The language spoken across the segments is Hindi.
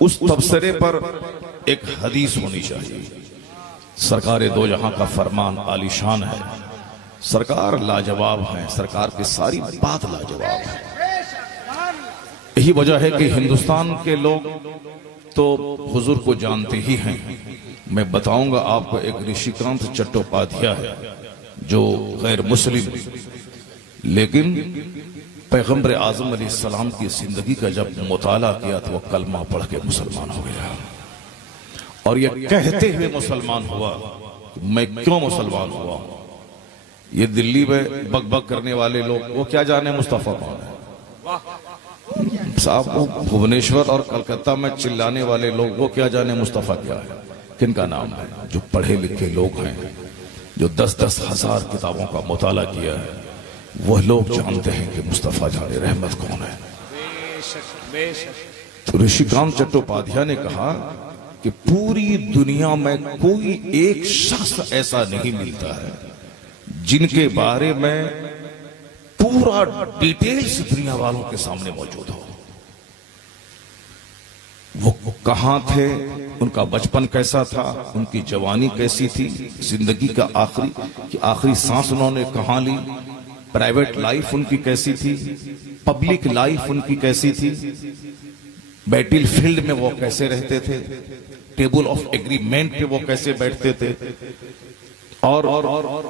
उस तबसरे पर एक हदीस होनी चाहिए। सरकार दो जहां का फरमान आलीशान है, सरकार लाजवाब है, सरकार की सारी बात लाजवाब है। यही वजह है कि हिंदुस्तान के लोग तो हुजूर को जानते ही हैं। मैं बताऊंगा आपको, एक ऋषिकांत चट्टोपाध्याय है जो गैर मुस्लिम, लेकिन पैगंबर आजम अलैहिस्सलाम की जिंदगी का जब मुताला किया तो वह कलमा पढ़ के मुसलमान हो गया और यह कहते हुए मुसलमान हुआ कि मैं क्यों मुसलमान हुआ। ये दिल्ली में बकबक करने वाले लोग वो क्या जाने मुस्तफा कौन है साहब, वो भुवनेश्वर और कलकत्ता में चिल्लाने वाले लोग वो क्या जाने मुस्तफा क्या है, किनका नाम है। जो पढ़े लिखे लोग हैं, जो 10-10 हजार किताबों का मुताला किया है, वह लोग जानते हैं कि मुस्तफा जाने रहमत कौन है। तो ऋषिकांत चट्टोपाध्याय ने कहा कि पूरी दुनिया में कोई एक शख्स ऐसा नहीं मिलता है जिनके बारे में पूरा डिटेल्स दुनिया वालों के सामने मौजूद हो। वो कहां थे, उनका बचपन कैसा था, उनकी जवानी कैसी थी, जिंदगी का आखिरी सांस उन्होंने कहां ली, प्राइवेट लाइफ उनकी कैसी थी, पब्लिक लाइफ उनकी कैसी थी, बैटल फील्ड में वो कैसे रहते थे, टेबल ऑफ एग्रीमेंट पे वो कैसे बैठते थे, और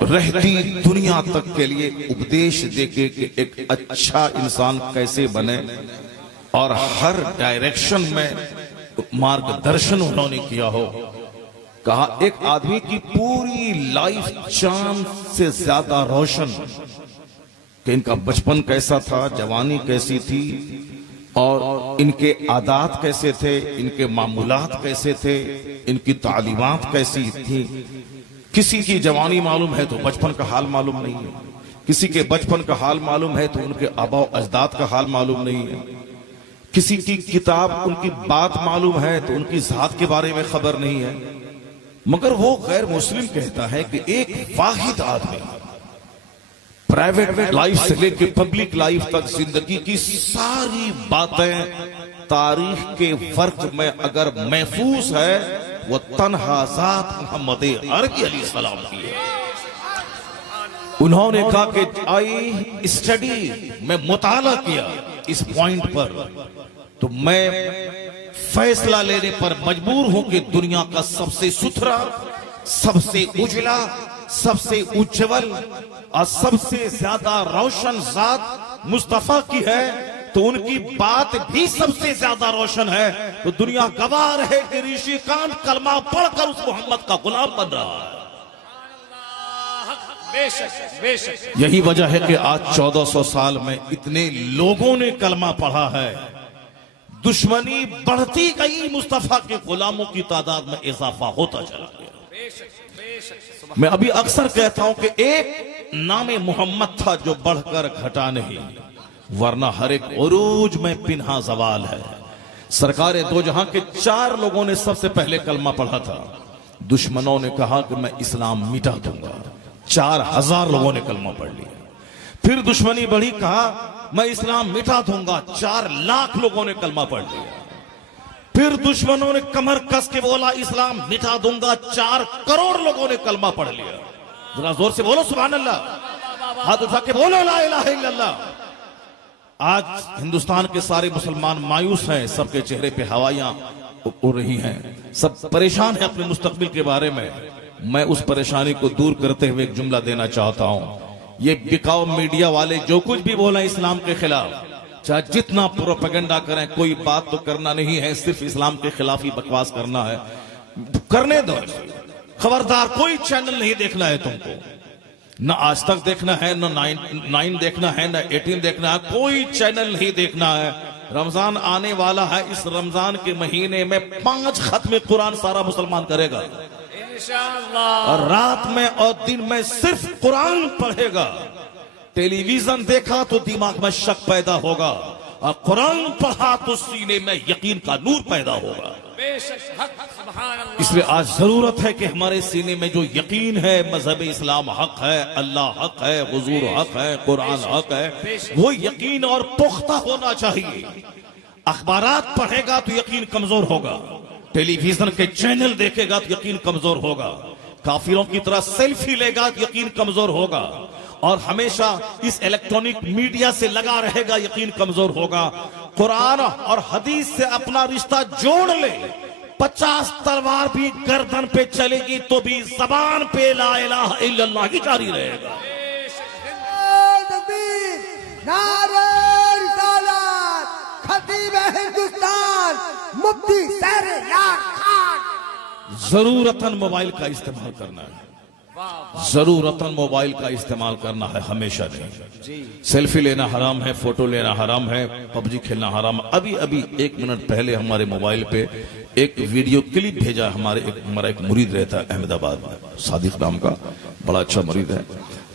रहती दुनिया तक के लिए उपदेश देके कि एक अच्छा इंसान कैसे बने, और हर डायरेक्शन में मार्गदर्शन उन्होंने किया हो। कहा एक आदमी की पूरी लाइफ चांद से ज्यादा रोशन, कि इनका बचपन कैसा था, जवानी कैसी थी, और इनके आदात कैसे थे, इनके मामूलात कैसे थे, इनकी तालीमात कैसी थी। किसी की जवानी मालूम है तो बचपन का हाल मालूम नहीं है, किसी के बचपन का हाल मालूम है तो उनके आबा अजदाद का हाल मालूम नहीं है, किसी की किताब उनकी बात मालूम है तो उनकी जात के बारे में खबर नहीं है। मगर वो गैर मुस्लिम कहता है कि एक वाहिद आदमी प्राइवेट लाइफ से लेकर पब्लिक लाइफ तक जिंदगी की सारी बातें तारीख के वर्क में अगर महफूज है, वो तन्हा ज़ात मोहम्मद अरबी अलैहिस्सलाम की है। उन्होंने कहा कि आई स्टडी, मैं मुताला किया इस पॉइंट पर, तो मैं फैसला लेने पर मजबूर हूं कि दुनिया का सबसे सुथरा, सबसे उजला, सबसे उज्जवल और सबसे ज्यादा रोशन जात मुस्तफा की है, तो उनकी बात भी सबसे ज्यादा रोशन है। तो दुनिया गवाह है कि ऋषिकांत कलमा पढ़कर उस मोहम्मद का गुलाम बन रहा है। यही वजह है कि आज 1400 साल में इतने लोगों ने कलमा पढ़ा है। दुश्मनी बढ़ती गई, मुस्तफा के गुलामों की तादाद में इजाफा होता चला गया। मैं अभी अक्सर कहता हूं कि एक नाम मोहम्मद था जो बढ़कर घटा नहीं, वरना हर एक उरूज में पिन्हा जवाल है। सरकार दो जहां के 4 लोगों ने सबसे पहले कलमा पढ़ा था। दुश्मनों ने कहा कि मैं इस्लाम मिटा दूंगा, 4000 लोगों ने कलमा पढ़ लिया। फिर दुश्मनी बढ़ी, कहा मैं इस्लाम मिटा दूंगा, 4 लाख लोगों ने कलमा पढ़ लिया। फिर दुश्मनों ने कमर कस के बोला इस्लाम मिटा दूंगा, 4 करोड़ लोगों ने कलमा पढ़ लिया। जरा जोर से बोलो सुभान अल्लाह, हाथ उठा के बोलो ला इलाहा इल्लल्लाह। आज हिंदुस्तान के सारे मुसलमान मायूस हैं, सबके चेहरे पे हवाइयां उड़ रही हैं, सब परेशान हैं अपने मुस्तकबिल के बारे में। मैं उस परेशानी को दूर करते हुए एक जुमला देना चाहता हूं। ये बिकाऊ मीडिया वाले जो कुछ भी बोला इस्लाम के खिलाफ, चाहे जितना प्रोपेगेंडा करें, कोई बात तो करना नहीं है, सिर्फ इस्लाम के खिलाफ ही बकवास करना है, करने दो। खबरदार कोई चैनल नहीं देखना है तुमको, न आज तक देखना है, न 9 देखना है, न 18 देखना है, कोई चैनल नहीं देखना है। रमजान आने वाला है, इस रमजान के महीने में 5 खत्म कुरान सारा मुसलमान करेगा और रात में और दिन में सिर्फ कुरान पढ़ेगा। टेलीविजन देखा तो दिमाग में शक पैदा होगा, और कुरान पढ़ा तो सीने में यकीन का नूर पैदा होगा। इसलिए आज जरूरत है कि हमारे सीने में जो यकीन है, मजहब इस्लाम हक है, अल्लाह हक है, हुजूर हक है, कुरान हक है, वो यकीन और पुख्ता होना चाहिए। अखबारात पढ़ेगा तो यकीन कमजोर होगा, टेलीविजन के चैनल देखेगा तो यकीन कमजोर होगा, काफिरों की तरह सेल्फी लेगा तो यकीन कमजोर होगा, और हमेशा इस इलेक्ट्रॉनिक मीडिया से लगा रहेगा, यकीन कमजोर होगा। कुरान और हदीस से अपना रिश्ता जोड़ ले, 50 तलवार भी गर्दन पे चलेगी तो भी जबान पे ला इलाहा इल्लल्लाह ही जारी रहेगा। नारे रिसालत, खतीब हिंदुस्तान, मुफ्ती शेर यार खान। जरूरतन मोबाइल का इस्तेमाल करना है, जरूरतन मोबाइल का इस्तेमाल करना है, हमेशा नहीं। सेल्फी लेना हराम है, फोटो लेना हराम है, पबजी खेलना हराम है। अभी अभी 1 मिनट पहले हमारे मोबाइल पे एक वीडियो क्लिप भेजा। हमारा एक मुरीद रहता है अहमदाबाद में, सादिक नाम का, बड़ा अच्छा मुरीद है,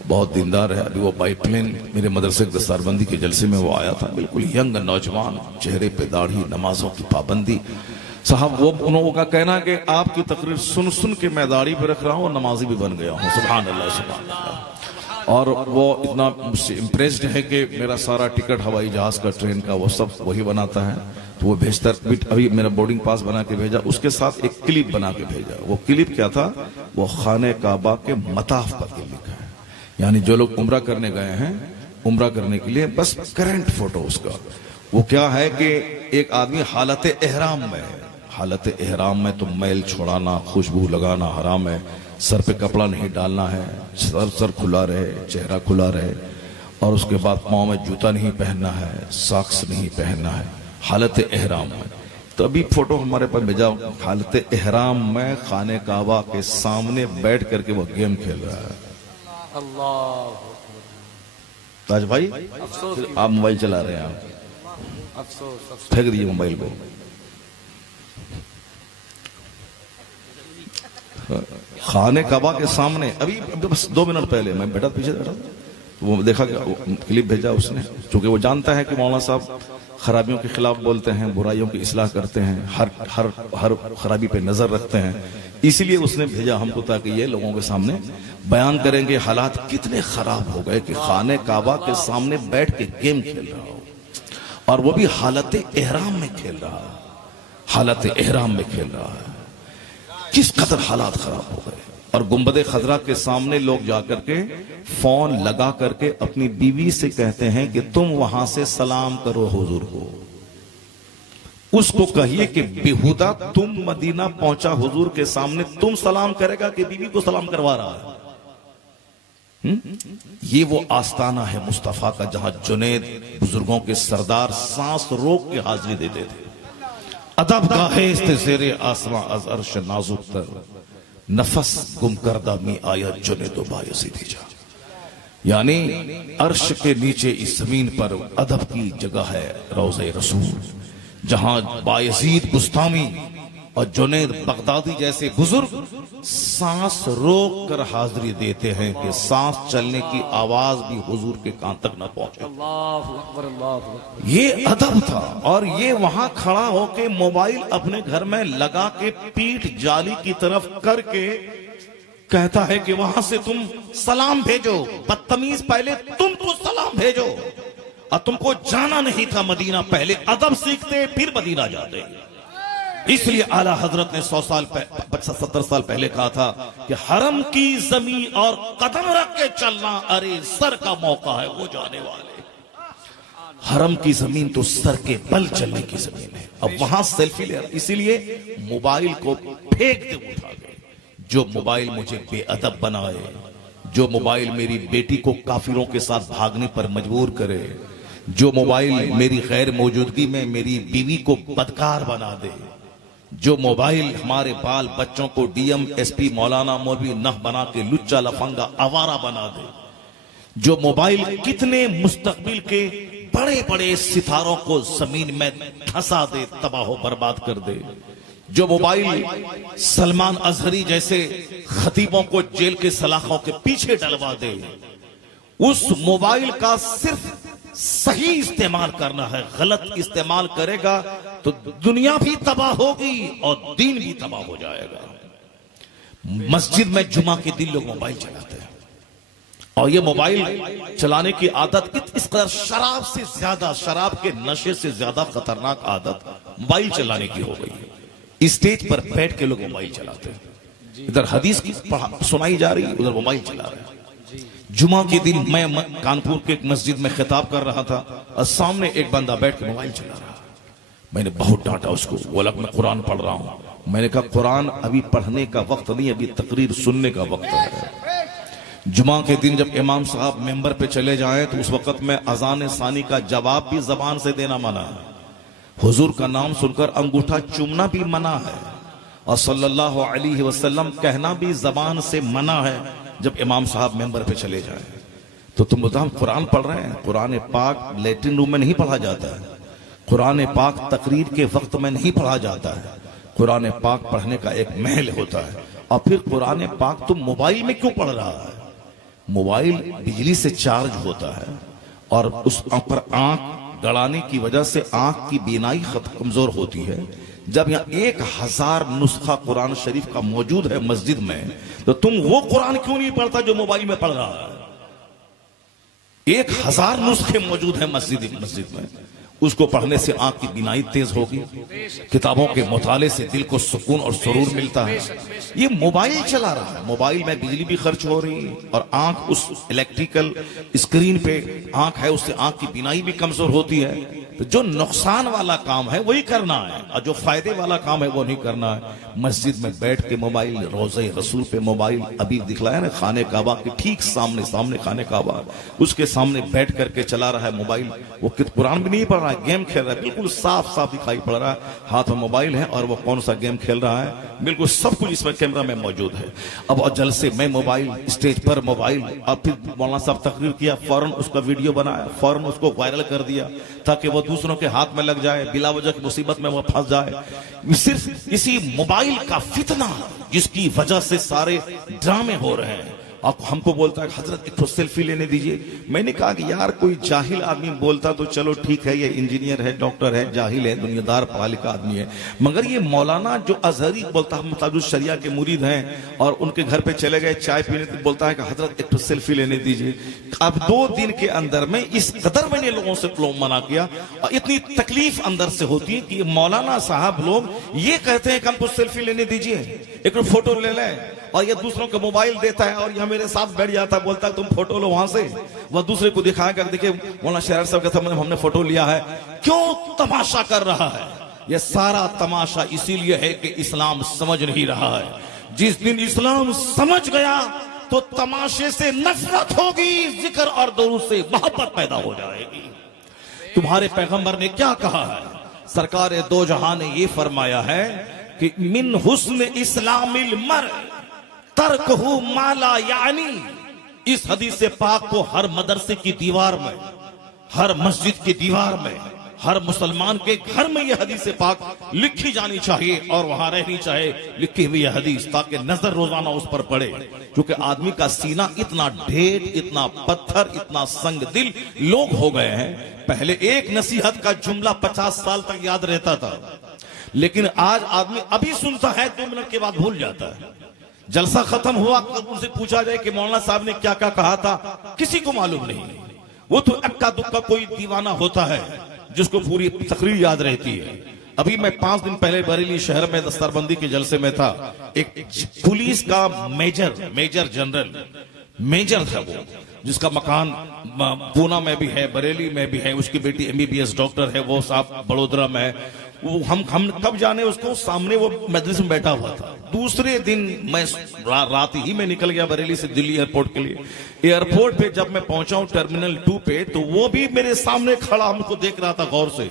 बहुत दीनदार है। अभी वो बाई प्लेन मेरे मदरसे के दस्तारबंदी के जलसे में वो आया था, बिल्कुल यंग नौजवान, चेहरे पे दाढ़ी, नमाजों की पाबंदी। साहब वो उन्होंने कहना कि आपकी तकरीर सुन सुन के मैं दाढ़ी पे रख रहा हूँ और नमाजी भी बन गया हूँ। सुभान अल्लाह, सुभान अल्लाह। और वो इतना इम्प्रेस्ड है कि मेरा सारा टिकट हवाई जहाज का, ट्रेन का, वो सब वही बनाता है। तो वो भेजता, अभी मेरा बोर्डिंग पास बना के भेजा, उसके साथ एक क्लिप बना के भेजा। वो क्लिप क्या था? वो खाने काबा के मताफ पर लिखा है, यानी जो लोग उम्रा करने गए हैं, उम्रा करने के लिए बस करंट फोटो उसका। वो क्या है कि एक आदमी हालत एहराम में है, हालत एहराम में तो मैल छोड़ाना, खुशबू लगाना हराम है, सर पे कपड़ा नहीं डालना है, सर खुला रहे, चेहरा खुला रहे, और उसके बाद पाँव में जूता नहीं पहनना है, सॉक्स नहीं पहनना है, हालत एहराम में। तो अभी फोटो हमारे पास भेजा, हालत एहराम में खाने काबा के सामने बैठ करके वो गेम खेल रहा है। अल्लाह, ताज भाई आप मोबाइल चला रहे हैं, आप अफसोस, फेंक दीजिए मोबाइल को। खाने काबा के सामने अभी बस 2 मिनट पहले मैं बैठा, पीछे बैठा, वो देखा क्लिप भेजा उसने, क्योंकि वो जानता है कि मौलाना साहब खराबियों के खिलाफ बोलते हैं, बुराइयों की इस्लाह करते हैं, हर खराबी पे नजर रखते हैं, इसीलिए उसने भेजा हमको, ताकि ये लोगों के सामने बयान करेंगे हालात कितने खराब हो गए कि खाने काबा के सामने बैठ के गेम खेल रहा हो, और वो भी हालत एहराम में खेल रहा है, हालत एहराम में खेल रहा है। किस कदर हालात खराब हो गए। और गुंबद खजरा के सामने लोग जाकर के फोन लगा करके अपनी बीवी से कहते हैं कि तुम वहां से सलाम करो हुजूर को, उसको कहिए कि बेहुदा तुम मदीना पहुंचा, हुजूर के सामने तुम सलाम करेगा कि बीवी को सलाम करवा रहा है। ये वो आस्ताना है मुस्तफा का, जहां जुनैद बुजुर्गों के सरदार सांस रोक के हाजिरी देते थे। अदब गाहे ज़ेरे आसमां अज़ अर्श नाजुक तर, नफस गुम करदा में आया जुनैद बायज़ीद जा। यानी अर्श के नीचे इस जमीन पर अदब की जगह है रोज़े रसूल, जहां बायज़ीद बुस्तामी और जुनैद बगदादी जैसे बुजुर्ग सांस रोक कर हाजिरी देते हैं कि सांस चलने की आवाज भी हुजूर के कान तक न पहुंचे। अल्लाहु अकबर, अल्लाहु अकबर। ये अदब था। और ये वहां खड़ा होके मोबाइल अपने घर में लगा के पीठ जाली की तरफ करके कहता है कि वहां से तुम सलाम भेजो, बदतमीज, पहले तुम तो सलाम भेजो, और तुमको जाना नहीं था मदीना, पहले अदब सीखते फिर मदीना जाते। इसलिए आला हजरत ने 70 साल पहले कहा था कि हरम की जमीन और कदम रख के चलना, अरे सर का मौका है वो जाने वाले। हरम की जमीन तो सर के बल चलने की जमीन है। अब वहां सेल्फी ले, इसीलिए मोबाइल को फेंक दे उठा के। जो मोबाइल मुझे बेअदब बनाए, जो मोबाइल मेरी बेटी को काफिरों के साथ भागने पर मजबूर करे, जो मोबाइल मेरी गैर मौजूदगी में मेरी बीवी को बदकार बना दे, जो मोबाइल हमारे बाल बच्चों को डीएम एसपी मौलाना मौलवी नह बना के लुच्चा लफंगा आवारा बना दे, जो मोबाइल कितने मुस्तकबिल के बड़े बड़े सितारों को जमीन में धंसा दे, तबाह बर्बाद कर दे, जो मोबाइल सलमान अजहरी जैसे खतीबों को जेल के सलाखों के पीछे डलवा दे, उस मोबाइल का सिर्फ सही इस्तेमाल करना है। गलत इस्तेमाल करेगा तो दुनिया भी तबाह होगी और दीन भी तबाह हो जाएगा। मस्जिद में जुमा के दिन लोग मोबाइल चलाते हैं, और ये मोबाइल चलाने की आदत इस कदर शराब से ज्यादा, शराब के नशे से ज्यादा खतरनाक आदत मोबाइल चलाने की हो गई है। स्टेज पर बैठ के लोग मोबाइल चलाते हैं, इधर हदीस की सुनाई जा रही, उधर मोबाइल चला रहे हैं। जुमा के दिन मैं कानपुर के एक मस्जिद में खिताब कर रहा था और सामने एक बंदा बैठ के मोबाइल चला रहा। मैंने बहुत डांटा उसको, वो लग मैं कुरान पढ़ रहा हूं। मैंने कहा कुरान अभी पढ़ने का वक्त नहीं, अभी तकरीर सुनने का वक्त है। जुमा के दिन जब इमाम साहब मेंबर पे चले जाएं तो उस वक्त में अजान सानी का जवाब भी जबान से देना मना है, हुजूर का नाम सुनकर अंगूठा चूमना भी मना है, और सल्लल्लाहु अलैहि वसल्लम कहना भी जबान से मना है जब इमाम साहब मेंबर पे चले जाएं। तो तुम बताओ कुरान पढ़ रहे हैं, कुरान पाक लेटरिन रूम में नहीं पढ़ा जाता है, कुरान पाक तकरीर के वक्त में नहीं पढ़ा जाता है, कुरान पाक पढ़ने का एक महल होता है। और फिर कुरान पाक तुम मोबाइल में क्यों पढ़ रहा है? मोबाइल बिजली से चार्ज होता है और उस पर आंख गड़ाने की वजह से आंख की बीनाई कमजोर होती है। जब यहाँ 1000 नुस्खा कुरान शरीफ का मौजूद है मस्जिद में, तो तुम वो कुरान क्यों नहीं पढ़ता जो मोबाइल में पढ़ रहा है? 1000 नुस्खे मौजूद है मस्जिद में, उसको पढ़ने से आंख की बीनाई तेज होगी, किताबों के मुताले से दिल को सुकून और सुरूर मिलता है। ये मोबाइल चला रहा है, मोबाइल में बिजली भी खर्च हो रही है और आंख उस इलेक्ट्रिकल स्क्रीन पे आंख है, उससे आंख की बीनाई भी कमजोर होती है। तो जो नुकसान वाला काम है वही करना है और जो फायदे वाला काम है वो नहीं करना है। मस्जिद में बैठ के मोबाइल, रोज़े रसूल पे मोबाइल, अभी दिखलाया ना खाने काबा के ठीक सामने खाने काबा, उसके सामने बैठ करके चला रहा है मोबाइल। वो कुरान भी नहीं पढ़ रहा है, गेम खेल रहा है, बिल्कुल साफ दिखाई पड़ रहा है, हाथ में मोबाइल है और वो कौन सा गेम खेल रहा है, बिल्कुल सब कुछ इसमें कैमरा में मौजूद है। अब और जलसे में मोबाइल, स्टेज पर मोबाइल, और फिर मौलाना साहब तकरीर किया, फौरन उसका वीडियो बनाया, फौरन उसको वायरल कर दिया ताकि वो दूसरों के हाथ में लग जाए, बिला वजह की मुसीबत में वो फंस जाए। सिर्फ इसी मोबाइल का फितना जिसकी वजह से सारे ड्रामे हो रहे हैं। आप हमको बोलता है हजरत एक तो सेल्फी लेने दीजिए। मैंने कहा कि यार कोई जाहिल आदमी बोलता तो चलो ठीक है, ये इंजीनियर है, डॉक्टर है, जाहिल है, दुनियादार पढ़ा लिखा आदमी है, मगर ये मौलाना जो अजहरी बोलता है, मतलब शरिया के मुरीद हैं और उनके घर पे चले गए चाय पीने, तो बोलता है कि हजरत एक तो सेल्फी लेने दीजिए। अब 2 दिन के अंदर में इस कदर मैंने लोगों से मना किया और इतनी तकलीफ अंदर से होती है कि मौलाना साहब लोग ये कहते हैं कि हमको सेल्फी लेने दीजिए, एक फोटो ले लें, और ये दूसरों को मोबाइल देता है और यह मेरे साथ बैठ जाता है, बोलता है तुम फोटो लो वहां से, वह दूसरे को दिखाएगा, देखिए मौलाना शहर साहब कहता है हमने फोटो लिया है। क्यों तमाशा कर रहा है? यह सारा तमाशा इसीलिए है कि इस्लाम समझ नहीं रहा है। जिस दिन इस्लाम समझ गया तो तमाशे से नफरत होगी, जिक्र और दुरूद से मोहब्बत पैदा हो जाएगी। तुम्हारे पैगंबर ने क्या कहा है? सरकार दो जहां ने यह फरमाया है कि मिन हुस्न इस्लामिल मर तर्कहु माला यानी। इस हदीस पाक को हर मदरसे की दीवार में, हर मस्जिद की दीवार में, हर मुसलमान के घर में यह हदीस पाक लिखी जानी चाहिए और वहां रहनी चाहिए लिखी हुई यह हदीस, ताकि नजर रोजाना उस पर पड़े। क्योंकि आदमी का सीना इतना ढेर, इतना पत्थर, इतना संग दिल लोग हो गए हैं। पहले एक नसीहत का जुमला 50 साल तक याद रहता था, लेकिन आज आदमी अभी सुनता है 2 मिनट के बाद भूल जाता है। जलसा खत्म हुआ, उनसे पूछा जाए कि मौलाना साहब ने क्या क्या कहा था, किसी को मालूम नहीं। वो तो अक्का दुक्का कोई दीवाना होता है जिसको पूरी तकरीर याद रहती है। अभी मैं 5 दिन पहले बरेली शहर में दस्तरबंदी के जलसे में था। एक पुलिस का मेजर जनरल मेजर था वो, जिसका मकान पूना में भी है, बरेली में भी है, उसकी बेटी MBBS डॉक्टर है, वो साहब बड़ोदरा में है। वो हम कब जाने उसको, सामने वो मजलिस में बैठा हुआ था। दूसरे दिन मैं रात ही में निकल गया बरेली से दिल्ली एयरपोर्ट के लिए। एयरपोर्ट पे जब मैं पहुंचा हूं टर्मिनल 2 पे, तो वो भी मेरे सामने खड़ा हमको देख रहा था गौर से।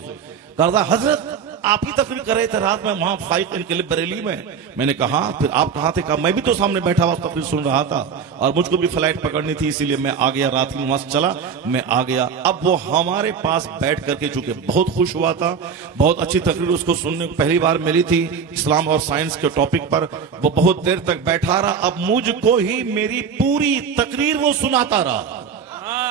कहता हजरत आप ही तकरीर कर रहे थे रात में वहां फ्लाइट के लिए बरेली में। मैंने कहा फिर आप कहाँ थे? कहा मैं भी तो सामने बैठा हुआ तकरीर सुन रहा था और मुझको भी फ्लाइट पकड़नी थी, इसीलिए मैं आ गया, रात में वहां से चला, मैं आ गया। अब वो हमारे पास बैठ करके चूंकि बहुत खुश हुआ था, बहुत अच्छी तकरीर उसको सुनने को पहली बार मिली थी इस्लाम और साइंस के टॉपिक पर, वो बहुत देर तक बैठा रहा। अब मुझको ही मेरी पूरी तकरीर वो सुनाता रहा।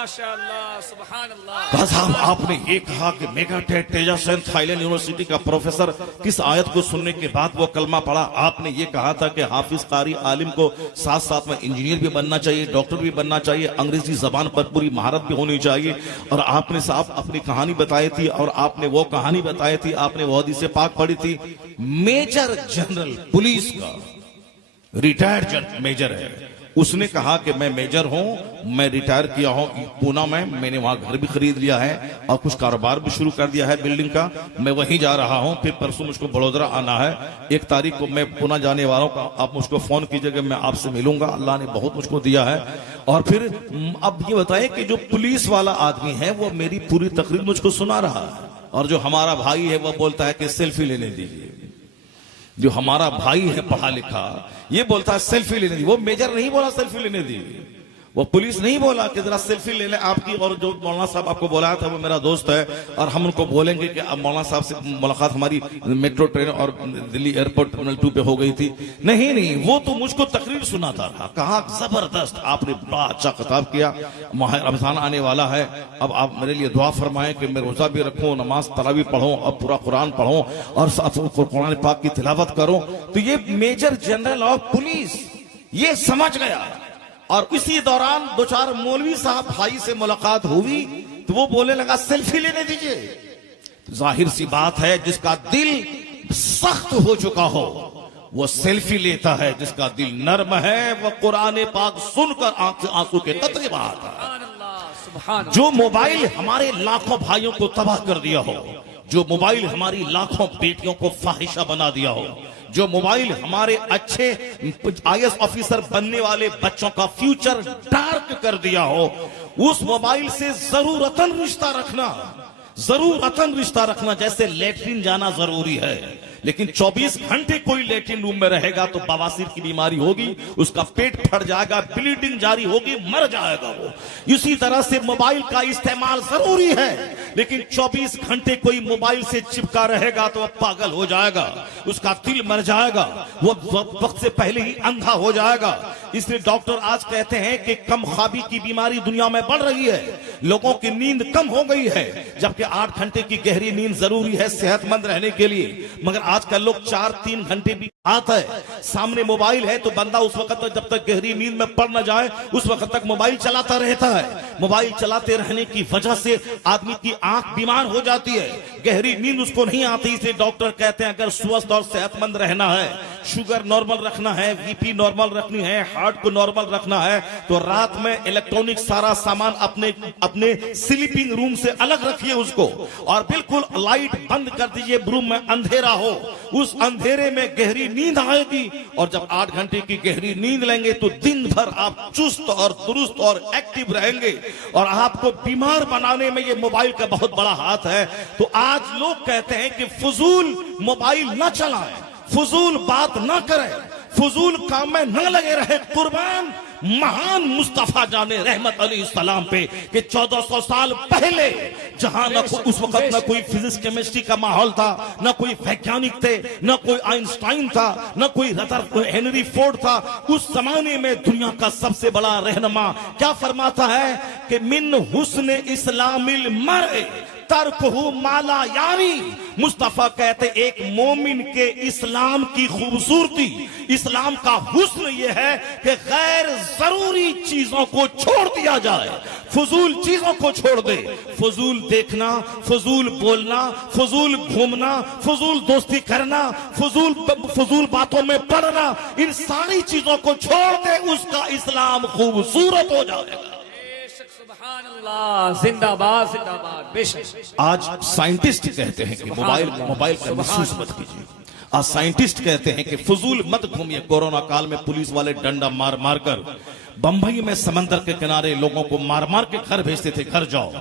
माशाअल्लाह, सुभान अल्लाह। भाई साहब, आपने ये कहा कि मेगा टेट तेजासेन थाईलैंड यूनिवर्सिटी का प्रोफेसर किस आयत को सुनने के बाद वो कलमा पढ़ा। आपने ये कहा था कि हाफिज कारी आलिम को साथ साथ में इंजीनियर भी बनना चाहिए, डॉक्टर भी बनना चाहिए, अंग्रेजी जबान पर पूरी महारत भी होनी चाहिए। और आपने साहब अपनी कहानी बताई थी, और आपने वो कहानी बताई थी, आपने वो हदीस पाक पढ़ी थी। मेजर जनरल पुलिस का रिटायर्ड मेजर है, उसने कहा कि मैं मेजर हूं, मैं रिटायर किया हूं पूना में, मैंने वहां घर भी खरीद लिया है और कुछ कारोबार भी शुरू कर दिया है बिल्डिंग का, मैं वहीं जा रहा हूं, फिर परसों मुझको बड़ोदरा आना है, 1 तारीख को मैं पूना जाने वाला हूं, आप मुझको फोन कीजिएगा, मैं आपसे मिलूंगा, अल्लाह ने बहुत मुझको दिया है। और फिर अब ये बताएं कि जो पुलिस वाला आदमी है वो मेरी पूरी तकरीर मुझको सुना रहा है, और जो हमारा भाई है वो बोलता है कि सेल्फी लेने दीजिए। जो हमारा भाई है पढ़ा लिखा, ये बोलता है सेल्फी लेने दी। वो मेजर नहीं बोला सेल्फी लेने दी, वो पुलिस नहीं बोला कि जरा सेल्फी ले ले आपकी। और जो मौलाना साहब आपको बुलाया था वो मेरा दोस्त है, और हम उनको बोलेंगे कि अब मौलाना साहब से मुलाकात हमारी मेट्रो ट्रेन और दिल्ली एयरपोर्ट टर्मिनल 2 पे हो गई थी। नहीं, वो तो मुझको तकरीर सुनाता था। कहा जबरदस्त, आपने बड़ा अच्छा खिताब किया, माह रमजान आने वाला है, अब आप मेरे लिए दुआ फरमाएं कि मैं रोजा भी रखूं, नमाज तरावी पढ़ूं, और पूरा कुरान पढ़ूं, और कुरान पाक की तिलावत करूं। तो ये मेजर जनरल ऑफ पुलिस ये समझ गया। और इसी दौरान 2-4 मौलवी साहब भाई से मुलाकात हुई, तो वो बोलने लगा सेल्फी लेने दीजिए। जाहिर सी बात है, जिसका दिल सख्त हो चुका हो वो सेल्फी लेता है, जिसका दिल नर्म है वो कुरान पाक सुनकर आंख से आंसू के कतरे बहाता है। जो मोबाइल हमारे लाखों भाइयों को तबाह कर दिया हो, जो मोबाइल हमारी लाखों बेटियों को फाहिशा बना दिया हो, जो मोबाइल हमारे अच्छे IAS ऑफिसर बनने वाले बच्चों का फ्यूचर डार्क कर दिया हो, उस मोबाइल से जरूरतन रिश्ता रखना। जैसे लेटरिन जाना जरूरी है, लेकिन 24 घंटे कोई लेटरिन रूम में रहेगा तो बवासीर की बीमारी होगी, उसका पेट फट जाएगा, ब्लीडिंग जारी होगी, मर जाएगा वो। इसी तरह से मोबाइल का इस्तेमाल जरूरी है, लेकिन 24 घंटे कोई मोबाइल से चिपका रहेगा तो वह पागल हो जाएगा, उसका दिल मर जाएगा, वो वक्त से पहले ही अंधा हो जाएगा। इसलिए डॉक्टर आज कहते हैं कि कम ख्वाबी की बीमारी दुनिया में बढ़ रही है, लोगों की नींद कम हो गई है, जबकि 8 घंटे की गहरी नींद जरूरी है सेहतमंद रहने के लिए। मगर आजकल लोग 4-3 घंटे भी आता है, सामने मोबाइल है तो बंदा उस वक्त तक, जब तक गहरी नींद में पड़ न जाए, उस वक्त तक मोबाइल चलाता रहता है। मोबाइल चलाते रहने की वजह से आदमी की आंख बीमार हो जाती है, गहरी नींद उसको नहीं आती। इसलिए डॉक्टर कहते हैं अगर स्वस्थ और सेहतमंद रहना है, शुगर नॉर्मल रखना है, बीपी नॉर्मल रखनी है, हार्ट को नॉर्मल रखना है, तो रात में इलेक्ट्रॉनिक सारा सामान अपने स्लीपिंग रूम से अलग रखिए उसको, और बिल्कुल लाइट बंद कर दीजिए, रूम में अंधेरा हो, उस अंधेरे में गहरी नींद आएगी। और जब 8 घंटे की गहरी नींद लेंगे तो दिन भर आप चुस्त और दुरुस्त और एक्टिव रहेंगे। और आपको बीमार बनाने में ये मोबाइल का बहुत बड़ा हाथ है। तो आज लोग कहते हैं कि फजूल मोबाइल न चलाएं, फजूल बात न करें, फजूल काम में न लगे रहे। कुर्बान महान मुस्तफा जाने रहमत अलैहिस्सलाम पे कि 1400 साल पहले जहां उस वक्त न कोई फिजिक्स केमिस्ट्री का माहौल था, न कोई वैज्ञानिक थे, न कोई आइंस्टाइन था, न कोई रदरफोर्ड हेनरी फोर्ड था। उस जमाने में दुनिया का सबसे बड़ा रहनुमा क्या फरमाता है कि मिन हुस्न इस्लामिल मर्इ तरकहु माला यारी। मुस्तफा कहते एक मोमिन के इस्लाम की खूबसूरती, इस्लाम का हुस्न यह है कि गैर जरूरी चीजों को छोड़ दिया जाए, फजूल चीजों को छोड़ दे। फजूल देखना, फजूल बोलना, फजूल घूमना, फजूल दोस्ती करना, फजूल बातों में पड़ना, इन सारी चीजों को छोड़ दे, उसका इस्लाम खूबसूरत हो जाएगा। जिंदाबाद जिंदाबाद। बेशक आज साइंटिस्ट कहते हैं कि मोबाइल का मिसयूज मत कीजिए। आज साइंटिस्ट कहते हैं कि फजूल मत घूमिए। कोरोना काल में पुलिस वाले डंडा मार मार कर बंबई में समंदर के किनारे लोगों को मार मार के घर भेजते थे, घर जाओ।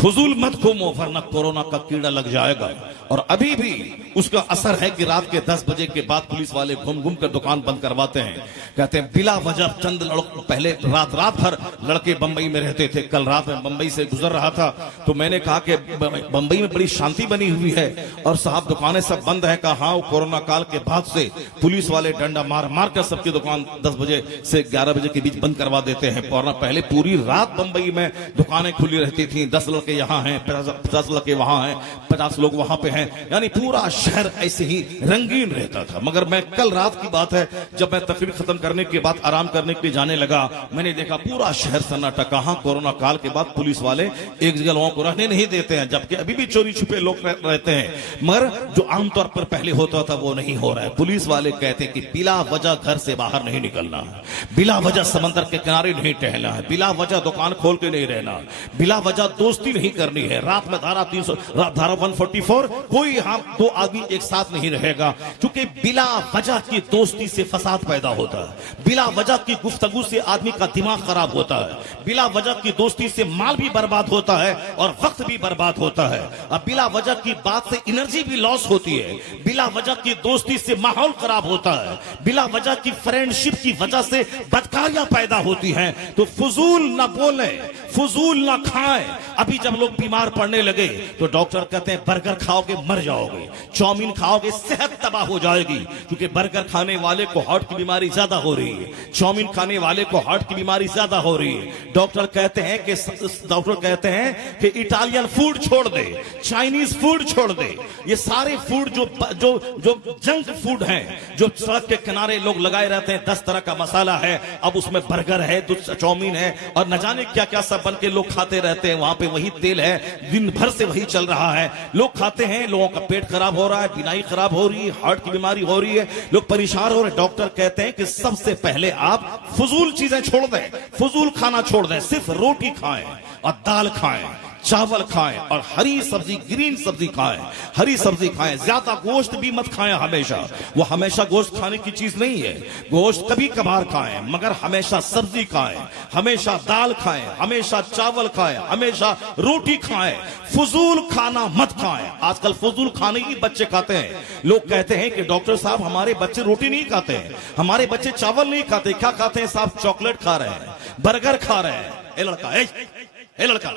फजूल मत घूमो वरना कोरोना का कीड़ा लग जाएगा। और अभी भी उसका असर है कि रात के 10 बजे के बाद पुलिस वाले घूम घूम कर दुकान बंद करवाते हैं। कहते हैं बिला वजह चंद लड़कों, पहले रात भर लड़के बंबई में रहते थे। कल रात में बंबई से गुजर रहा था तो मैंने कहा कि बंबई में बड़ी शांति बनी हुई है और साहब दुकानें सब बंद है। कहा हाँ, कोरोना काल के बाद से पुलिस वाले डंडा मार मार कर सबकी दुकान 10 बजे से 11 बजे के बीच बंद करवा देते हैं। वरना पहले पूरी रात बंबई में दुकानें खुली रहती थी। 10 लड़के यहाँ हैं, 50 लड़के वहां हैं, 50 लोग वहां पे हैं, यानी पूरा शहर ऐसे ही रंगीन रहता था। मगर मैं कल रात की बात है, जब मैं तकरीर खत्म करने के बाद आराम करने के लिए जाने लगा, मैंने देखा पूरा शहर सन्नाटा। कहां कोरोना काल के बाद पुलिस वाले एक जगह लोगों को रहने नहीं देते हैं, जबकि अभी भी चोरी छुपे लोग रहते हैं। मगर जो आमतौर पर पहले होता था वो नहीं हो रहा है। पुलिस वाले कहते हैं कि बिला वजह घर से बाहर नहीं निकलना है, बिला वजह समंदर के किनारे नहीं टहलना है, बिला वजह दुकान खोल के नहीं रहना, बिला वजह दोस्ती नहीं करनी है। रात में धारा 144 कोई हम 2 आदमी एक साथ नहीं रहेगा, क्योंकि बिला वजह की दोस्ती से फसाद पैदा होता है, बिला वजह की गुफ्तगू से आदमी का दिमाग खराब होता है, बिला वजह की दोस्ती से माल भी बर्बाद होता है और वक्त भी बर्बाद होता है। अब बिला वजह की बात से एनर्जी भी लॉस होती है, बिला वजह की दोस्ती से माहौल खराब होता है, बिला वजह की फ्रेंडशिप की वजह से बदकारियां पैदा होती हैं। तो फजूल ना बोले, फजूल ना खाएं। अभी जब लोग बीमार पड़ने लगे तो डॉक्टर कहते हैं बर्गर खाओगे मर जाओगे, चाउमीन खाओगे सेहत तबाह हो जाएगी, क्योंकि बर्गर खाने वाले को हार्ट की बीमारी ज्यादा हो रही है, चाउमीन खाने वाले को हार्ट की बीमारी ज्यादा हो रही है। डॉक्टर कहते हैं कि इटालियन फूड छोड़ दे, चाइनीज फूड छोड़ दे, ये सारे फूड जो जंक फूड हैं, जो सड़क के किनारे लोग लगाए रहते हैं, 10 तरह का मसाला है, अब उसमें बर्गर है तो चाउमीन है और न जाने क्या क्या सब बन के लोग खाते रहते हैं। वहां पे वही तेल है, दिन भर से वही चल रहा है, लोग खाते हैं, लोगों का पेट खराब हो रहा है, बिनाई खराब हो रही है, हार्ट की बीमारी हो रही है, लोग परेशान हो रहे हैं। डॉक्टर कहते हैं कि सबसे पहले आप फजूल चीजें छोड़ दें, फजूल खाना छोड़ दें, सिर्फ रोटी खाएं और दाल खाएं, चावल खाएं और हरी सब्जी, ग्रीन सब्जी खाएं, हरी सब्जी खाएं। ज्यादा गोश्त भी मत खाएं हमेशा, वो हमेशा गोश्त खाने की चीज नहीं है। गोश्त कभी कभार खाएं, मगर हमेशा सब्जी खाएं, हमेशा दाल खाएं, हमेशा चावल खाएं, हमेशा रोटी खाएं। फजूल खाना मत खाएं। आजकल फजूल खाने ही बच्चे खाते हैं। लोग कहते हैं कि डॉक्टर साहब हमारे बच्चे रोटी नहीं खाते हैं, हमारे बच्चे चावल नहीं खाते। क्या खाते हैं साहब? चॉकलेट खा रहे हैं, बर्गर खा रहे हैं। ए लड़का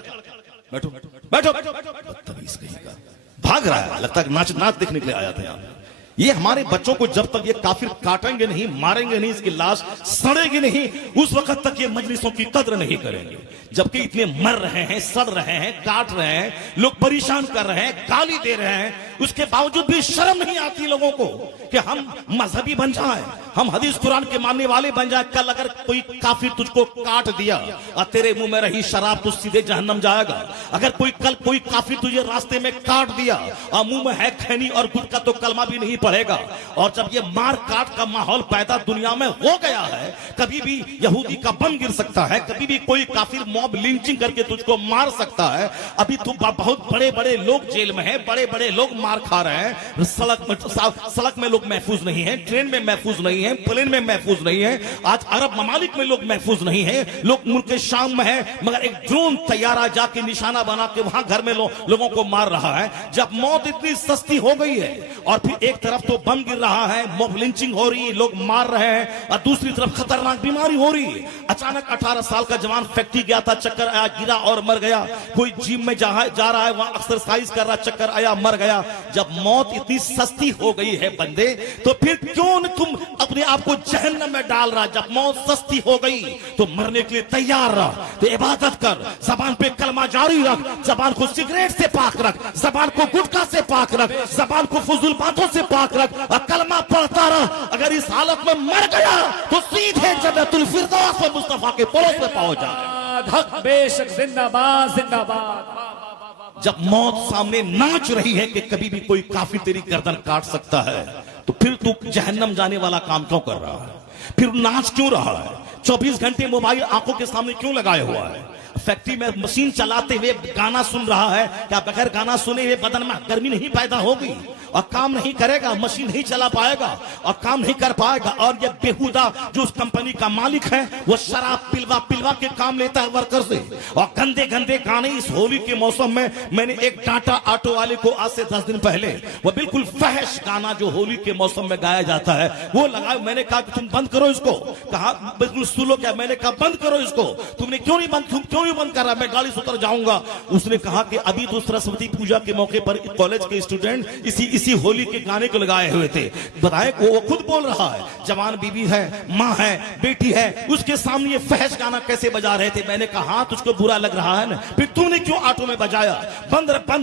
बैठो बैठो, बदतमीज कहीं का, भाग रहा है, लगता है नाच देखने के लिए आया था यहाँ। ये हमारे बच्चों को जब तक ये काफिर काटेंगे नहीं, मारेंगे नहीं, इसकी लाश सड़ेगी नहीं, उस वक्त तक ये मजलिसों की कद्र नहीं करेंगे। जबकि इतने मर रहे हैं, सड़ रहे हैं, काट रहे हैं, लोग परेशान कर रहे हैं, गाली दे रहे हैं, उसके बावजूद भी शर्म नहीं आती लोगों को कि हम मजहबी बन जाएं, हम हदीस कुरान के मानने वाले बन जाए। कल अगर कोई काफिर तुझको काट दिया और तेरे मुंह में रही शराब तो सीधे जहन्नम जाएगा। अगर कल कोई काफिर तुझे रास्ते में काट दिया और मुंह में है खैनी और गुटखा तो कलमा भी नहीं पड़ेगा। और जब ये मार काट का माहौल पैदा दुनिया में हो गया है, कभी भी यहूदी का बम गिर सकता है, कभी भी कोई काफिर मॉब लिंचिंग करके तुझको मार सकता है। अभी तो बहुत बड़े बड़े लोग जेल में हैं, बड़े बड़े लोग मार खा रहे हैं, सड़क में लोग महफूज नहीं है, ट्रेन में महफूज नहीं है, प्लेन में महफूज नहीं है। आज अरब ममालिक में लोग महफूज नहीं है, लोग मुल्क शाम में है, मगर एक ड्रोन तैयारा जाके निशाना बना के वहां घर में लोगों को मार रहा है। जब मौत इतनी सस्ती हो गई है और फिर एक तरफ तो बम गिर रहा है, मॉब लिंचिंग हो रही है, लोग मार रहे हैं, और दूसरी तरफ खतरनाक बीमारी हो रही है। अचानक 18 साल का जवान फैक्ट्री गया था, चक्कर आया, गिरा और मर गया। कोई जिम में जा रहा है, वहां एक्सरसाइज कर रहा, चक्कर आया, मर गया। जब मौत इतनी सस्ती हो गई है बंदे, तो फिर क्यों तुम अपने आप को जहन्नम में डाल रहा? जब मौत सस्ती हो गई तो मरने के लिए तैयार रह, तो इबादत कर, जबान पे कलमा जारी रख, जबान को सिगरेट से पाक रख, जबान को गुटखा से पाक रख, जबान को फजूल बातों से पाक रख और कलमा पढ़ता रह। अगर इस हालत में मर गया तो सीधे जन्नतुल फिरदौस में मुस्तफा के पड़ोस में पहुंच जाए। हक बेशक, जिंदाबाद जिंदाबाद। जब मौत सामने नाच रही है कि कभी भी कोई काफिर तेरी गर्दन काट सकता है, तो फिर तू जहन्नम जाने वाला काम क्यों कर रहा है? फिर नाच क्यों रहा है? 24 घंटे मोबाइल आंखों के सामने क्यों लगाए हुआ है? फैक्ट्री में मशीन चलाते हुए गाना सुन रहा है, क्या बगैर गाना सुने हुए बदन में गर्मी नहीं पैदा होगी? और काम नहीं करेगा, मशीन नहीं चला पाएगा और काम नहीं कर पाएगा। और ये बेहुदा जो उस कंपनी का मालिक है वो शराब पिलवा पिलवा के काम लेता है वर्कर से। और गंदे गंदे गाने इस होली के मौसम में, मैंने एक टाटा ऑटो वाले को आज से 10 दिन पहले वो बिल्कुल फहश गाना जो होली के मौसम में गाया जाता है वो लगाया। मैंने कहा कि तुम बंद करो इसको, कहा बिल्कुल सुनो क्या, मैंने कहा बंद करो इसको। तुमने क्यों नहीं बंद कर रहा, मैं गाड़ी से उतर जाऊंगा। उसने कहा कि अभी तो सरस्वती पूजा के मौके पर कॉलेज के स्टूडेंट इसी होली के गाने को लगाए हुए थे। बताए वो खुद बोल रहा है, जवान बीबी है, माँ है, बेटी है, उसके सामने ये फहश गाना कैसे बजा रहे थे। मैंने कहा हाँ तुझको बुरा लग रहा है ना, फिर तूने क्यों ऑटो में बजाया,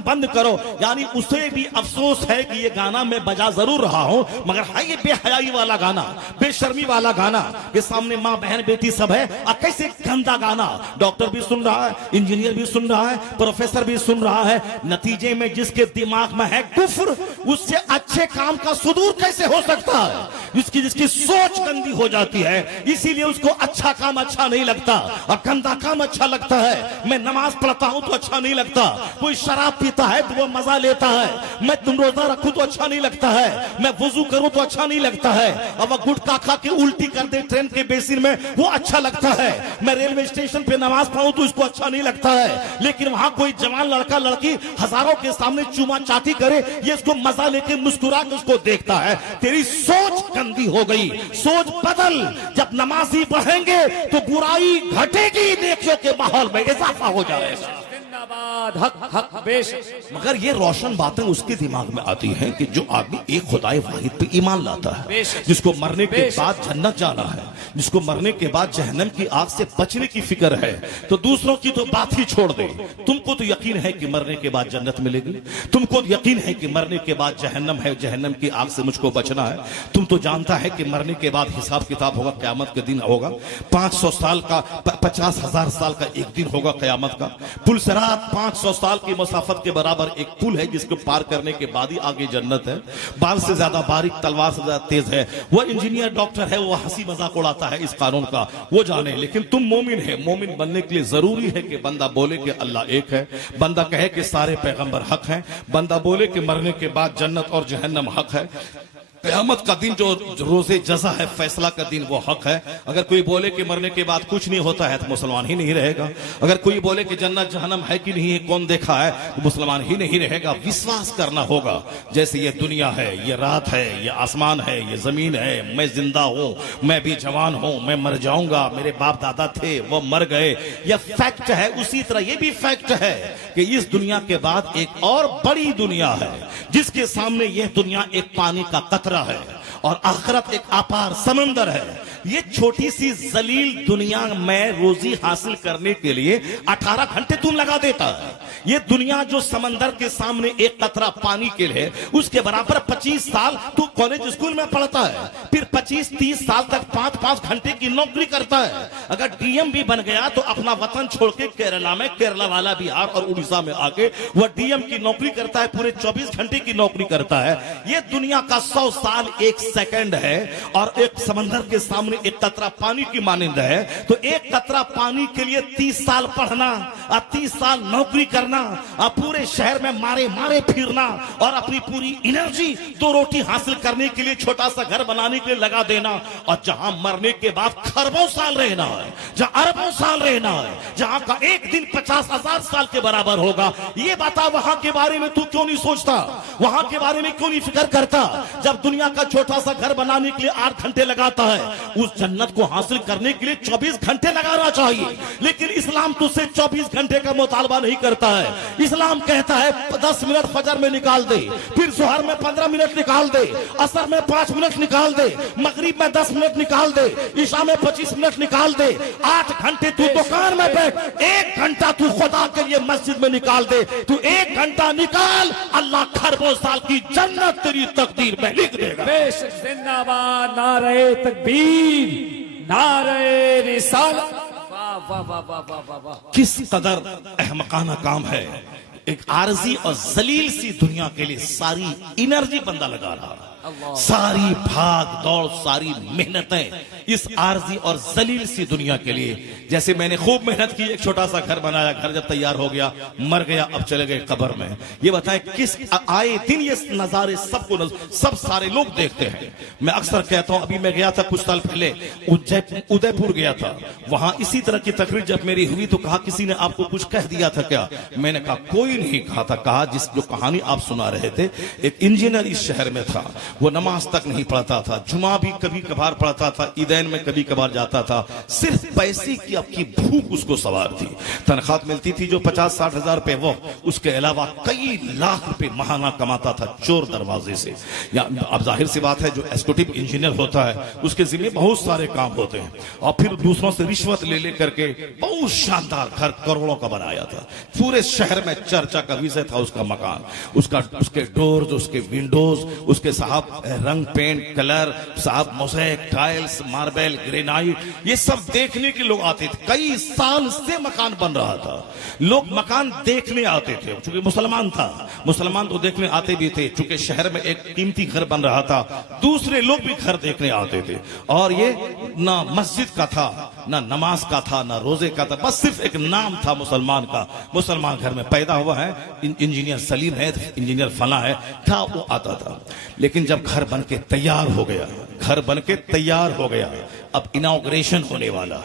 बंद करो। यानी उसे भी अफसोस है कि ये गाना मैं बजा जरूर रहा हूं मगर है ये बेहयाई वाला गाना, बेशर्मी वाला गाना, ये सामने माँ बहन बेटी सब है और कैसे गंदा गाना। डॉक्टर भी सुन रहा है, इंजीनियर भी सुन रहा है, प्रोफेसर भी सुन रहा है। नतीजे में जिसके दिमाग में है कुफ्र, उससे अच्छे काम का सुदूर कैसे हो सकता है। जिसकी सोच गंदी हो जाती है, इसीलिए उसको अच्छा काम अच्छा नहीं लगता और गंदा काम अच्छा लगता है। मैं नमाज पढ़ता हूं तो अच्छा नहीं लगता, कोई शराब पीता है तो वो मजा लेता है। मैं तुम रोजा रखूं तो अच्छा नहीं लगता है, मैं वुजू करूं तो अच्छा नहीं लगता है। और वह गुटखा खा के उल्टी कर दे ट्रेन के बेसिन में, वो अच्छा लगता है। मैं रेलवे स्टेशन पे नमाज पढ़ूं तो इसको अच्छा नहीं लगता है। लेकिन वहां कोई जवान लड़का लड़की हजारों के सामने चूमा चाटी करे, ये इसको मजा लेके मुस्कुरा के उसको देखता है। तेरी सोच गंदी हो गई, सोच बदल। जब नमाजी बढ़ेंगे तो बुराई घटेगी, नेकियों के माहौल में इजाफा हो जाएगा। जिंदाबाद हक हक बेशक। मगर ये रोशन बातें उसके दिमाग में आती हैं कि जो आदमी एक खुदाए वाहिद पे ईमान लाता है, जिसको मरने के बाद जन्नत जाना है, जिसको मरने के बाद जहन्नम की आग से बचने की फिक्र है, तो दूसरों की तो बात ही छोड़ दे। तुमको तो यकीन है कि मरने के बाद जन्नत मिलेगी, तुमको यकीन है कि मरने के बाद जहन्नम है, जहन्नम की आग से मुझको बचना है। तुम तो जानता है कि मरने के बाद हिसाब किताब होगा, क़यामत के दिन होगा। 500 साल का 50,000 साल का एक दिन होगा क़यामत का। पुल सिरात 500 साल की मुसाफत के बराबर एक पुल है जिसको पार करने के बाद ही आगे जन्नत है। बाल से ज्यादा बारीक, तलवार से ज्यादा तेज है। वो इंजीनियर डॉक्टर है, वो हंसी मजाक उड़ाता है इस कानून का, वो जाने। लेकिन तुम मोमिन है, मोमिन बनने के लिए जरूरी है कि बंदा बोले कि अल्लाह एक है, बंदा कहे कि सारे पैगंबर हक हैं, बंदा बोले कि मरने के बाद जन्नत और जहन्नम हक है। क़यामत का दिन जो रोज़े जज़ा है, फैसला का दिन, वो हक है। अगर कोई बोले कि मरने के बाद कुछ नहीं होता है तो मुसलमान ही नहीं रहेगा। अगर कोई बोले कि जन्नत जहन्नम है कि नहीं है, कौन देखा है, तो मुसलमान ही नहीं रहेगा। विश्वास करना होगा जैसे ये दुनिया है, ये रात है, ये आसमान है, ये जमीन है, मैं जिंदा हूँ, मैं भी जवान हूँ, मैं मर जाऊंगा, मेरे बाप दादा थे वो मर गए, यह फैक्ट है। उसी तरह ये भी फैक्ट है कि इस दुनिया के बाद एक और बड़ी दुनिया है जिसके सामने यह दुनिया एक पानी का कतरा है और आखिरत एक अपार समंदर है। ये छोटी सी जलील दुनिया में रोजी हासिल करने के लिए 18 घंटे तुम लगा देता है। ये दुनिया जो समंदर के सामने एक कतरा पानी के लिए, उसके बराबर 25 साल तू कॉलेज स्कूल में पढ़ता है, फिर 25-30 साल तक 5-5 घंटे की नौकरी करता है। अगर डीएम भी बन गया तो अपना वतन छोड़ के केरला में, केरला वाला बिहार और उड़ीसा में आके वह डीएम की नौकरी करता है, पूरे 24 घंटे की नौकरी करता है। ये दुनिया का 100 साल 1 सेकंड है और एक समंदर के सामने एक कतरा पानी की मानिंद है। तो एक कतरा पानी के लिए 30 साल पढ़ना और 30 साल नौकरी करना और पूरे शहर में मारे मारे फिरना और अपनी पूरी एनर्जी 2 रोटी हासिल करने के लिए, छोटा सा घर बनाने के लिए लगा देना। और जहां मरने के बाद खरबों साल रहना है, जहां अरबों साल रहना है, जहां का एक दिन 50,000 साल के बराबर होगा, ये बता वहां के बारे में तू क्यों नहीं सोचता, वहां के बारे में क्यों नहीं फिक्र करता। जब दुनिया का छोटा सा घर बनाने के लिए 8 घंटे लगाता है, उस जन्नत को हासिल करने के लिए 24 घंटे लगाना चाहिए। लेकिन इस्लाम तुझसे 24 घंटे का मुतालबा नहीं करता है। इस्लाम कहता है 10 मिनट फजर में निकाल दे, फिर जोहर में 15 मिनट निकाल दे, असर में 5 मिनट निकाल दे, मगरिब में 10 मिनट निकाल दे, ईशा में 25 मिनट निकाल दे। 8 घंटे तू दुकान में बैठ, 1 घंटा तू खुदा के लिए मस्जिद में निकाल दे। तू 1 घंटा निकाल, अल्लाह खरबों साल की जन्नत तेरी तकदीर में लिख देगा। बेशक। जिंदाबाद, नारे तकबीर, नारे रिसालत। वाह वाह वाह वाह वाह वाह। किस कदर अहमकाना काम है। एक आरजी और जलील सी दुनिया के लिए सारी एनर्जी बंदा लगा रहा है, सारी भाग दौड़, सारी मेहनतें इस आरजी और जलील सी दुनिया के लिए। जैसे मैंने खूब मेहनत की, एक छोटा सा घर बनाया, घर जब तैयार हो गया, मर गया, अब चले गए कब्र में। ये बताएं किस आए दिन ये नजारे सबको सब सारे लोग देखते हैं। मैं अक्सर कहता हूं, अभी मैं गया था कुछ साल पहले उदयपुर गया था, वहां इसी तरह की तकरीर जब मेरी हुई तो कहा किसी ने आपको कुछ कह दिया था क्या? मैंने कहा कोई नहीं कहा था। कहा जिस जो कहानी आप सुना रहे थे, एक इंजीनियर इस शहर में था, वो नमाज तक नहीं पढ़ता था, जुमा भी कभी कभार पढ़ता था, ईदैन में कभी कभार जाता था, सिर्फ पैसे की आपकी भूख उसको सवार थी। तनख्वाह मिलती थी जो 50-60 हजार रुपए, वो उसके अलावा कई लाख रुपए महाना कमाता था चोर दरवाजे से। या अब जाहिर सी बात है, जो एग्जीक्यूटिव इंजीनियर होता है उसके जिम्मे बहुत सारे काम होते हैं, और फिर दूसरों से रिश्वत ले ले करके बहुत शानदार घर करोड़ों का बनाया था। पूरे शहर में चर्चा का विषय था उसका मकान, उसके डोर्स, उसके विंडोज, उसके साहब रंग पेंट कलर, साहब मोज़ेक टाइल्स मार्बल ग्रेनाइट, ये सब देखने के लोग आते थे। कई साल से मकान बन रहा था, लोग मकान देखने आते थे। चूंकि मुसलमान था, मुसलमान तो देखने आते भी थे, चूंकि शहर में एक कीमती घर बन रहा था, दूसरे लोग भी घर देखने आते थे। और ये ना मस्जिद का था, ना नमाज का था, ना रोजे का था, बस सिर्फ एक नाम था मुसलमान का। मुसलमान घर में पैदा हुआ है, इंजीनियर सलीम है, इंजीनियर फला है, था, वो आता था। लेकिन जब घर बन के तैयार हो गया, घर बन के तैयार हो गया, अब इनॉग्रेशन होने वाला,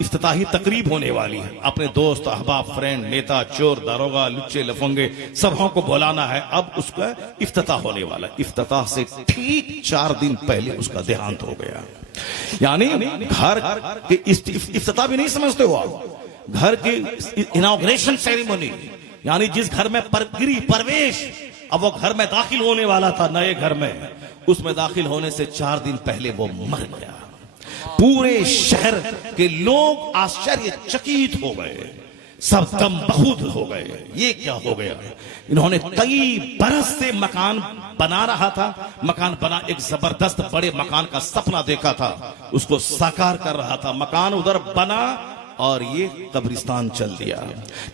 इफ्तिताही तकरीब होने वाली है, अपने दोस्त अहबाब फ्रेंड नेता चोर दारोगा लुच्चे लफंगे सबों को बुलाना है। अब उसका इफ्तिताह होने वाला, इफ्तिताह से ठीक 4 दिन पहले उसका देहांत हो गया। यानी घर के इफ्तिताह भी नहीं समझते हो आप, घर की इनॉग्रेशन सेरेमनी, यानी जिस घर में प्रवेश, अब वो घर में दाखिल होने वाला था, नए घर में, उसमें दाखिल होने से 4 दिन पहले वो मर गया। पूरे शहर के लोग आश्चर्यचकित हो गए, सब दम बखूद हो गए, ये क्या हो गया? इन्होंने कई बरस से मकान बना रहा था, मकान बना, एक जबरदस्त बड़े मकान का सपना देखा था, उसको साकार कर रहा था। मकान उधर बना और ये कब्रिस्तान चल दिया।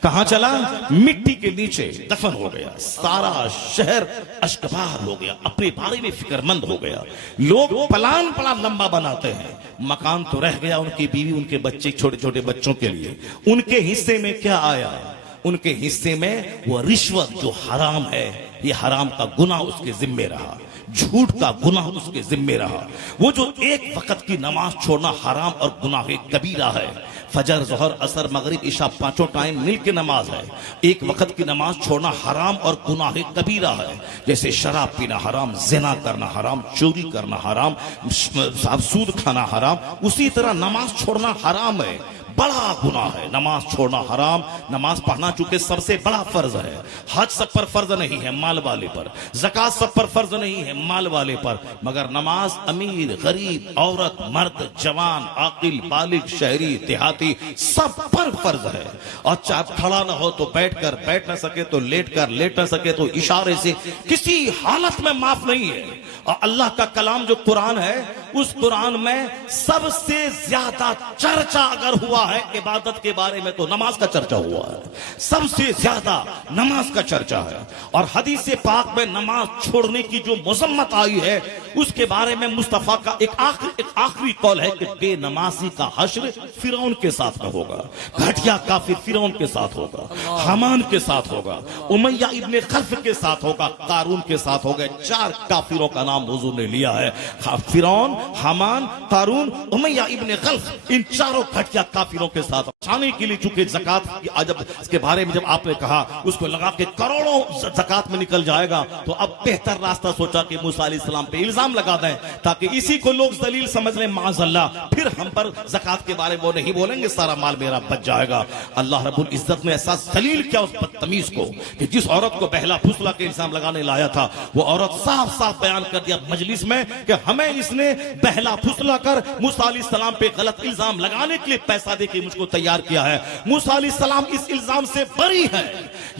कहां चला? मिट्टी के नीचे दफन हो गया। सारा शहर अश्कबार हो गया, अपने बारे में फिक्रमंद हो गया। लोग प्लान बड़ा लंबा बनाते हैं, मकान तो रह गया, उनकी बीवी उनके बच्चे, छोटे छोटे बच्चों के लिए उनके हिस्से में क्या आया? उनके हिस्से में वो रिश्वत जो हराम है, ये हराम का गुनाह उसके जिम्मे रहा, झूठ का गुनाह उसके जिम्मे रहा। वो जो एक वक्त की नमाज छोड़ना हराम और गुनाह कबीरा है, फजर जोहर असर मगरिब इशा 5 टाइम मिल के नमाज है, एक वक्त की नमाज छोड़ना हराम और गुनाह कबीरा है। जैसे शराब पीना हराम, जिना करना हराम, चोरी करना हराम, सूद खाना हराम, उसी तरह नमाज छोड़ना हराम है, बड़ा गुनाह है। नमाज छोड़ना हराम, नमाज पढ़ना चूंकि सबसे बड़ा फर्ज है। हज सब पर फर्ज नहीं है, माल वाले पर। ज़कात सब पर फर्ज नहीं है, माल वाले पर। मगर नमाज अमीर गरीब औरत मर्द जवान आकिल बालिग शहरी देहाती सब पर फर्ज है। और चाहे खड़ा ना हो तो बैठकर, बैठ ना सके तो लेट कर, लेट ना सके तो इशारे से, किसी हालत में माफ नहीं है। और अल्लाह का कलाम जो कुरान है, उस कुरान में सबसे ज्यादा चर्चा अगर हुआ है इबादत के बारे में तो नमाज का चर्चा हुआ है, सबसे ज्यादा नमाज का चर्चा है। और हदीस पाक में नमाज छोड़ने की जो मुजम्मत आई है, उसके बारे में मुस्तफा का एक आखिरी कौल है कि बेनमाजी का हश्र फिरौन के साथ में होगा, घटिया काफिर फिरौन के साथ होगा, हमान के साथ होगा, उमैया इब्ने खल्फ के साथ होगा, कारून के साथ होगा। 4 काफिरों का नाम हुजूर ने लिया है, फिरौन, हमान, कारून, उमैया इब्ने खल्फ, इन चारों घटिया काफिरों के साथ छाने के लिए। चूंकि ज़कात की जब इसके बारे में जब आपने कहा उसको लगा के करोड़ों ज़कात में निकल जाएगा, तो अब बेहतर रास्ता सोचा कि मूसा अलैहिस्सलाम पे इल्जाम लगा दें, ताकि इसी को लोग दलील समझ लें, माज़अल्लाह, फिर हम पर ज़कात के बारे में वो नहीं बोलेंगे, सारा माल मेरा बच जाएगा। अल्लाह रब्बुल इज्जत ने ऐसा दलील किया उस बदतमीज को कि जिस औरत को बहला फुसला के इल्जाम लगाने लाया था, वो औरत साफ साफ बयान कर दिया मजलिस में कि हमें इसने बहला फुसला कर मूसा अलैहिस्सलाम पे गलत इल्जाम लगाने के लिए पैसा देके मुझको तैयार किया है। मूसा अलैहिस्सलाम इस इल्जाम से बरी है,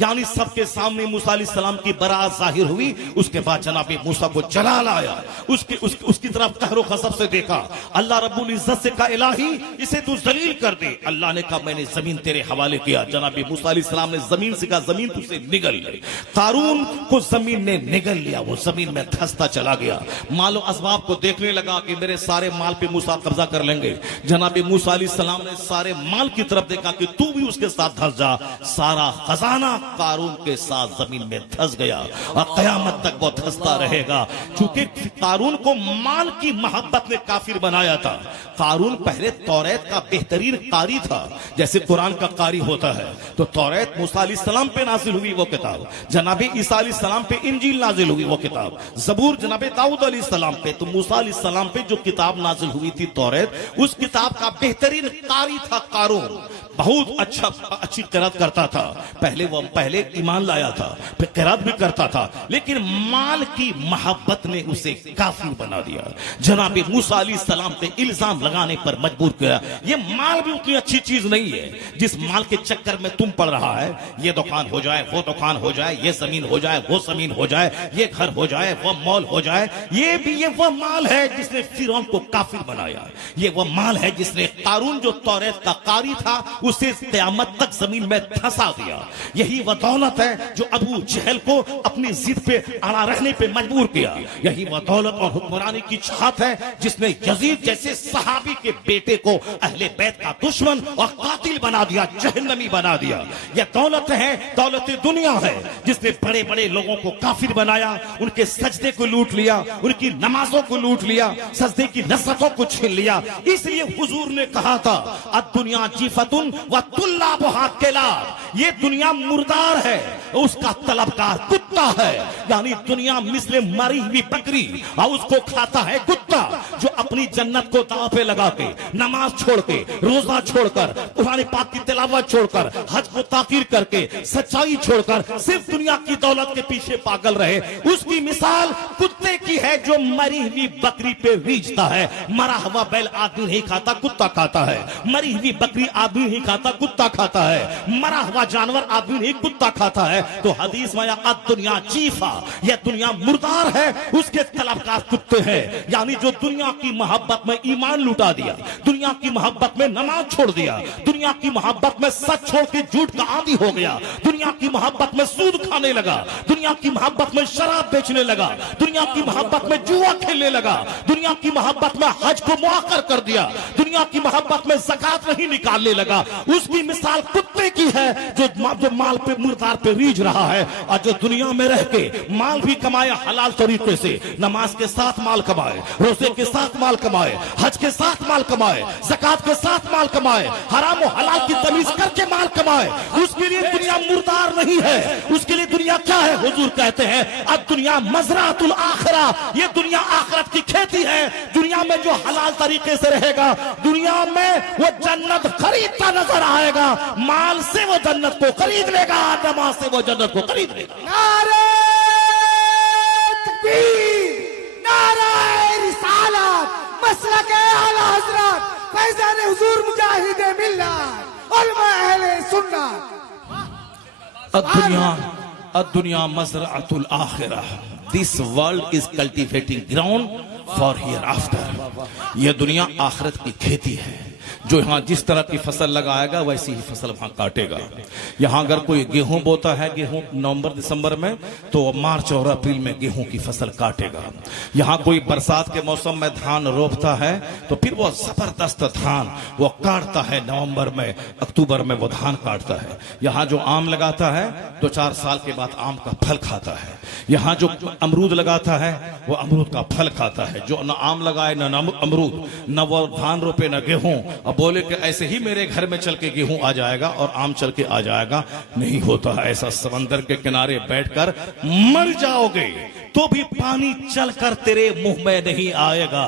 यानी सबके सामने मूसा अलैहिस्सलाम की बरात जाहिर हुई। उसके बाद जनाब मूसा को जलाल आया, उसकी तरफ कहरो खसब से देखा। अल्लाह रब्बुल इज्जत से कहा इलाही इसे तू जलील कर दे। अल्लाह ने कहा मैंने जमीन तेरे हवाले किया। जनाब मूसा अलैहिस्सलाम ने जमीन से कहा जमीन तुझसे निगल ले। कारून को जमीन ने निगल लिया, वो जमीन में धंसता चला गया। मालो असबाब को देखने लगा कि मेरे सारे माल पे मूसा कब्जा कर लेंगे। जनाब मूसा अलैहिस्सलाम ने सारे माल की तरफ देखा कि तू भी उसके साथ धंस जा। सारा खजाना कारून के साथ जमीन में धंस गया और कयामत तक वो धंसता रहेगा। क्योंकि कारून को माल की मोहब्बत ने काफिर बनाया था। कारून पहले तौरात का बेहतरीन कारी था, जैसे कुरान का कारी होता है। तो तौरात मूसा अलैहिस्सलाम पे नाजिल हुई वो किताब, जनाब ईसा अलैहिस्सलाम पे इंजील नाजिल हुई वो किताब, जबूर जनाब दाऊद अलैहिस्सलाम पे। तो मूसा अलैहिस्सलाम पे जो किताब नाजिल हुई थी तौरात, उस किताब का बेहतरीन कारी था कारून। बहुत अच्छी किरात करता था। पहले ईमान लाया था, फिर किरात भी करता था, लेकिन माल की मोहब्बत ने उसे काफिर बना दिया। जनाब मूसा अलैहिस्सलाम पे इल्जाम लगाने पर मजबूर किया। ये माल भी उतनी अच्छी चीज नहीं है जिस माल के चक्कर में तुम पड़ रहा है। ये दुकान हो जाए, वो दुकान हो जाए, ये जमीन हो जाए, वो जमीन हो जाए, ये घर हो जाए, वो मॉल हो जाए। ये वो माल है जिसने फिरौन को काफिर बनाया। ये वो माल है जिसने कारून जो तौरात का कारी था उसे क़यामत तक जमीन में धंसा दिया। यही वह दौलत है जो अबू जहल को अपनी जिद पे अड़ा रहने पे मजबूर किया। यही वह दौलत और हुक्मरानी की चाहत है जिसने यजीद जैसे सहाबी के बेटे को अहले बैत का दुश्मन और कातिल बना दिया, जहन्नमी बना दिया। यह दौलत है, दौलत दुनिया है, जिसने बड़े बड़े लोगों को काफिर बनाया, उनके सजदे को लूट लिया, उनकी नमाजों को लूट लिया, सजदे की नसरतों को छीन लिया। इसलिए हुजूर ने कहा था दुनिया जीफतुन व तुल्लाबुहा किलाब, ये दुनिया मुर्दार है, उसका तलबगार कुत्ता है। यानी दुनिया मिस्ले मरी हुई बकरी और उसको खाता है कुत्ता, जो अपनी जन्नत को दांव पे लगा के, नमाज छोड़ के, रोजा छोड़कर, कुरान पाक की तिलावत छोड़कर, हज को ताकीर करके, सच्चाई छोड़कर सिर्फ दुनिया की दौलत के पीछे पागल रहे, उसकी मिसाल कुत्ते की है जो मरी हुई बकरी पे रीझता है। मरा हुआ बैल आदमी नहीं खाता, कुत्ता खाता है। मरी हुई बकरी आदमी नहीं खाता, कुत्ता खाता है। मरा हुआ जानवर आदमी नहीं, कुत्ता खाता है। तो हदीस में दुनिया चीफा, यह दुनिया मुर्दार है, उसके तलबगार कुत्ते हैं। यानी जो दुनिया की मोहब्बत में ईमान लुटा दिया, दुनिया की मोहब्बत में नमाज छोड़ दिया, दुनिया की मोहब्बत में सच छोड़ के झूठ का आदी हो गया, दुनिया की मोहब्बत में सूद खाने लगा, दुनिया की मोहब्बत में शराब बेचने लगा, दुनिया की मोहब्बत में जुआ खेलने लगा, दुनिया की मोहब्बत में हज को मुआक्कर कर दिया, दुनिया की मोहब्बत में ज़कात नहीं निकालने लगा, उसकी मिसाल कुत्ते की है जो माल पे मुर्दार पे रीझ रहा है। और जो दुनिया में रह के माल भी कमाए हलाल तरीके से, नमाज के साथ माल कमाए, रोजे के साथ माल कमाए, हज के साथ माल कमाए, ज़कात के साथ माल कमाए, हराम और हलाल की तमीज करके माल कमाए, उसके लिए दुनिया मुर्दार नहीं है। उसके लिए दुनिया क्या है? हुजूर कहते हैं अब दुनिया मजरातुल आखिरा, ये दुनिया आखिरत की खेती है। दुनिया में जो हलाल तरीके से रहेगा, दुनिया में वो जन्नत खरीदता नजर आएगा। माल से वो जन्नत को खरीद लेगा, नमाज से वो जन्नत को खरीद लेगा। नारे तकबीर, नारे रिसालत, मसलक आला हजरत फैज़ान हुजूर मुजाहिद मिल्लत उलमा अहले सुन्नत। दुनिया मजरातुल आखिरा, this world is cultivating ground for hereafter. यह दुनिया आखिरत की खेती है। जो यहाँ जिस तरह की फसल लगाएगा वैसी ही फसल वहां काटेगा। यहाँ अगर कोई गेहूं बोता है, गेहूं नवंबर दिसंबर में, तो मार्च और अप्रैल में गेहूं की फसल काटेगा। यहाँ कोई बरसात के मौसम में धान रोपता है तो फिर वो जबरदस्त धान वो काटता है नवंबर में, अक्टूबर में वो धान काटता है। यहाँ जो आम लगाता है 2-4 साल के बाद आम का फल खाता है। यहाँ जो अमरूद लगाता है वो अमरूद का फल खाता है। जो न आम लगाए न अमरूद, न वो धान रोपे न गेहूं, अब बोले कि ऐसे ही मेरे घर में चल के गेहूं आ जाएगा और आम चल के आ जाएगा, नहीं होता है ऐसा। समंदर के किनारे बैठकर मर जाओगे तो भी पानी चलकर तेरे मुंह में नहीं आएगा।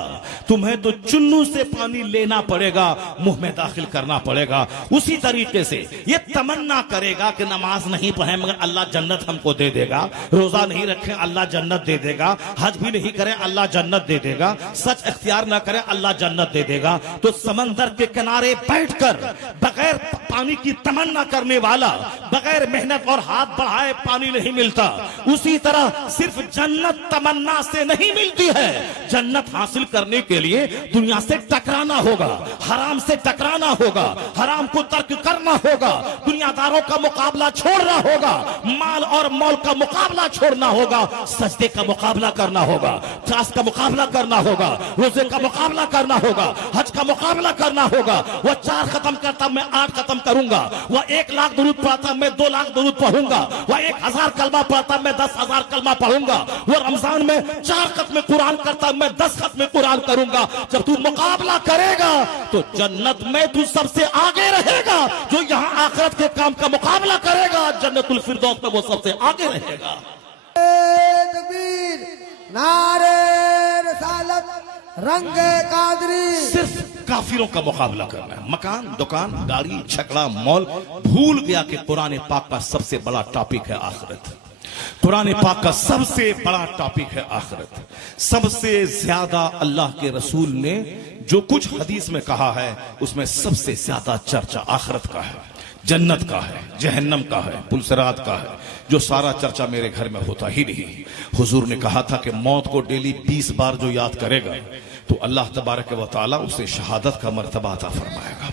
तुम्हें तो चुन्नू से पानी लेना पड़ेगा, मुंह में दाखिल करना पड़ेगा। उसी तरीके से ये तमन्ना करेगा कि नमाज नहीं पढ़े मगर अल्लाह जन्नत हमको दे देगा, रोजा नहीं रखें अल्लाह जन्नत दे देगा, हज भी नहीं करें अल्लाह जन्नत दे देगा, सच इख्तियार ना करें अल्लाह जन्नत दे देगा। तो समंदर के किनारे बैठकर बगैर पानी की तमन्ना करने वाला बगैर मेहनत और हाथ बढ़ाए पानी नहीं मिलता, उसी तरह सिर्फ जन्नत तमन्ना से नहीं मिलती है। जन्नत हासिल करने के लिए दुनिया से टकराना होगा, हराम से टकराना होगा, हराम को तर्क करना होगा, दुनियादारों का मुकाबला छोड़ना होगा, माल और मौल का मुकाबला छोड़ना होगा, सजदे का मुकाबला करना होगा, त्रास का मुकाबला करना होगा, रोजे का मुकाबला करना होगा, हज का मुकाबला करना होगा। वह 4 खत्म करता मैं 8 खत्म करूंगा, वह 1 लाख दुरूद पढ़ता मैं 2 लाख दुरूद पढ़ूंगा, वह 1000 कलमा पढ़ता मैं 10,000 कलमा पढ़ूंगा, वह रमजान में 4 खत्म कुरान करता मैं 10 खत्म कुरान करूंगा। जब तू मुकाबला करेगा तो जन्नत में तू सबसे आगे रहेगा। जो यहाँ आखिरत के काम का मुकाबला करेगा जन्नतुल फिरदौस में वो सबसे आगे रहेगा। तकबीर, नारे रिसालत, रंगे कादरी। सिर्फ काफिरों का मुकाबला करना है। मकान, दुकान, गाड़ी, छकड़ा, मॉल, भूल गया कि कुरान पाक का सबसे बड़ा टॉपिक है आखिरत। कुरान पाक का सबसे बड़ा टॉपिक है आखिरत। सबसे ज्यादा अल्लाह के रसूल ने जो कुछ हदीस में कहा है उसमें सबसे ज्यादा चर्चा आखिरत का है, जन्नत का है, जहन्नम का है, पुलसरात का है, जो सारा चर्चा मेरे घर में होता ही नहीं। हुजूर ने कहा था कि मौत को डेली 20 बार जो याद करेगा तो अल्लाह तबारक व तआला उसे शहादत का मर्तबा अता फरमाएगा।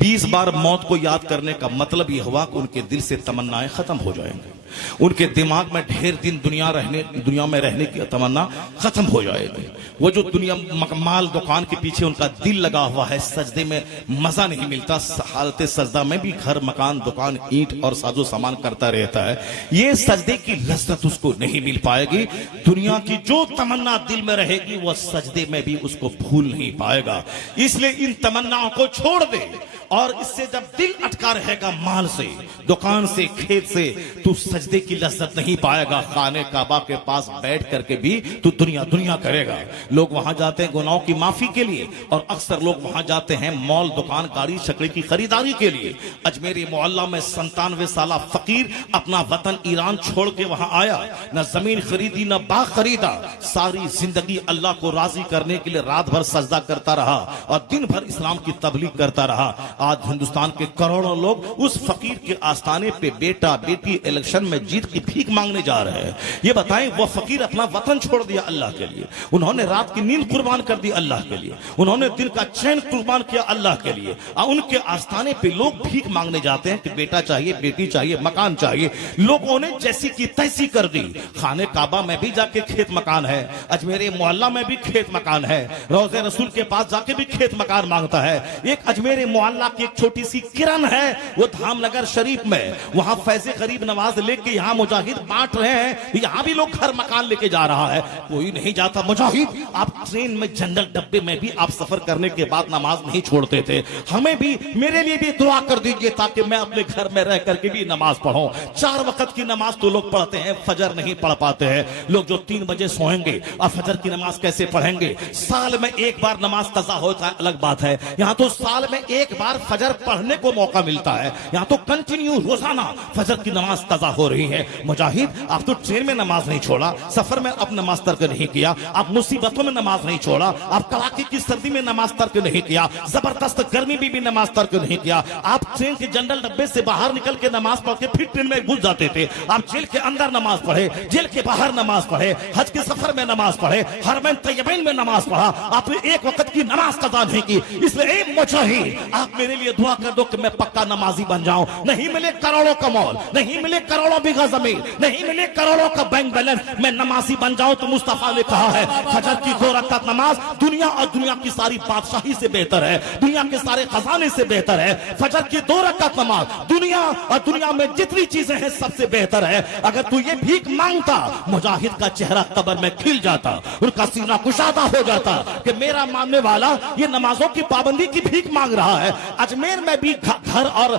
20 बार मौत को याद करने का मतलब यह हुआ कि उनके दिल से तमन्नाएं खत्म हो जाएंगी, उनके दिमाग में ढेर दिन दुनिया में रहने की तमन्ना खत्म हो जाएगी। वो जो दुनिया माल दुकान के पीछे उनका दिल लगा हुआ है, सजदे में मजा नहीं मिलता, हालत सजदा में भी घर मकान दुकान ईंट और साजो सामान करता रहता है, ये सजदे की लज्जत उसको नहीं मिल पाएगी। दुनिया की जो तमन्ना दिल में रहेगी वह सजदे में भी उसको भूल नहीं पाएगा। इसलिए इन तमन्नाओं को छोड़ दे, और इससे जब दिल अटका रहेगा माल से, दुकान से, खेत से, तू सजदे की लज्जत नहीं पाएगा। खाने काबा के पास बैठ करके भी तू दुनिया करेगा। लोग वहां जाते हैं गुनाहों की माफी के लिए, और अक्सर लोग वहां जाते हैं मॉल दुकान गाड़ी छकड़े की खरीदारी के लिए। अजमेरी मोहल्ला में 97 साला फकीर अपना वतन ईरान छोड़ के वहां आया, न जमीन खरीदी न बाग खरीदा, सारी जिंदगी अल्लाह को राजी करने के लिए रात भर सजदा करता रहा और दिन भर इस्लाम की तबलीग करता रहा। आज हिंदुस्तान के करोड़ों लोग उस फकीर के आस्थाने पे बेटा बेटी इलेक्शन में जीत की भीख मांगने जा रहे हैं। ये बताएं, वो फकीर अपना वतन छोड़ दिया अल्लाह के लिए, उन्होंने रात की नींद कुर्बान कर दी अल्लाह के लिए, उन्होंने दिन का चैन कुर्बान किया अल्लाह के लिए, और उनके आस्थाने पे लोग भीख मांगने जाते हैं कि बेटा चाहिए, बेटी चाहिए, मकान चाहिए। लोगों ने जैसी की तैसी कर दी। खाने काबा में भी जाके खेत मकान है, अजमेरी मोहल्ला में भी खेत मकान है, रोजे रसूल के पास जाके भी खेत मकान मांगता है। एक अजमेरी मोहल्ला की एक छोटी सी किरण है, वो धामनगर शरीफ में, वहां फैज़े गरीब नवाज लेके यहाँ मुजाहिद बांट रहे हैं, यहाँ भी लोग घर मकान लेके जा रहा है, कोई नहीं जाता मुजाहिद। आप ट्रेन में जनरल डब्बे में भी आप सफर करने के बाद नमाज नहीं छोड़ते थे। हमें भी, मेरे लिए भी दुआ कर दीजिए ताकि मैं अपने घर में रह करके भी नमाज पढ़ूं। 4 वक्त की नमाज तो लोग पढ़ते हैं, फजर नहीं पढ़ पाते हैं। लोग जो 3 बजे सोएंगे और फजर की नमाज कैसे पढ़ेंगे? साल में एक बार नमाज कज़ा होता है, अलग बात है। यहाँ तो साल में एक बार फजर पढ़ने को मौका मिलता है, यहाँ तो कंटिन्यू रोजाना फजर की नमाज कज़ा हो रही है। मुजाहिद, आप तो ट्रेन में नमाज नहीं छोड़ा, सफर में आप नमाज तर्क नहीं किया, आप मुसीबतों में नमाज नहीं छोड़ा, आप कड़ाके की सर्दी में नमाज तर्क नहीं किया, जबरदस्त गर्मी में भी नमाज तर्क नहीं किया। आप ट्रेन के जनरल डब्बे से बाहर निकल के नमाज पढ़ के फिर ट्रेन में घुस जाते थे। आप जेल के अंदर नमाज पढ़े, जेल के बाहर नमाज पढ़े, हज के सफर में नमाज पढ़े, हरमैन तैयबैन में नमाज पढ़ा, आपने एक वक्त की नमाज कज़ा नहीं की। इसलिए मुजाहिद, आप मेरे लिए दुआ कर दो कि मैं पक्का नमाजी बन जाऊं। नहीं मिले करोड़ों का मॉल, नहीं मिले करोड़ों बीघा जमीन, नहीं मिले करोड़ों का बैंक बैलेंस, मैं नमाजी बन जाऊं तो मुस्तफा ने कहा है फजर की 2 रकात नमाज दुनिया और दुनिया की सारी बादशाही से बेहतर है, दुनिया के सारे खजाने से बेहतर है। फजर की 2 रकात नमाज दुनिया और दुनिया में जितनी चीजें हैं सबसे बेहतर है। अगर तू ये भीख मांगता, मुजाहिद का चेहरा कब्र में खिल जाता, उनका सीना कुशादा हो जाता कि मेरा मानने वाला ये नमाजों की पाबंदी की भीख मांग रहा है। अजमेर में भी घर और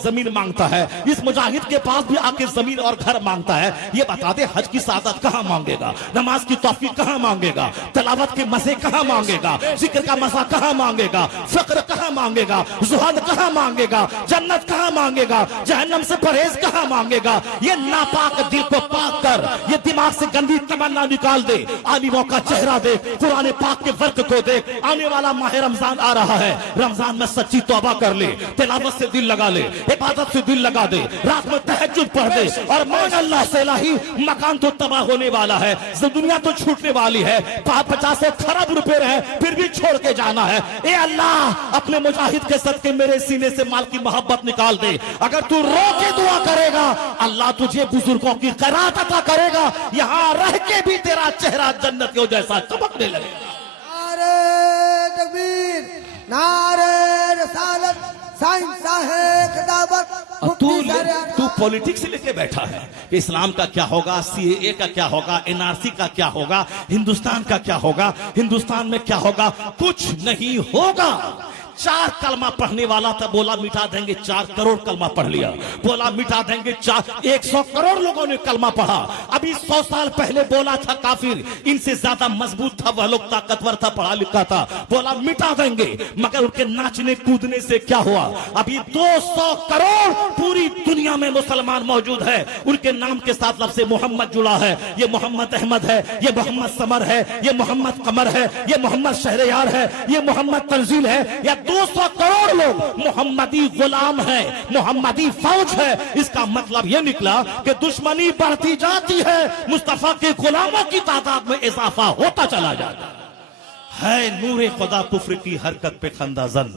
जमीन मांगता है, इस मुजाहिद के पास भी आके जमीन और घर मांगता है, ये बता दे हज की सादत कहां मांगेगा, नमाज की तौफीक कहां मांगेगा, तलावत के मजे कहां मांगेगा, जिक्र का मजा कहां मांगेगा, फक्र कहां मांगेगा, जुहद कहां मांगेगा, जन्नत कहां मांगेगा, जहन्नम से परहेज कहां मांगेगा। ये नापाक दिल को पाक कर, ये दिमाग से गंदी तमन्ना निकाल दे, आलिमों का चेहरा दे, कुरान पाक के वर्क को देख। आने वाला माह रमजान आ रहा है, रमजान में सच्ची तौबा कर ले, तिलावत से दिल लगा ले, इबादत से दिल लगा दे, रात में तहज्जुद पढ़ दे और मान अल्लाह से इलाही, मकान तो तबाह होने वाला है, दुनिया तो छूटने वाली है, 50 खरब रुपए रहे फिर भी छोड़ के जाना है। ए अल्लाह, अपने मुजाहिद के सदके मेरे सीने से माल की मोहब्बत निकाल दे। अगर तू रो के दुआ करेगा, अल्लाह तुझे बुजुर्गों की खैरात अता करेगा, यहां रह के भी तेरा चेहरा जन्नतियों जैसा चमकने लगेगा। नारे तकबीर, नारे रसालत, साइंस साहेब खिताबत। तू पॉलिटिक्स लेके बैठा है कि इस्लाम का क्या होगा, सीएए का क्या होगा, एनआरसी का क्या होगा, हिंदुस्तान का क्या होगा, हिंदुस्तान में क्या होगा, कुछ नहीं होगा। 4 कलमा पढ़ने वाला था, बोला मिटा देंगे, 4 करोड़ कलमा पढ़ लिया, बोला मिटा देंगे 100 करोड़ लोगों ने कलमा पढ़ा। अभी 100 साल पहले बोला था काफिर, इनसे ज्यादा मजबूत था वह लोग, ताकतवर था, पढ़ा लिखा था, बोला मिटा देंगे, मगर उनके नाचने कूदने से क्या हुआ। अभी 200 करोड़ पूरी दुनिया में मुसलमान मौजूद है, उनके नाम के साथ लफ्ज़ मोहम्मद जुड़ा है। ये मोहम्मद अहमद है, ये मोहम्मद समर है, ये मोहम्मद कमर है, ये मोहम्मद शहरयार है, ये मोहम्मद तंजील है, या 200 करोड़ लोग मोहम्मदी गुलाम है, मोहम्मदी फौज है। इसका मतलब यह निकला कि दुश्मनी बढ़ती जाती है, मुस्तफा के गुलामों की तादाद में इजाफा होता चला जाता है। नूरे खुदा कुफ्र की हरकत पे खंदाजन,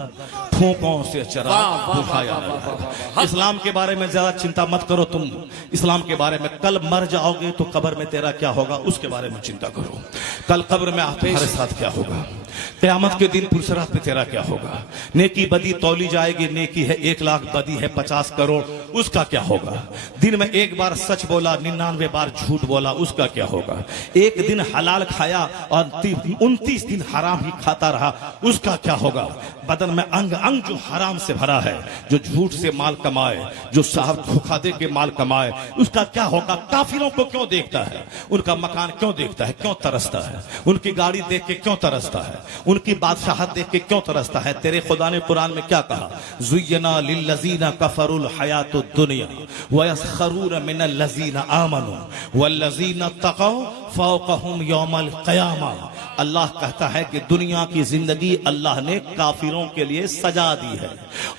फूंकों से चरा बुझाया न जाएगा। इस्लाम के बारे में ज्यादा चिंता मत करो तुम, इस्लाम के बारे में कल मर जाओगे तो कब्र में तेरा क्या होगा उसके बारे में चिंता करो। कल कब्र में तुम्हारे साथ क्या होगा, क़यामत के दिन पुरसरात पे तेरा क्या होगा। नेकी बदी तौली जाएगी, नेकी है 1 लाख, बदी है 50 करोड़, उसका क्या होगा। दिन में 1 बार सच बोला, 99 बार झूठ बोला, उसका क्या होगा। 1 दिन हलाल खाया और 29 दिन हराम ही खाता रहा, उसका क्या होगा। बदन में अंग अंग जो हराम से भरा है, जो झूठ से माल कमाए, जो साहब धोखा दे के माल कमाए, उसका क्या होगा। काफिरों को क्यों देखता है, उनका मकान क्यों देखता है, क्यों तरसता है, उनकी गाड़ी देख के क्यों तरसता है, उनकी बादशाहत देख के क्यों तरसता है। तेरे खुदा ने कुरान में क्या कहा, ज़ुय्यना लिल्लज़ीना कफरुल हयातुद दुनिया व यस्खरून मिनल लज़ीना आमनू वल्लज़ीना तक़ौ फौक़हुम यौमल क़यामा। अल्लाह कहता है कि दुनिया की जिंदगी अल्लाह ने काफिरों के लिए सजा दी है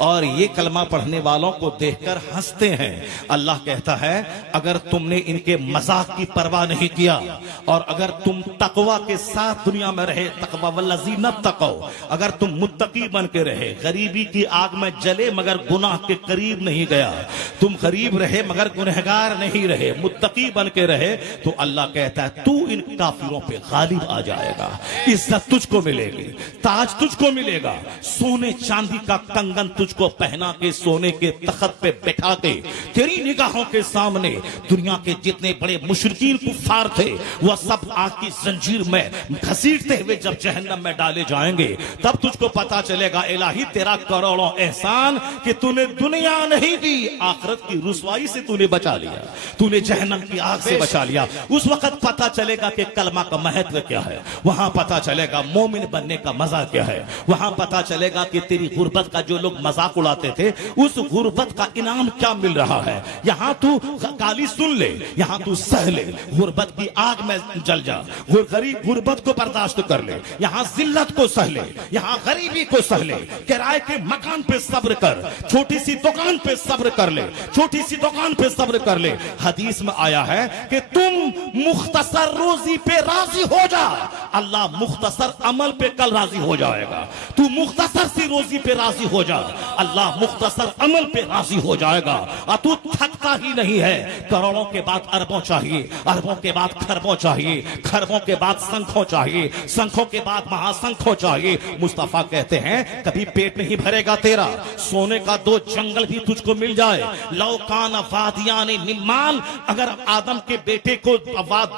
और ये कलमा पढ़ने वालों को देखकर हंसते हैं। अल्लाह कहता है अगर तुमने इनके मजाक की परवाह नहीं किया और अगर तुम तकवा के साथ दुनिया में रहे, तकवा वल्लज़ीना तक़ौ, अगर तुम मुत्तकी बन के रहे, गरीबी की आग में जले मगर गुनाह के करीब नहीं गया, तुम गरीब रहे मगर गुनहगार नहीं रहे, मुत्तकी बन के रहे, तो अल्लाह कहता है तू इन काफिरों पे गालिब आ जाएगा। इज्जत तुझको मिलेगी, ताज तुझको मिलेगा, सोने चांदी का कंगन तुझको पहना के सोने के तख्त पे बैठा के तेरी निगाहों के सामने दुनिया के जितने बड़े मुशरिकीन कुफ्फार थे वह सब आग की जंजीर में घसीटते हुए जब जहन्नम में डाले जाएंगे, तब तुझको पता चलेगा इलाही तेरा करोड़ों एहसान कि तूने दुनिया नहीं दी, आखिरत की रुसवाई से तूने बचा लिया, तूने जहन्नम की आग से बचा लिया। उस वक्त पता चलेगा कि कलमा का महत्व क्या है, वहां पता चलेगा मोमिन बनने का मजा क्या है, वहां पता चलेगा कि तेरी गुर्बत का जो लोग मजाक उड़ाते थे उस गुर्बत का इनाम क्या मिल रहा है। यहां तू गाली सुन ले, यहां तू सह ले, गुर्बत की आग में जल जा, गरीब गुर्बत को बर्दाश्त कर ले, यहां जिल्लत को सह ले, यहां गरीबी को सह ले, किराए के मकान पे सब्र कर, छोटी सी दुकान पे सब्र कर ले, छोटी सी दुकान पे सब्र कर ले। हदीस में आया है कि तुम मुख्तसर रोजी पे राजी हो जा, अल्लाह मुख्तसर अमल पे कल राजी हो जाएगा। तू मुख्तसर सी रोजी पे राजी हो जा, अल्लाह मुख्तसर अमल पे राजी हो जाएगा। और तू थकता ही नहीं है, करोड़ों के बाद अरबों चाहिए, अरबों के बाद खरबों चाहिए, खरबों के बाद संखों चाहिए, संखों के बाद महासंखों चाहिए। मुस्तफा कहते हैं कभी पेट नहीं भरेगा तेरा, सोने का 2 जंगल भी तुझको मिल जाए, लौकान वादियाने निमाल, अगर आदम के बेटे को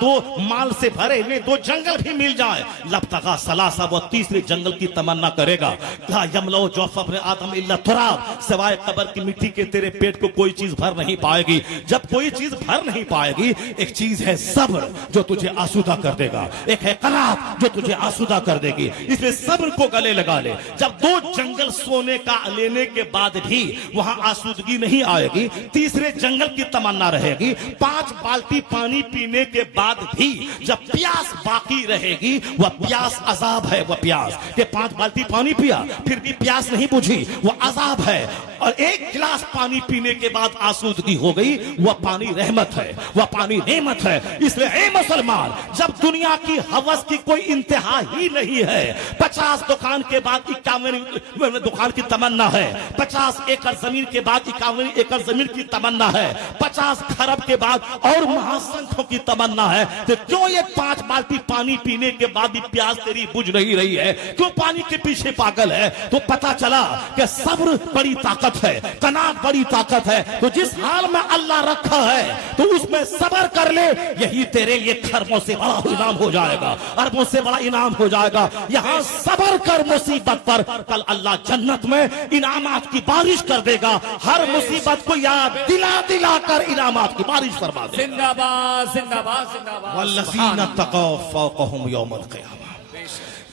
2 माल से भरे हुए 2 जंगल भी मिल जाए, जाए, लबतगा सलासा, वो तीसरे जंगल की तमन्ना करेगा। ला यमलो जौफ अपने आदम इल्ला तुराब, सिवाय कब्र की मिट्टी के तेरे पेट को कोई चीज भर नहीं पाएगी। जब कोई चीज भर नहीं पाएगी, एक चीज है सब्र जो तुझे आसूदा कर देगा, एक है कनात जो तुझे आसूदा कर देगी। इसलिए सब्र को गले लगा ले। जब 2 जंगल सोने का लेने के बाद भी वहां आसूदगी नहीं आएगी, तीसरे जंगल की तमन्ना रहेगी। 5 बाल्टी पानी पीने के बाद भी जब प्यास बाकी रहेगी, वह प्यास अजाब है। वह प्यास के 5 बाल्टी पानी पिया फिर भी प्यास नहीं बुझी, वह अजाब है। और 1 गिलास पानी पीने के बाद आसूदगी हो गई, वह पानी रहमत है, वह पानी नेमत है। इसलिए ए मुसलमान, जब दुनिया की हवस की कोई इंतहा ही नहीं है, 50 दुकान के बाद 51 दुकान की तमन्ना है, 50 एकड़ जमीन के बाद 51 एकड़ जमीन की तमन्ना है, 50 खरब के बाद और महासंख्यों की तमन्ना है, तो क्यों ये 5 बाल्टी पानी पीने के बाद भी प्यास तेरी बुझ नहीं रही है? क्यों पानी के पीछे पागल है? तो पता चला कि सब्र बड़ी ताकत है, कनात बड़ी ताकत है। तो जिस हाल में अल्लाह रखा है तो उसमें सब्र कर ले, यही तेरे लिए खरबों से बड़ा इनाम हो जाएगा, अरबों से बड़ा इनाम हो जाएगा। यहां सब्र कर मुसीबत पर, कल अल्लाह जन्नत में इनामात की बारिश कर देगा। हर मुसीबत को याद दिला दिला कर इनामात की बारिश फरमा देगा। जिंदाबाद जिंदाबाद जिंदाबाद। वल्लज़ीना तक़व फ़ौक़हुम यौमल क़ियामा,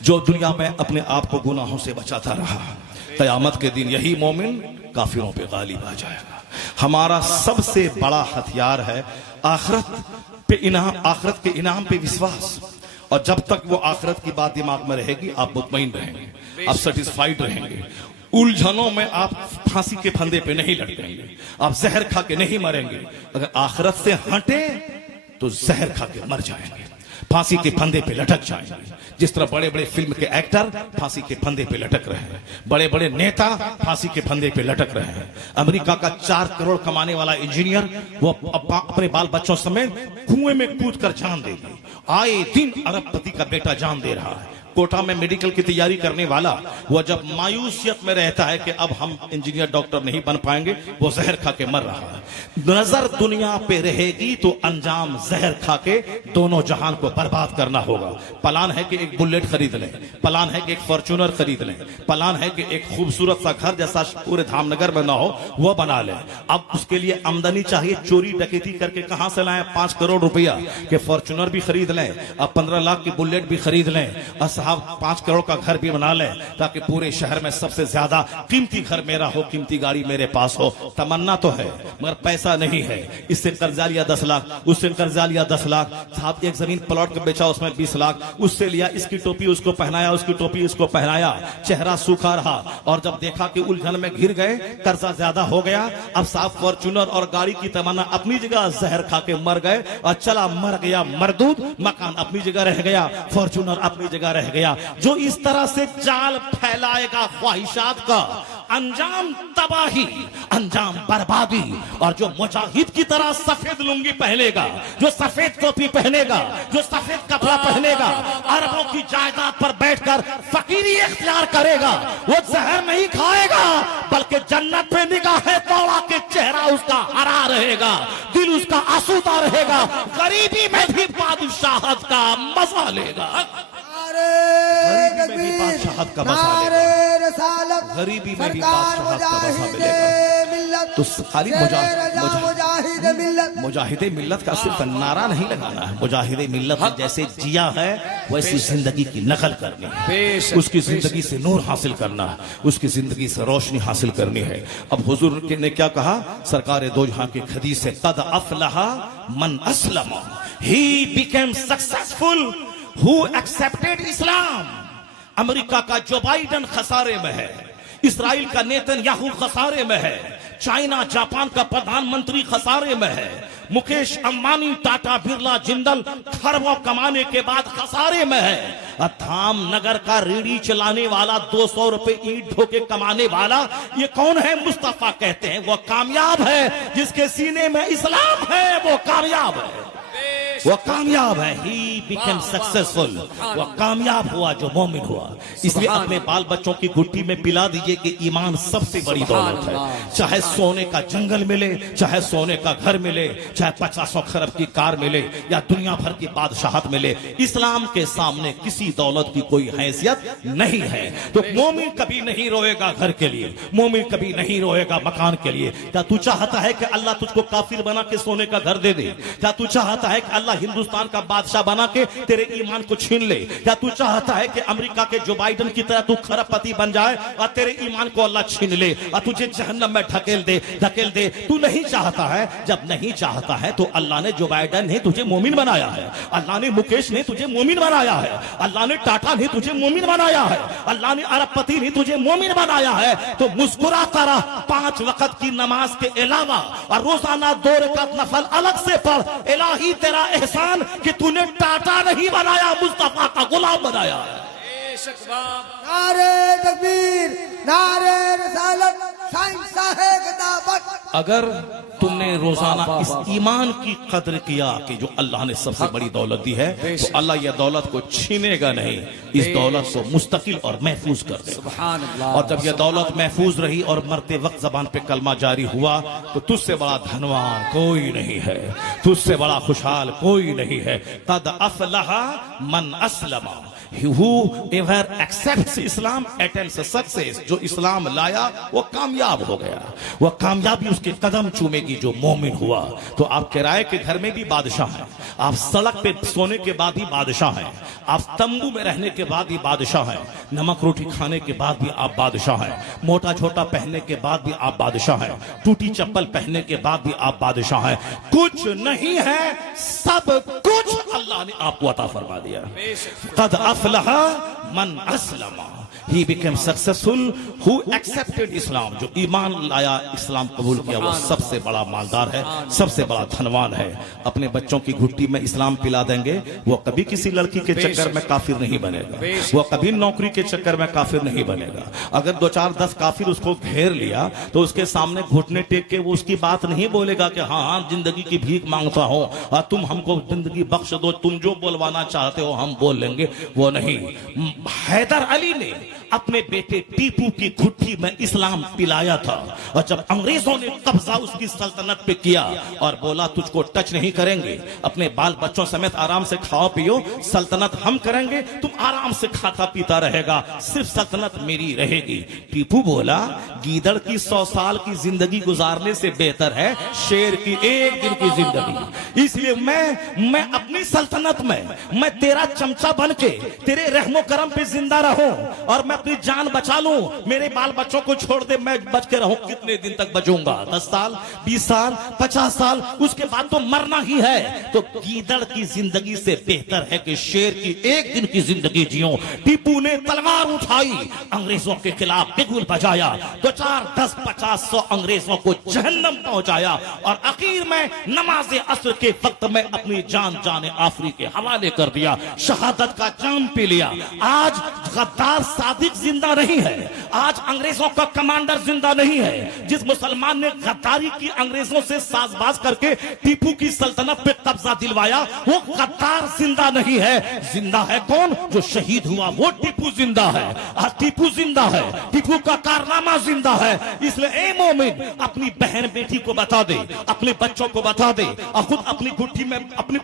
जो दुनिया में अपने आप को गुनाहों से बचाता रहा, क़यामत के दिन यही मोमिन काफिरों पे गालिब आ जाएगा। हमारा सबसे बड़ा हथियार है आखिरत पे इनाम, आखिरत के इनाम पे विश्वास। और जब तक वो आखिरत की बात दिमाग में रहेगी, आप मुतमईन रहेंगे, आप सेटिस्फाइड रहेंगे। उलझनों में आप फांसी के फंदे पे नहीं लटकेंगे, आप जहर खा के नहीं मरेंगे। अगर आखिरत से हटे तो जहर खा के मर जाएंगे, फांसी के फंदे पे लटक जाएंगे। जिस तरह बड़े बड़े फिल्म के एक्टर फांसी के फंदे पे लटक रहे हैं, बड़े बड़े नेता फांसी के फंदे पे लटक रहे हैं। अमेरिका का 4 करोड़ कमाने वाला इंजीनियर, वो अपने बाल बच्चों समेत कुएं में कूद कर जान देगी। आए दिन अरबपति का बेटा जान दे रहा है। कोटा में मेडिकल की तैयारी करने वाला, वह जब मायूसियत में रहता है कि अब हम इंजीनियर डॉक्टर नहीं बन पाएंगे, वो जहर खा के मर रहा है। नजर दुनिया पे रहेगी तो अंजाम जहर खा के दोनों जहान को बर्बाद करना होगा। प्लान है कि एक बुलेट खरीद लें, प्लान है कि एक फॉर्च्यूनर खरीद लें, प्लान है कि एक खूबसूरत सा घर जैसा पूरे धामनगर में ना हो वो बना लें। अब उसके लिए आमदनी चाहिए, चोरी डकैती करके कहां से लाएं? 5 करोड़ रुपया के फॉर्च्यूनर भी खरीद लें, अब 15 लाख की बुलेट भी खरीद लें, और साहब 5 करोड़ का घर भी बना लें, ताकि पूरे शहर में सबसे ज्यादा कीमती घर मेरा हो, कीमती गाड़ी मेरे पास हो। तमन्ना तो है मगर पैसा नहीं है। इससे कर्जा लिया 10 लाख, उससे कर्जा लिया 10 लाख, साहब एक जमीन प्लॉट का बेचा उसमें 20 लाख, उससे लिया, इसकी टोपी उसको पहनाया, उसकी टोपी इसको पहनाया, चेहरा सूखा रहा। और जब देखा कि उलझन में घिर गए, कर्जा ज्यादा हो गया, अब साहब फॉर्च्यूनर और गाड़ी की तमन्ना अपनी जगह जहर खा के मर गए, और चला मर गया मरदूद। मकान अपनी जगह रह गया, फॉर्च्यूनर अपनी जगह रह गया। जो इस तरह से जाल फैलाएगा ख्वाहिशात का, अंजाम तबाही, अंजाम बर्बादी। और जो मुजाहिद की तरह सफेद लुंगी पहनेगा, जो सफेद टोपी पहनेगा, जो सफेद कपड़ा पहनेगा, अरबों की जायदाद पर बैठकर फकीरी इख्तियार करेगा, वो जहर नहीं खाएगा, बल्कि जन्नत में निगाहें दौड़ा के चेहरा उसका हरा रहेगा, दिल उसका आसूदा रहेगा, गरीबी में भी बादशाहत का मजा लेगा। गरीबी में भी बादशाहत का मजा लेगा, गरीबी में भी बादशाहत का मजा मिलेगा। तो खाली मुजाहिदे मिल्लत का सिर्फ नारा नहीं लगाना है, मुजाहिदे मिल्लत ने जैसे जिया है वैसी जिंदगी की नकल करनी है, उसकी जिंदगी से नूर हासिल करना है, उसकी जिंदगी से रोशनी हासिल करनी है। अब हुजूर ने क्या कहा? सरकार दो जहां की हदीस से, कद अफलहा मन Aslam, he became successful who accepted Islam. America का जो बाइडन खसारे में है, इसराइल का नेतन्याहू खसारे में है, चाइना जापान का प्रधानमंत्री खसारे में है, मुकेश अंबानी टाटा बिरला जिंदल खरबों कमाने के बाद खसारे में है। धामनगर का रेडी चलाने वाला 200 रुपए ईंट ढो के कमाने वाला, ये कौन है? मुस्तफा कहते हैं वो कामयाब है, जिसके सीने में इस्लाम है वो कामयाब है। वो कामयाब है, ही बिकेम सक्सेसफुल, वो कामयाब हुआ जो मोमिन हुआ। इसलिए अपने बाल बच्चों की गुट्टी में पिला दीजिए कि ईमान सबसे बड़ी दौलत है। चाहे सोने का जंगल मिले, चाहे सोने का घर मिले, चाहे 50 खरब की कार मिले या दुनिया भर की बादशाहत मिले, इस्लाम के सामने किसी दौलत की कोई हैसियत नहीं है। तो मोमिन कभी नहीं रोएगा घर के लिए, मोमिन कभी नहीं रोएगा मकान के लिए। क्या तू चाहता है कि अल्लाह तुझको काफिर बना के सोने का घर दे दे? क्या तू चाहता है कि अल्लाह हिंदुस्तान का बादशाह बना के तेरे ईमान को छीन ले? क्या तू चाहता है कि अमेरिका के जो बाइडन की तरह तू खरबपति बन जाए और तेरे ईमान को अल्लाह छीन ले और तुझे जहन्नम में ढकेल दे? तू नहीं चाहता है। जब नहीं चाहता है तो अल्लाह ने जो बाइडन ने तुझे मोमिन बनाया है, अल्लाह ने मुकेश ने तुझे मोमिन बनाया है, अल्लाह ने टाटा ने तुझे मोमिन बनाया है, अल्लाह ने अरबपति ने तुझे मोमिन बनाया है। तो मुस्कुराता रह 5 वक्त की नमाज के अलावा और रोजाना 2 रकात नफल अलग से पढ़। इलाही तेरा एहसान कि तूने टाटा नहीं बनाया, मुस्तफा का गुलाम बनाया है। नारे तकबीर, नारे रिसालत, साहिंसाह खिताबत। अगर तुमने रोजाना इस ईमान की कदर किया कि जो अल्लाह ने सबसे बड़ी दौलत दी है, तो अल्लाह यह दौलत को छीनेगा नहीं, इस दौलत को मुस्तकिल और महफूज कर देगा। और जब यह दौलत महफूज रही और मरते वक्त जबान पे कलमा जारी हुआ, तो तुझसे बड़ा धनवान कोई नहीं है, तुझसे बड़ा खुशहाल कोई नहीं है। कद अफलहा मन अस्लमा, whoever accepts Islam attains success। जो इस्लाम लाया वो कामयाब हो गया, वो कामयाबी उसके कदम चूमेगी जो मोमिन हुआ। तो आप किराए के घर में भी बादशाह हैं, आप सड़क पे सोने के बाद ही बादशाह हैं, आप तंबू में रहने के बाद ही बादशाह हैं, नमक रोटी खाने के बाद भी आप बादशाह हैं, मोटा छोटा पहनने के बाद भी आप बादशाह हैं, टूटी चप्पल पहनने के बाद भी आप बादशाह हैं। कुछ नहीं है, सब कुछ अल्लाह ने आपको अता फरमा दिया। कद अफलहा मन अस्लमा, he became successful who accepted Islam। जो ईमान लाया, इस्लाम कबूल किया, वो सबसे बड़ा मालदार है, सबसे बड़ा धनवान है। अपने बच्चों की घुट्टी में इस्लाम पिला देंगे, वो कभी किसी लड़की के चक्कर में काफिर नहीं बनेगा, वो कभी नौकरी के चक्कर में काफिर नहीं बनेगा। अगर 2 4 10 काफिर उसको घेर लिया तो उसके सामने घुटने टेक के वो उसकी बात नहीं बोलेगा कि हाँ हाँ जिंदगी की भीख मांगता हो और तुम हमको जिंदगी बख्श दो, तुम जो बोलवाना चाहते हो हम बोल लेंगे, वो नहीं। हैदर अली ने अपने बेटे टीपू की घुट्टी में इस्लाम पिलाया था, और जब अंग्रेजों ने कब्जा उसकी सल्तनत पे किया और बोला तुझको टच नहीं करेंगे, अपने बाल बच्चों समेत आराम से खाओ पियो, सल्तनत हम करेंगे, तुम आराम से खाता पीता रहेगा, सिर्फ सल्तनत मेरी रहेगी। टीपू बोला गीदड़ की 100 साल की जिंदगी गुजारने से बेहतर है शेर की 1 दिन की जिंदगी। इसलिए मैं अपनी सल्तनत में मैं तेरा चमचा बन के तेरे रहमो करम पे जिंदा रहूं और मैं अपनी जान बचा लूं, मेरे बाल बच्चों को छोड़ दे, मैं बच के रहूं। कितने दिन तक बचूंगा? 10 साल, 20 साल, 50 साल, उसके बाद तो मरना ही है। तो गीदड़ की जिंदगी से बेहतर है कि शेर की 1 दिन की जिंदगी जियो। टीपू ने तलवार उठाई, अंग्रेजों के खिलाफ बिगुल बजाया, 2 4 10 50 100 अंग्रेजों को जहन्नम पहुंचाया और आखिर में नमाज असर के वक्त में अपनी जान जाने आफरी के हवाले कर दिया, शहादत का जाम पी लिया। आज गद्दार सादिक जिंदा नहीं है, आज अंग्रेजों का कमांडर जिंदा नहीं है। जिस मुसलमान ने गद्दारी की, अंग्रेजों से साजबाज करके टीपू की सल्तनत पे कब्जा दिलवाया, वो गद्दार जिंदा नहीं है। जिंदा है कौन? जो शहीद हुआ, वो टीपू जिंदा है। आज टीपू जिंदा है, टीपू का कारनामा जिंदा है। इसलिए ए मोमिन, अपनी बहन बेटी को बता दे, अपने बच्चों को बता दे और खुद अपनी गुट्ठी में अपनी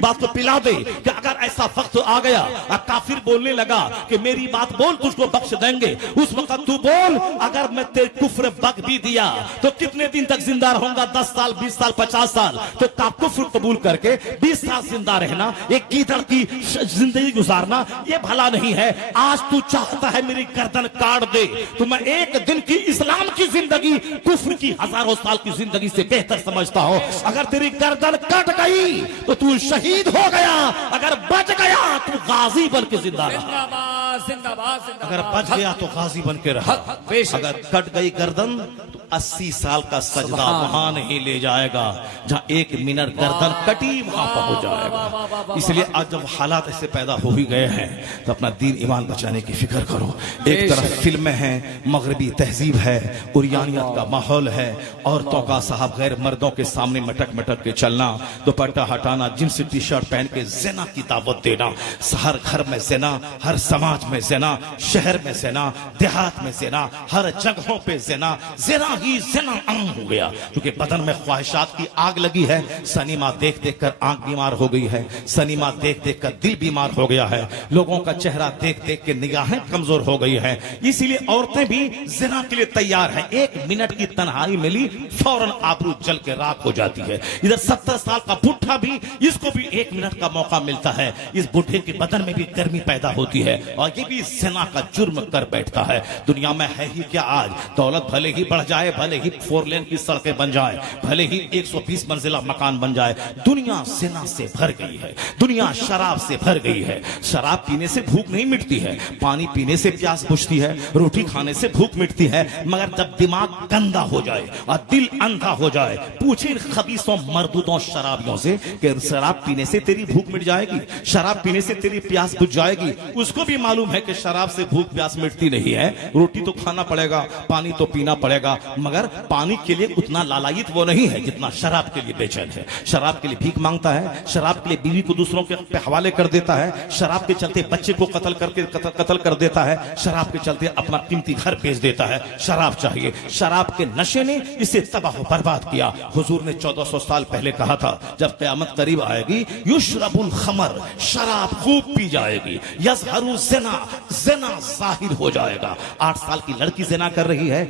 बात को पिला दे कि अगर ऐसा वक्त आ गया और काफिर बोलने लगा कि मेरी बात बोल तुझको बख्श देंगे, उस वक्त तू बोल अगर मैं तेरे कुफ्र बक भी दिया तो कितने दिन तक जिंदा रहूंगा? 10 साल, 20 साल, 50 साल। तो का कुफ्र कबूल करके 20 साल जिंदा रहना, एक गीदड़ की जिंदगी गुजारना, ये भला नहीं है। आज तू चाहता है मेरी गर्दन काट दे, तो मैं 1 दिन की इस्लाम की जिंदगी कुफ्र की हजारों साल की जिंदगी से बेहतर समझता हूं। अगर तेरी गर्दन कट गई तो तू शहीद हो गया, अगर बच गया तो गाजी बन के जिंदा रहा। जिंदाबाद अगर जिंदाबाद। बच गया तो गाजी बन के रहा, बेशक। अगर कट गई गर्दन तो 80 साल का सजदा वहां नहीं ले जाएगा, जहां 1 मिनट गर्दन कटी वहां पहुंच जाएगा। इसलिए आज जब हालात ऐसे पैदा हो ही गए हैं तो अपना दीन ईमान बचाने की फिक्र करो। एक तरफ फिल्में हैं, मगरबी तहजीब है, उरियानियत का माहौल है, औरतों का साहब गैर मर्दों के सामने मटक मटक के चलना, दुपट्टा हटाना, जींस टी शर्ट पहन के ज़िना की दावत देना, हर घर में ज़िना, हर समाज में ज़िना, शहर में ज़िना, देहात में ज़िना, हर जगहों पे ज़िना, ज़िना ही ज़िना आम हो गया। क्योंकि बदन में ख्वाहिशात की आग लगी है, सिनेमा देख देख कर आंख बीमार हो गई है, सिनेमा देख देख कर दिल बीमार हो गया है, लोगों का चेहरा देख देख के निगाहें कमजोर हो गई है। इसीलिए औरतें भी ज़िना के लिए तैयार हैं। 1 मिनट की तन्हाई मिली फौरन आबरू जल के राख हो जाती है। इधर 70 साल का बुढ़ा भी, इसको भी 1 मिनट का मौका मिलता है, इस बुढ़े के बदन में भी गर्मी पैदा होती है और ये भी ज़िना का जुर्म कर बैठता है। दुनिया में है ही क्या आज, दौलत भले ही बढ़ जाए, भले ही 4 लेन की सड़कें बन जाए, भले ही 120 मंजिला मकान बन जाए, दुनिया ज़िना से भर गई है, दुनिया शराब से भर गई है। शराब पीने से भूख नहीं मिटती है, पानी पीने से प्यास बुझती है, रोटी खाने से भूख मिटती है, मगर जब दिमाग गंदा हो जाए और दिल अंधा हो जाए, पूछे खबीसों मर्दूदों शराबियों से कि शराब पीने से तेरी भूख मिट जाएगी, शराब पीने से तेरी प्यास बुझ जाएगी। उसको भी मालूम है कि शराब से भूख प्यास मिटती नहीं है, रोटी तो खाना पड़ेगा, पानी तो पीना पड़ेगा, मगर पानी के लिए उतना लालायित वो नहीं है जितना शराब के लिए बेचैन है। शराब के लिए भीख मांगता है, शराब के लिए बीवी को दूसरों के पे हवाले कर देता है, शराब के चलते बच्चे को कत्ल कर देता है, शराब के चलते अपना कीमती घर बेच देता है। शराब चाहिए, शराब के नशे ने इसे तबाह बर्बाद किया। हुजूर ने 1400 साल पहले कहा था, जब क़यामत करीब आएगी, युशरबुल खमर, शराब खूब पी जाएगी, यज़हरु ज़िना, ज़िना जाहिर हो जाएगा। 8 साल की लड़की ज़िना कर रही है,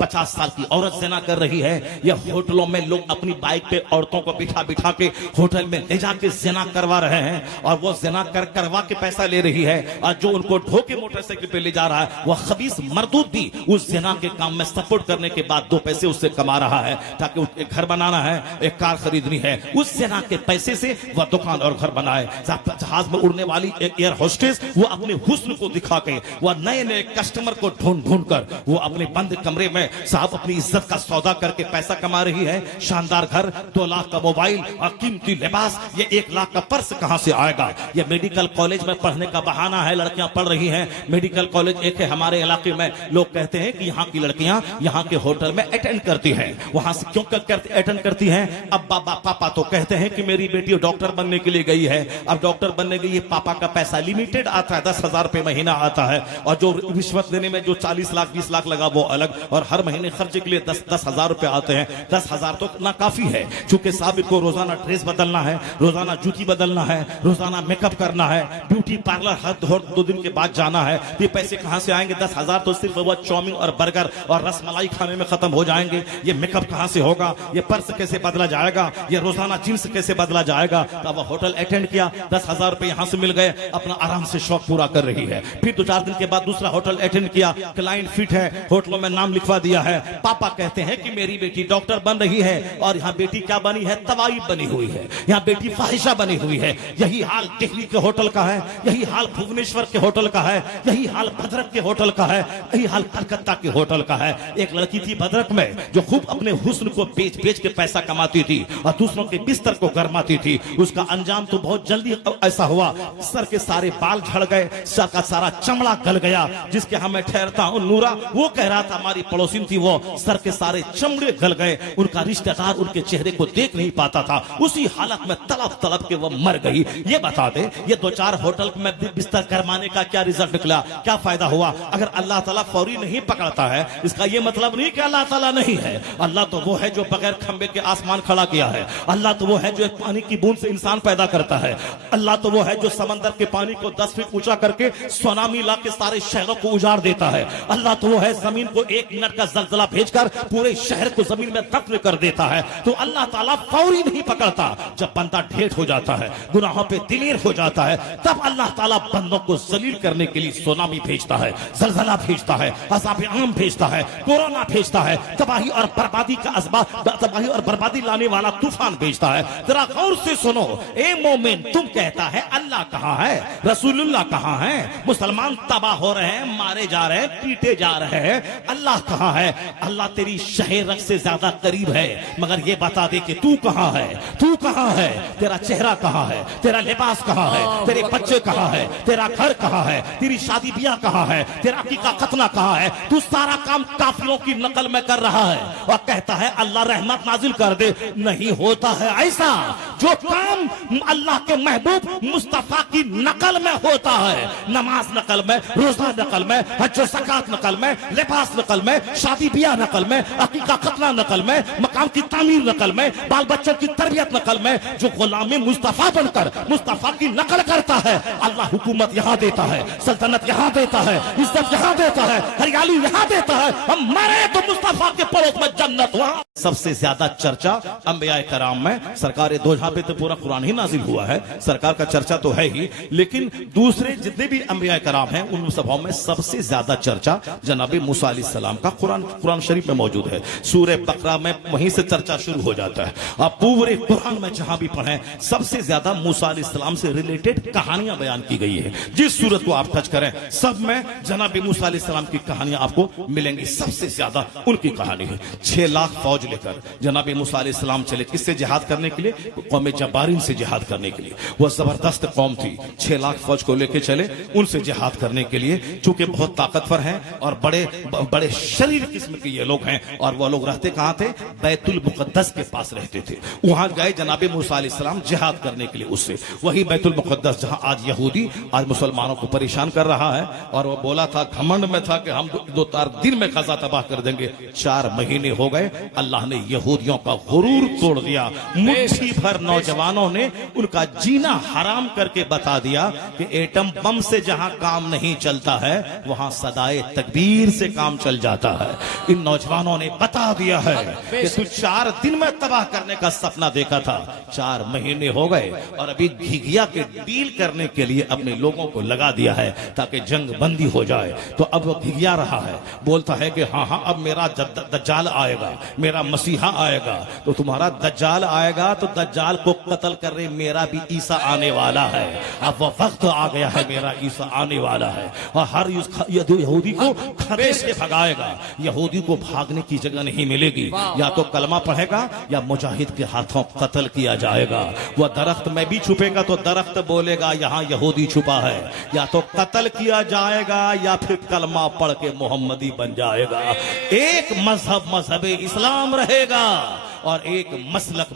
50 साल की औरत ज़िना कर रही है। यह होटलों में लोग अपनी बाइक पे औरतों को बिठा बिठा के होटल में ले जाके ज़िना करवा रहे हैं और वो ज़िना करवा के पैसा ले रही है, और जो उनको ढोके मोटरसाइकिल पे ले जा रहा है वह खबीस मर्दूद भी उस ज़िना के काम में सपोर्ट करने के बाद 2 पैसे उससे कमा रहा है, ताकि एक घर बनाना है, एक कार खरीदनी है, उस ज़िना के पैसे से वह दुकान और घर बनाए। जहाज में उड़ने वाली एक एयर होस्टेस, वो अपने हुस्न को दिखा के वह नए नए कस्टमर को ढूंढ कर वो अपने बंद कमरे में साहब अपनी इज्जत का सौदा करके पैसा कमा रही है। शानदार घर, 2 लाख का मोबाइल और कीमती लिबास, ये 1 लाख का पर्स कहां से आएगा? ये मेडिकल कॉलेज में पढ़ने का बहाना है, लड़कियां पढ़ रही हैं। मेडिकल कॉलेज एक है हमारे इलाके में, लोग कहते हैं कि यहाँ की लड़कियां यहाँ के होटल में अटेंड करती हैं। वहां से क्यों अटेंड करती हैं? अब पापा तो कहते हैं कि मेरी बेटी डॉक्टर बनने के लिए गई है, अब डॉक्टर बनने के लिए पापा का पैसा लिमिटेड आता है, 10,000 रुपए महीना आता है, और जो रिश्वत देने में जो 40 लाख 20 लाख लगा वो अलग, और हर महीने खर्चे के लिए 10,000 रुपए आते हैं। 10,000 तो ना काफी है, चूंकि साहब को रोजाना ड्रेस बदलना है, रोजाना जूती बदलना है, रोजाना मेकअप करना है, ब्यूटी पार्लर हर 2 दिन के बाद जाना है। ये पैसे कहां से आएंगे? 10,000 तो सिर्फ वो चाउमीन और बर्गर और रसमलाई खाने में खत्म हो जाएंगे। ये मेकअप कहां से होगा? ये पर्स कैसे बदला जाएगा? ये रोजाना जींस कैसे बदला जाएगा? तब होटल अटेंड किया, 10,000 रुपए यहां से मिल गए, अपना आराम से शौक पूरा कर रही है। फिर 2-4 दिन के बाद दूसरा होटल अटेंड किया, क्लाइंट फिट है, होटलों में नाम लिखवा दिया है। पापा कहते हैं कि मेरी बेटी डॉक्टर बन रही है, और यहाँ बेटी क्या बनी है? तवाई बनी हुई है, यहाँ बेटी फाहिशा बनी हुई है। यही हाल दिल्ली के होटल का है, यही हाल भुवनेश्वर के होटल का है, यही हाल भद्रक के होटल का है, यही हाल कलकत्ता के होटल का है। एक लड़की थी भद्रक में जो खूब अपने हुस्न को बेच बेच के पैसा कमाती थी और दूसरों के बिस्तर को गरमाती थी। उसका अंजाम तो बहुत जल्दी ऐसा हुआ, सर के सारे बाल झड़ गए, सर का सारा चमड़ा गल गया। जिसके यहाँ मैं ठहरता हूँ नूरा, वो कह रहा था हमारी पड़ोसिन थी, वो सर के सारे चमड़े गल गए, उनका रिश्तेदार उनके चेहरे को देख नहीं पाता था। उसी हालत में तड़प तड़प के वो मर गई। ये बता दे, ये 2-4 होटल में बिस्तर गरमाने का क्या रिजल्ट निकला, क्या फायदा हुआ? अगर अल्लाह ताला फौरी नहीं पकड़ता है, इसका ये मतलब नहीं कि अल्लाह ताला नहीं है। अल्लाह तो वो है जो बगैर खंबे के आसमान खड़ा किया है। अल्लाह तो वो है जो एक पानी की बूंद से इंसान पैदा करता है। अल्लाह तो वो है जो समंदर के पानी को 10 फीट ऊंचा करके सुनामी ला के सारे शहरों को उजाड़ देता है। अल्लाह तो वो है जमीन को 1 मिनट का जलजला भेजकर पूरे शहर को जमीन में दफन कर देता है। तो अल्लाह ताला फौरी नहीं पकड़ता। जब बंदा ढेठ हो जाता है, गुनाहों पे दिलेर हो जाता है, तब अल्लाह ताला बंदों को जलील करने के लिए सुनामी भेजता है, जलजला भेजता है, अज़ाब आम भेजता है, कोरोना भेजता है, तबाही और बर्बादी का तबाही और बर्बादी लाने वाला तूफान भेजता है। जरा गौर से सुनो, ए मोमिन, तुम कहता है अल्लाह कहां है, रसूलुल्लाह कहां हैं? मुसलमान तबाह हो रहे हैं, मारे जा रहे हैं, पीटे जा रहे हैं। अल्लाह कहाँ है? अल्लाह तेरी शहरत से ज्यादा करीब है, मगर ये बता दे कि तू कहाँ है? तू कहाँ है? तेरा चेहरा कहाँ है? तेरा लिबास कहाँ है? तेरे बच्चे कहाँ है? तेरा घर कहाँ है? तेरी शादी ब्याह कहाँ है? तेरा अकीका खतना कहाँ है? तू सारा काम काफिरों की नकल में कर रहा है और कहता है अल्लाह रहमत नाजिल कर दे। नहीं होता है ऐसा। जो काम अल्लाह के महबूब मुस्तफा की नकल में होता है, नमाज नकल में, रोजा नकल में, हज ज़कात नकल में, लिबास नकल में, शादी ब्याह नकल में, अकीका खतना नकल में, मकाम की तामीर नकल में, बाल बच्चों की तरबियत नकल में, जो गुलामी मुस्तफा बनकर मुस्तफा की नकल करता है, अल्लाह हुकूमत यहां देता है, सल्तनत यहां देता है, इज्जत यहां देता है, हरियाली यहां देता है। हम मरे तो मुस्तफा के पड़ोस में जन्नत वहां। सबसे ज्यादा चर्चा अंबिया कराम में, सरकार दो जहां पे तो पूरा कुरान ही नाजिल हुआ है, सरकार का चर्चा तो है ही, लेकिन दूसरे जितने भी अंबिया कराम हैं उन सभाओं में सबसे ज्यादा चर्चा जनाब मूसा अलैहिस्सलाम का कुरान शरीफ में मौजूद है। सूरह बकरा में वहीं से चर्चा शुरू हो जाता है। अब पूरे कुरान में जहां भी पढ़ें सबसे ज्यादा मूसा अलैहिस्सलाम से रिलेटेड कहानियां बयान की गई है। जिस सूरत को आप टच करें सब में जनाब मूसा अलैहिस्सलाम की कहानियां आपको मिलेंगी। सबसे ज्यादा उनकी कहानी है। 6 लाख फौज लेकर जनाब मूसा अलैहिस्सलाम चले, किससे जिहाद करने के लिए? कौम जब्बारीन से जिहाद करने के लिए। वह जबरदस्त कौम थी, 6 लाख फौज को लेकर चले उनसे जिहाद करने के लिए। चूंकि बहुत ताकतवर हैं और बड़े शरीर किस्म के ये लोग हैं, और वो लोग रहते कहां थे? बैतुल मुकद्दस के पास रहते थे। वहां गए जनाब मूसा अलैहिस्सलाम जिहाद करने के लिए उससे। वही बैतुल मुकद्दस जहां आज यहूदी आज मुसलमानों को परेशान कर रहा है, और वो बोला था, घमंड में था कि हम 2-4 दिन में खजा तबाह कर देंगे। 4 महीने हो गए, अल्लाह ने यहूदियों का गुरूर तोड़ दिया। मुट्ठी भर नौजवानों ने उनका जीना हराम करके बता दिया कि एटम बम से जहां काम नहीं चलता है वहां सदाए तकबीर से काम चल जाता है। इन नौजवानों ने बता दिया है कि तू 4 दिन में तबाह करने का सपना देखा था, 4 महीने हो गए और अभी घिघिया के डील करने के लिए अपने लोगों को लगा दिया है ताकि जंग बंदी हो जाए। तो अब वो घिघिया रहा है, बोलता है कि हाँ हाँ अब मेरा दज्जाल आएगा, मेरा मसीहा आएगा। तो तुम्हारा दज्जाल आएगा तो दज्जाल को कत्ल कर रहे, मेरा भी ईसा आने वाला है। अब वो वक्त आ गया है, मेरा ईसा आने वाला है। और हर यहूदी को खदेश के भगाएगा। यहूदी को भागने की जगह नहीं मिलेगी, या तो कलमा पढ़ेगा या मुजाहिद के हाथों कत्ल किया जाएगा। वह दरख्त में भी छुपेगा तो दरख्त बोलेगा यहाँ यहूदी छुपा है, या तो कत्ल किया जाएगा या फिर कलमा पढ़ के मोहम्मदी बन जाएगा। एक मजहब इस्लाम रहेगा और एक मसलक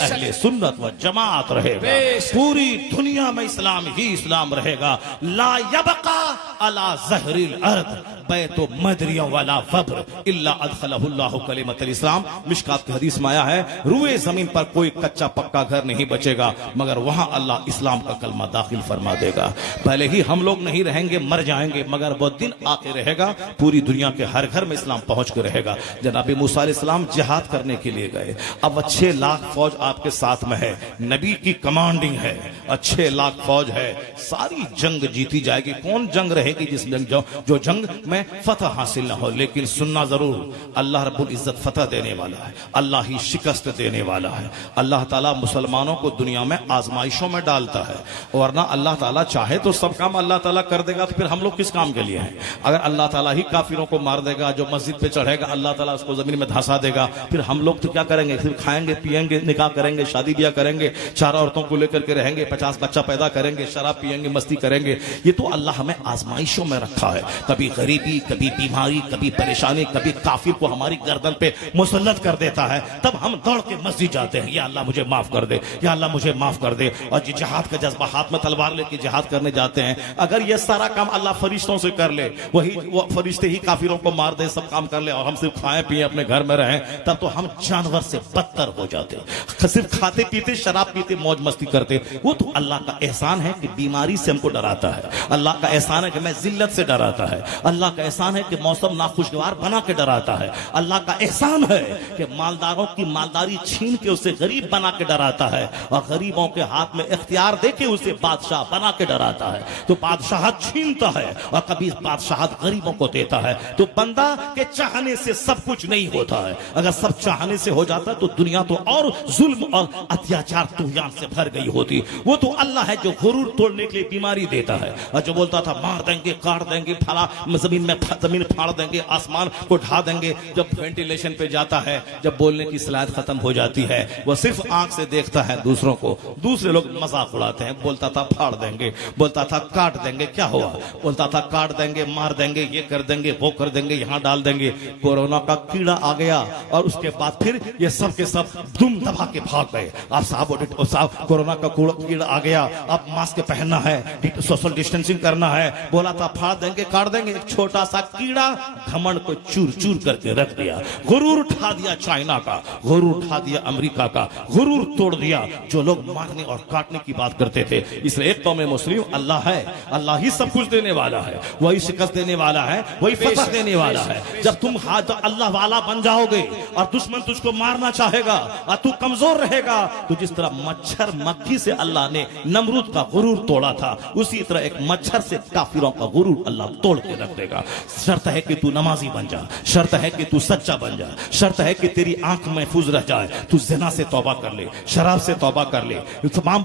अहले सुन्नत व जमात रहेगा। पूरी दुनिया में इस्लाम ही इस्लाम रहेगा। ला यबका अला ज़हरिल अर्द बैतो मदरियों वाला फब्र इल्ला अदखलहुल्लाहु कलिमतल इस्लाम। मिशकात की हदीस में आया है, रुए जमीन पर कोई कच्चा पक्का घर नहीं बचेगा मगर वहां अल्लाह इस्लाम का कलमा दाखिल फरमा देगा। पहले ही हम लोग नहीं रहेंगे, मर जाएंगे, मगर वो दिन आके रहेगा, पूरी दुनिया के हर घर में इस्लाम पहुंच के रहेगा। जनाब मूसा अलैहिस्सलाम जिहाद करने के लिए गए। अब 6 लाख फौज आपके साथ में है, नबी की कमांडिंग है, 6 लाख फौज है, सारी जंग जीती जाएगी। कौन जंग रहेगी? जिस जो जंग में फतह हासिल ना हो, लेकिन सुनना जरूर, अल्लाह रब्बुल इज्जत फतह देने वाला है, अल्लाह ही शिकस्त देने वाला है। अल्लाह ताला मुसलमानों को दुनिया में आजमाइशों में डालता है, वरना अल्लाह ताला चाहे तो सब काम अल्लाह ताला कर देगा, तो फिर हम लोग किस काम के लिए हैं? अगर अल्लाह ताला ही काफिरों को मार देगा, जो मस्जिद पे चढ़ेगा अल्लाह ताला उसको जमीन में धंसा देगा, फिर हम लोग तो क्या करेंगे? सिर्फ खाएंगे, पिएंगे, निकाह करेंगे, शादी ब्याह करेंगे, 4 औरतों को लेकर के रहेंगे, 50 बच्चा पैदा करेंगे, शराब पिएंगे, मस्ती करेंगे। ये तो अल्लाह हमें आजमाइशों में रखा है। कभी गरीबी, कभी बीमारी, कभी परेशानी, कभी काफिर को हमारी गर्दन पे मुसल्लत कर देता है, तब हम दौड़ के मस्जिद जाते हैं, या अल्लाह मुझे माफ कर दे, या अल्लाह मुझे माफ कर दे। और जिहाद का जज्बा, हाथ में तलवार लेके जिहाद करने जाते हैं। अगर ये सारा काम अल्लाह फरिश्तों से कर ले, वो फरिश्ते ही काफिरों को मार दे, सब काम कर ले, और हम सिर्फ खाएं पिए अपने घर में रहें, तब तो हम जानवर से बदतर हो जाते। सिर्फ खाते पीते, शराब पीते, मौज मस्ती करते। वो तो अल्लाह का एहसान है कि बीमारी से हमको डराता है, अल्लाह का एहसान है कि मैं जिल्लत से डराता है, अल्लाह का एहसान है कि मौसम नाखुशगवार बना के डराता है, अल्लाह का एहसान है कि मालदारों की मालदारी छीन के उसे गरीब बना के डराता है, और गरीबों के हाथ में इख्तियार देके उसे बादशाह बना के डराता है। तो बादशाह छीनता है और कभी बादशाह गरीबों को देता है। तो बंदा के चाहने से सब कुछ नहीं होता है, अगर सब चाहने से हो जाता तो दुनिया तो और जुल्म और अत्याचार तुगयान से भर गई होती। वो तो अल्लाह है जो गुरूर तोड़ने के लिए बीमारी देता है, और जो बोलता था मार देंगे, काट देंगे, फला जमीन फाड़ देंगे, आसमान को ढा देंगे, जब वेंटिलेशन पे जाता है, जब बोलने की सलाहियत खत्म हो जाती है, वो सिर्फ आंख से देखता है दूसरों को, दूसरे लोग मजाक उड़ाते हैं। बोलता था फाड़ देंगे, बोलता था काट देंगे, क्या हुआ? बोलता था काट देंगे, मार देंगे, ये कर देंगे, वो कर देंगे, यहां डाल देंगे। कोरोना का कीड़ा आ गया और उसके बाद फिर ये सब के सब दुम दबा के भाग गए। आप साहब कोरोना का कीड़ा आ गया, अब मास्क पहनना है, सोशल डिस्टेंसिंग करना है, बोला था फाड़ देंगे, काट देंगे। एक छोटा सा कीड़ा घमंड को चूर चूर करके रख दिया। गुरूर उठा दिया चाइना का, गुरूर उठा दिया अमेरिका का, गुरूर तोड़ दिया जो लोग मारने और काटने की बात करते थे। इसलिए एक कौम मुस्लिम अल्लाह है, अल्लाह ही सब कुछ देने वाला है, वही शिकस्त देने वाला है, वही फतह देने वाला है। जब तुम हाथ अल्लाह वाला बन जाओगे और दुश्मन तुझको मारना चाहेगा और तू कमजोर रहेगा, तो जिस तरह मच्छर मक्खी से अल्लाह ने नमरूद का गुरूर तोड़ा था, उसी तरह एक मच्छर से काफिरों का गुरूर अल्लाह तोड़ के रख देगा। शर्त है कि तू नमाजी बन जा, शर्त है कि तू सच्चा बन जा, शर्त है कि तेरी आंख महफूज रह जाए, तू ज़िना से तौबा कर ले, शराब से तौबा कर ले, तमाम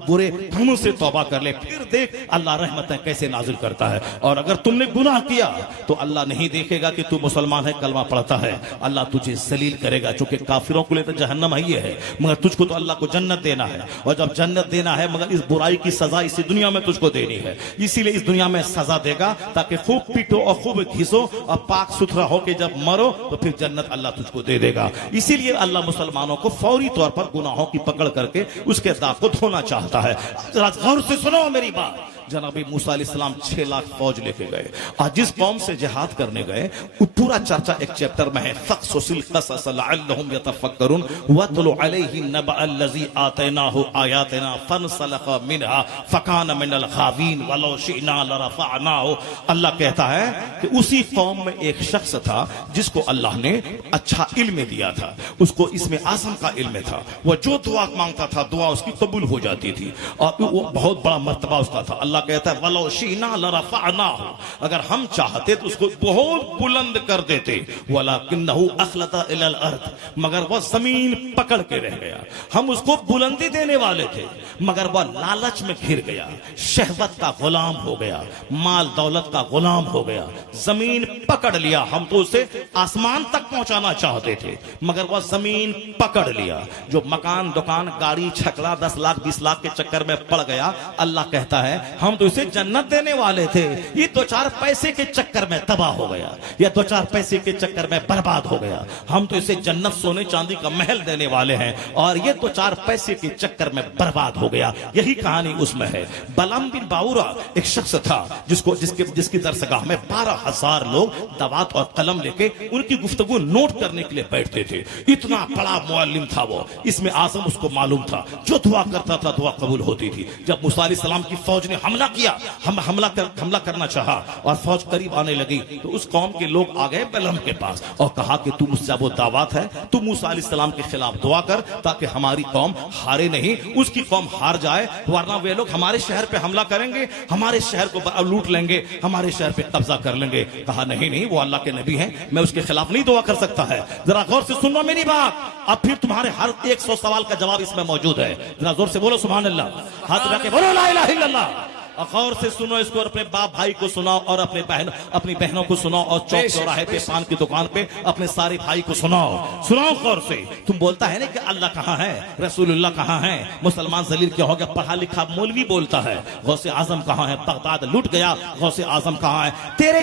बुरे कामों से तौबा कर ले, फिर देख अल्लाह रहमतें कैसे नाजिल करता है। और अगर तुमने गुनाह किया तो अल्लाह नहीं देखेगा कि तू मुसलमान है, कलमा पढ़ता है, अल्लाह तुझे जलील करेगा। चूंकि काफिरों के लिए तो जहन्नम ही है, मगर तुझको तो अल्लाह को जन्नत देना है, और जब जन्नत देना है मगर इस बुराई की सजा इसी दुनिया में तुझको देनी है, इसीलिए इस दुनिया में सजा देगा ताकि खूब पीटो और खूब घिसो और पाक सुथरा होके जब मरो तो फिर जन्नत अल्लाह तुझको दे देगा। इसीलिए अल्लाह मुसलमानों को फौरी तौर पर गुनाहों की पकड़ करके उसके दाग को धोना चाहता है। जरा गौर से सुनो मेरी बात। जनाबी मूसा अलैहिस्सलाम 6 लाख फौज लेके गए, आज जिस कौम से जिहाद करने गए वो पूरा चर्चा एक चैप्टर में है। फक़सुसिल क़सस लअल्लहुम यतफ़क्करून वतलु अलैहि नबअल्लज़ी आतैनाहु आयातिना फनसलख़ मिनहा फ़कान मिनल गावीन वलौ शिअना लरफ़अनाहु। अल्लाह कहता है कि उसी कौम में एक शख्स था जिसको अल्लाह ने अच्छा इल्म दिया था, उसको इसमें आज़म का इल्म था, वो जो दुआ मांगता था दुआ उसकी कबूल हो जाती थी, और वो बहुत बड़ा मर्तबा उसका था। अल्लाह कहता है वलो शीना लरफ़अनाहु, अगर हम चाहते तो उसको बहुत बुलंद कर देते, वलाकिन्नहु अख़लता इलल अर्द, मगर वह जमीन पकड़ के रह गया। हम उसको बुलंदी देने वाले थे मगर वह लालच में घिर गया, शहवत का गुलाम हो गया, माल दौलत का गुलाम हो गया, जमीन पकड़ लिया। हम तो उसे आसमान तक पहुंचाना चाहते थे मगर वह जमीन पकड़ लिया। जो मकान दुकान गाड़ी छकड़ा 10 लाख 20 लाख के चक्कर में पड़ गया, अल्लाह कहता है हम तो इसे जन्नत देने वाले थे, ये 2-4 पैसे के चक्कर में तबाह हो गया, या 2-4 पैसे के चक्कर में बर्बाद हो गया। हम तो इसे जन्नत सोने चांदी का महल देने वाले हैं और ये 2-4 पैसे के चक्कर में बर्बाद हो गया। यही कहानी उसमें है। बलम बिन बाउरा एक शख्स था जिसकी दरसगाह में 12,000 लोग दवात और कलम लेके उनकी गुफ्तगू नोट करने के लिए बैठते थे। इतना बड़ा मुअल्लिम था वो, इसमें आज़म उसको मालूम था, जो दुआ करता था दुआ कबूल होती थी। जब मूसा अलैहिस्सलाम की फौज ने हमला किया, हमला करना चाहा और फौज करीब आने लगी तो उस कौम के लोग आ गए बलम के पास और कहा कि तू मुझसे वो दावत है, तू मूसा अलैहिस्सलाम के खिलाफ दुआ कर ताकि हमारी कौम हारे नहीं, उसकी कौम हार जाए, वरना वे लोग हमारे शहर पे हमला करेंगे, हमारे शहर को लूट लेंगे, हमारे शहर पे कब्जा कर लेंगे। कहा नहीं, वो अल्लाह के नबी हैं, मैं उसके खिलाफ नहीं दुआ कर सकता है। जरा गौर से सुनो मेरी बात, अब फिर तुम्हारे हर 100 सवाल का जवाब इसमें मौजूद है। जरा जोर से बोलो सुभान अल्लाह, हाथ रख के बोलो ला इलाहा इल्लल्लाह। गौर से सुनो इसको, अपने बाप भाई को सुनाओ और अपनी बहनों को सुनाओ, और चौक चौराहे पे पान की दुकान पे अपने सारे भाई को सुनाओ गौर से। तुम बोलता है ना कि अल्लाह कहाँ है, रसूलुल्लाह कहाँ है, मुसलमान जलील क्या हो गया, पढ़ा लिखा मौलवी बोलता है गौसे आजम कहाँ है, बगदाद लुट गया, गौसे आजम कहाँ है। तेरे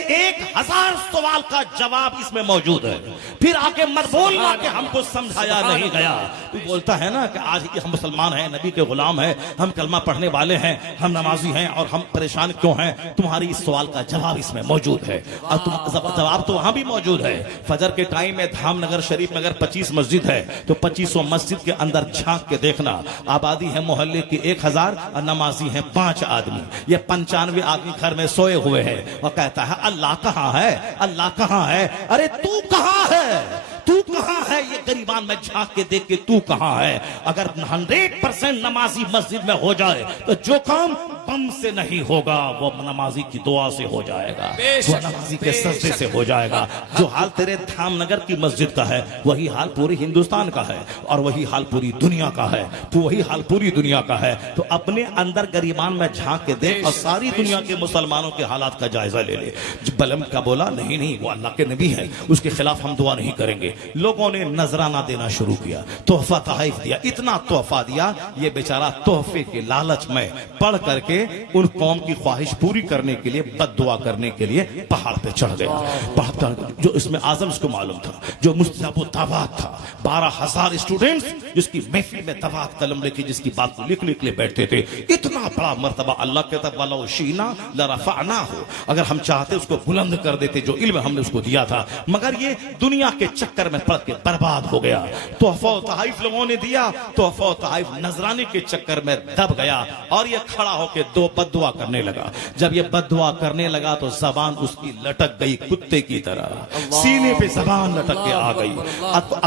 1000 सवाल का जवाब इसमें मौजूद है। फिर आके मत बोलना कि हमको समझाया नहीं गया। तू बोलता है ना कि आज हम मुसलमान हैं, नबी के गुलाम हैं, हम कलमा पढ़ने वाले हैं, हम नमाजी हैं और हम परेशान क्यों हैं। तुम्हारी इस सवाल का जवाब इसमें मौजूद है और जवाब तो वहां भी मौजूद है। फजर के टाइम में धामनगर शरीफ में अगर 25 मस्जिद है तो 2500 मस्जिद के अंदर झांक के देखना, आबादी है मोहल्ले की 1000 और नमाजी हैं 5 आदमी, ये 95 आदमी घर में सोए हुए हैं और कहता है अल्लाह कहाँ है, अल्लाह कहाँ है। अरे तू कहाँ है, तू कहाँ है, ये गरीबान में झांक के देख के तू कहाँ है। अगर 100% नमाजी मस्जिद में हो जाए तो जो काम बम से नहीं होगा, वो नमाजी की दुआ से हो जाएगा, वो नमाजी के सजदे से हो जाएगा। जो हाल तेरे धामनगर की मस्जिद का है वही हाल पूरे हिंदुस्तान का है, और वही हाल पूरी दुनिया का है, तो वही हाल पूरी दुनिया का है। तो अपने अंदर गरीबान में झांक के देख और सारी दुनिया के मुसलमानों के हालात का जायजा ले ले। बलम क्या बोला? नहीं नहीं, वो अल्लाह के नबी है, उसके खिलाफ हम दुआ नहीं करेंगे। लोगों ने नजराना देना शुरू किया, तोहफा तहफ़ दिया, इतना तोहफा दिया, ये बेचारा तोहफे के लालच में पढ़ करके उन कौम की ख्वाहिश पूरी करने के लिए, बद्दुआ करने के लिए पहाड़ पे चढ़ गया। पहाड़ जो इसमें आजम इसको मालूम था, जो मुस्तजाब दवात था, 12,000 स्टूडेंट्स जिसकी महफिल में दवात कलम लेके जिसकी बात को लिख लिख ले बैठते थे। इतना बड़ा मर्तबा अल्लाह कहता वाला शीना लरफाना हो, अगर हम चाहते उसको बुलंद कर देते जो इल्म हमने उसको दिया था, मगर ये दुनिया के चक्कर में पड़ के बर्बाद हो गया। तोहफा तहफ़ लोगों ने दिया, तोहफा तहफ़ नजराने के चक्कर में दब गया और ये खड़ा होकर दो बद्दुआ करने लगा। जब ये बद्दुआ करने लगा तो जबान उसकी लटक गई कुत्ते की तरह, सीने पे जबान लटक के आ गई।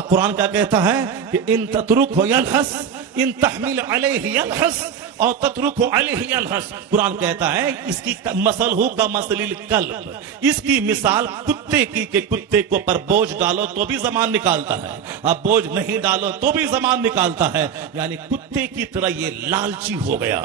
कुरान क्या कहता है कि इन ततरुक यलहस इन तहमिल अलैहि यलहस और ततरुक अलैहि यलहस। कुरान कहता है इसकी मसल हो का मसलिल कल्ब, इसकी मिसाल कुत्ते की के कुत्ते को पर बोझ डालो तो भी जबान निकालता है, अब बोझ नहीं डालो तो भी जबान निकालता है। यानी कुत्ते की तरह ये लालची हो गया,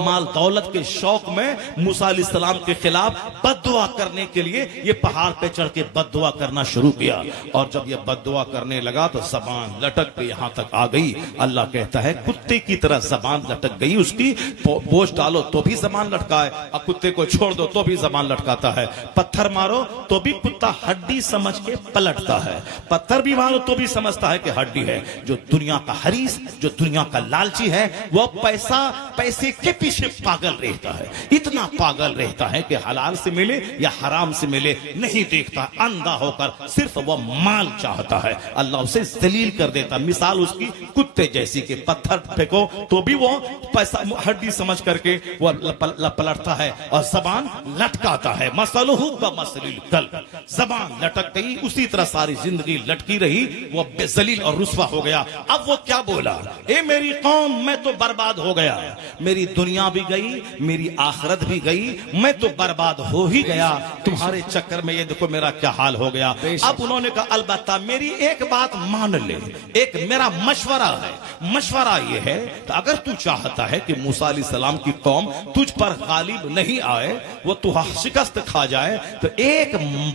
माल दौलत के शौक में मूसा अलैहिस्सलाम के खिलाफ बद्दुआ करने के लिए ये पहाड़ पे चढ़ के बद्दुआ करना शुरू किया। और जब ये बद्दुआ करने लगा तो जबान लटक के यहां तक आ गई। अल्लाह कहता है कुत्ते की तरह जबान लटक गई उसकी, बोझ डालो तो भी जबान लटकाए और कुत्ते को छोड़ दो तो भी जबान लटकाता है। पत्थर मारो तो भी कुत्ता हड्डी समझ के पलटता है, पत्थर भी मारो तो भी समझता है कि हड्डी है। जो दुनिया का हरीस, जो दुनिया का लालची है, वो पैसे के पीछे पागल रहता है, इतना पागल रहता है कि हलाल से मिले या हराम से मिले नहीं देखता, अंधा होकर सिर्फ वो माल चाहता है। अल्लाह उसे जलील कर देता। मिसाल उसकी कुत्ते जैसी के पत्थर फेंको तो भी वो पैसा हड्डी समझ करके वो पलटता है और जबान लटकाता है। मसलहु का मसलिल कल्ब, जबान लटक गई, उसी तरह सारी जिंदगी लटकी रही, वो बेजलील और रुस्वा हो गया। अब वो क्या बोला? ए मेरी कौम, मैं तो बर्बाद हो गया, मेरी दुनिया भी गई, मेरी आखिरत भी गई, मैं तो बर्बाद हो ही गया तुम्हारे चक्कर में, ये देखो मेरा क्या हाल हो गया। अब उन्होंने कहा अलबत्ता मेरी एक बात मान ले, एक मेरा मशवरा है, मशवरा ये है तो अगर तू चाहता है कि मूसा अलैहिस्सलाम की कौम तुझ पर गालिब नहीं आए, वो तू शिकस्त खा जाए, तो एक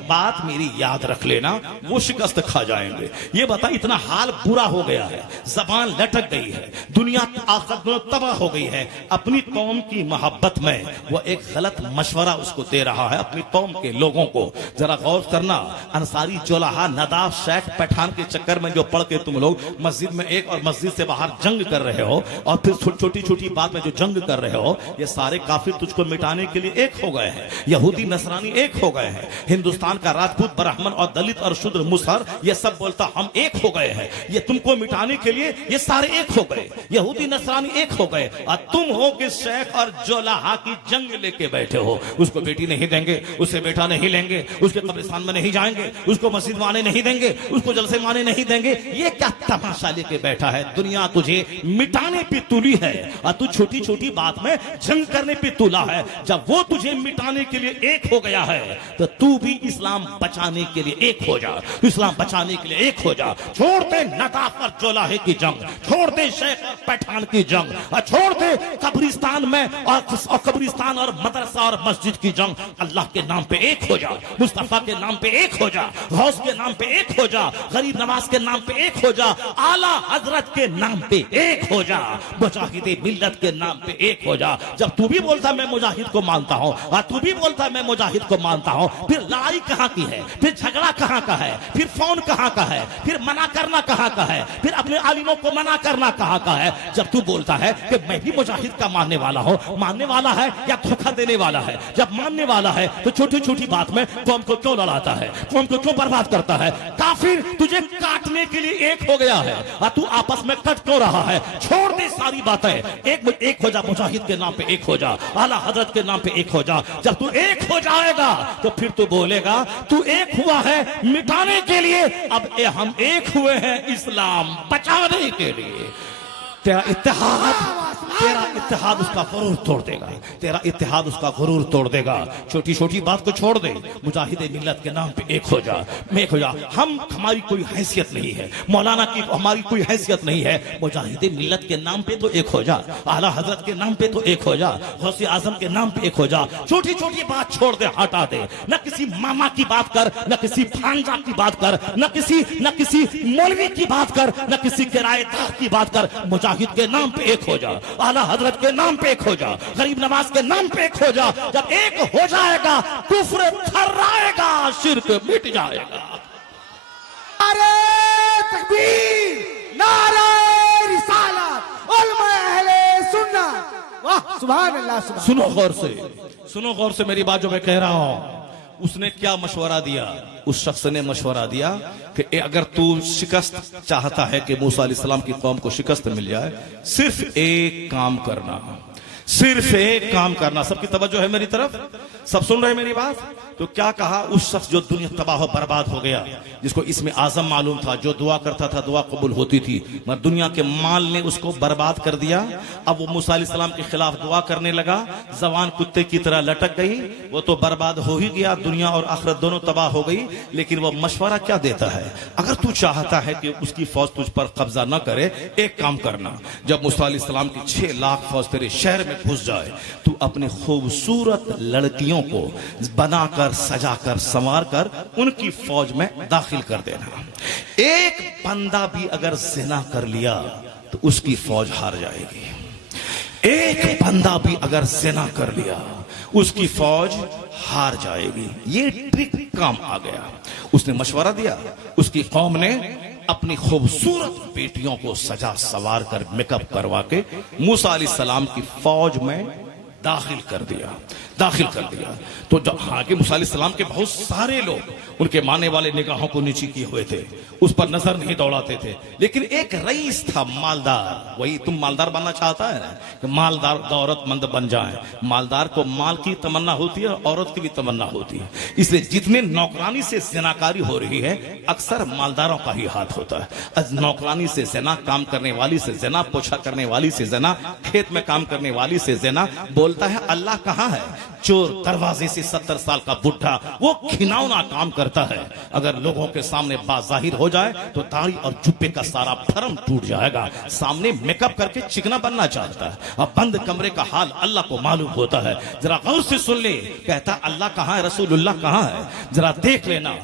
बात मेरी याद रख लेना, वो शिकस्त खा जाएंगे। ये बता इतना हाल बुरा हो गया है, जबान लटक गई है, दुनिया आखिरत तबाह हो गई है। अपनी कौम की मोहब्बत में वो एक गलत मशवरा उसको दे रहा है अपनी कौम के लोगों को। जरा गौर करना, अंसारी जोलाहा नदाफ शेख पठान के चक्कर में जो पढ़ के तुम लोग मस्जिद में एक और मस्जिद से बाहर जंग कर रहे हो और फिर छोटी छोटी बात में जो जंग कर रहे हो, ये सारे काफिर तुझको मिटाने के लिए एक हो गए हैं। यहूदी नसरानी एक हो गए हैं, हिंदुस्तान का राजपूत ब्राह्मण और दलित और शूद्र मुसहर ये सब बोलता हम एक हो गए हैं। ये तुमको मिटाने के लिए ये सारे एक हो गए, यहूदी नसरानी एक हो गए, और तुम हो कि शेख और जोलाहा की जंग लेके बैठे हो। उसको बेटी नहीं देंगे, उसे बेटा नहीं लेंगे, उसके कब्रिस्तान में नहीं जाएंगे, उसको मस्जिद में आने नहीं देंगे, उसको जलसे में आने नहीं देंगे। ये क्या तमाशा लेके बैठा है? दुनिया तुझे मिटाने पे तुली है और तू छोटी छोटी बात में जंग करने पे तुला है। जब वो तुझे मिटाने के लिए एक हो गया है तो तू भी इस्लाम बचाने के लिए एक हो जा, इस्लाम बचाने के लिए एक हो जा। छोड़ दे नदाफ और जोलाहे की जंग, छोड़ दे शेख और पठान की जंग, और छोड़ दे कब्रिस्तान में और कब्रिस्तान और मदरसा और मस्जिद की जंग। अल्लाह के नाम पे एक हो जा, मुस्तफा के नाम पे एक हो जा, गौस के नाम पे एक हो जा, गरीब नवाज के नाम पे एक हो जा, आला हजरत के नाम पे एक हो जा, मुजाहिदे मिल्लत के नाम पे एक हो जा। जब तू भी बोलता मैं मुजाहिद को मानता हूं और तू भी बोलता मैं मुजाहिद को मानता हूं, फिर लड़ाई कहां की है, फिर झगड़ा कहां का है, फिर फोन कहां का है, फिर मना करना कहां का है, फिर अपने आलिमों को मना करना कहां का है? जब तू बोलता है कि मैं भी मुजाहिद का मानने वाला हूं, मानने वाला है या धोखा देने वाला है? जब मानने वाला है तो छोटी छोटी बात में कौम को क्यों लड़ाता है, कौम को क्यों बर्बाद करता है? काफिर तुझे काटने के लिए एक हो गया है और तू आपस में कट क्यों रहा है? छोड़ दे सारी बातें, एक हो जा, मुजाहिद के नाम पे एक हो जा, आला हजरत के नाम पे एक हो जा। जब तू एक हो जाएगा तो फिर तू बोलेगा तू एक हुआ है मिटाने के लिए, अब हम एक हुए हैं इस्लाम बचाने के लिए। तेरा इत्तेहाद तेरा इत्तेहाद उसका गुरूर तोड़ देगा, तेरा इत्तेहाद उसका गुरूर तोड़ देगा। छोटी छोटी बात को छोड़ दे, मुजाहिदे मिल्लत के नाम पे एक हो जा, एक हो जा। हमारी कोई हैसियत नहीं है, मौलाना की हमारी कोई हैसियत नहीं है, मुजाहिदे मिल्लत के नाम पे तो एक हो जा, आला हजरत के नाम पे तो एक हो जा, गौसे आजम के नाम पे एक हो जा। छोटी छोटी बात छोड़ दे, हटा दे। न किसी मामा की बात कर, न किसी भांजा की बात कर, न किसी मौलवी की बात कर, न किसी किराएदार की बात कर। मुजाहिद के नाम पे एक हो जा, आला हजरत के नाम पे एक हो जा, गरीब नवाज के नाम पे एक हो जा। जब एक हो जाएगा कुफ्र थर्राएगा, शिर्क मिट जाएगा। नारे तकबीर, नारे रिसालत, उलमा अहले सुन्नत। वाह सुभान अल्लाह, सुभान। सुनो गौर से, सुनो गौर से मेरी बात जो मैं कह रहा हूं। उसने क्या मशवरा दिया? उस शख्स ने मशवरा दिया कि अगर तू शिकस्त चाहता है कि मूसा अलैहिस्सलाम की कौम को शिकस्त मिल जाए, सिर्फ एक काम करना, सिर्फ एक काम करना। सबकी तवज्जो है मेरी तरफ, सब सुन रहे हैं मेरी बात? तो क्या कहा उस शख्स जो दुनिया तबाह बर्बाद हो गया, जिसको इसमें आजम मालूम था, जो दुआ करता था दुआ कबूल होती थी, मगर दुनिया के माल ने उसको बर्बाद कर दिया। अब वो मूसा अलैहिस्सलाम के खिलाफ दुआ करने लगा, जबान कुत्ते की तरह लटक गई। वो तो बर्बाद हो ही गया, दुनिया और आखिरत दोनों तबाह हो गई। लेकिन वो मशवरा क्या देता है? अगर तू चाहता है कि उसकी फौज तुझ पर कब्जा न करे, एक काम करना। जब मूसा अलैहिस्सलाम की 6 लाख फौज तेरे शहर में घुस जाए, तू अपनी खूबसूरत लड़कियों को बनाकर, सजाकर, संवार कर उनकी फौज में दाखिल कर देना। एक बंदा भी अगर जिना कर लिया तो उसकी फौज हार जाएगी। एक बंदा भी अगर जिना कर लिया उसकी फौज हार जाएगी। ये ट्रिक काम आ गया। उसने मशवरा दिया, उसकी कौम ने अपनी खूबसूरत बेटियों को सजा सवार कर मेकअप करवा के मूसा अलैहिस्सलाम की फौज में दाखिल कर दिया, दाखिल कर दिया। तो जब हाकिम मूसा अलैहिस्सलाम के बहुत सारे लोग उनके मानने वाले निगाहों को नीची किए हुए थे, उस पर नजर नहीं दौड़ाते थे। लेकिन एक रईस था मालदार, वही तुम मालदार बनना चाहता है ना, कि मालदार दौलतमंद बन जाए। मालदार को माल की तमन्ना होती है, औरत की भी तमन्ना होती है। इसलिए जितने नौकरानी से ज़िनाकारी हो रही है, अक्सर मालदारों का ही हाथ होता है। आज नौकरानी से ज़िना, काम करने वाली से ज़िना, पोछा करने वाली से ज़िना, खेत में काम करने वाली से ज़िना। बोलता है अल्लाह कहां है? चोर दरवाजे से 70 साल का बुढ़ा, वो घिनौना काम करता है। अगर लोगों के सामने बाज़ाहिर हो जाए तो दाढ़ी और जुब्बे का सारा भरम टूट जाएगा। सामने मेकअप करके चिकना बनना चाहता है। अब बंद कमरे का हाल अल्लाह को मालूम होता है। जरा गौर से सुन ले, कहता अल्लाह कहां है, रसूलुल्लाह कहां है, जरा देख लेना।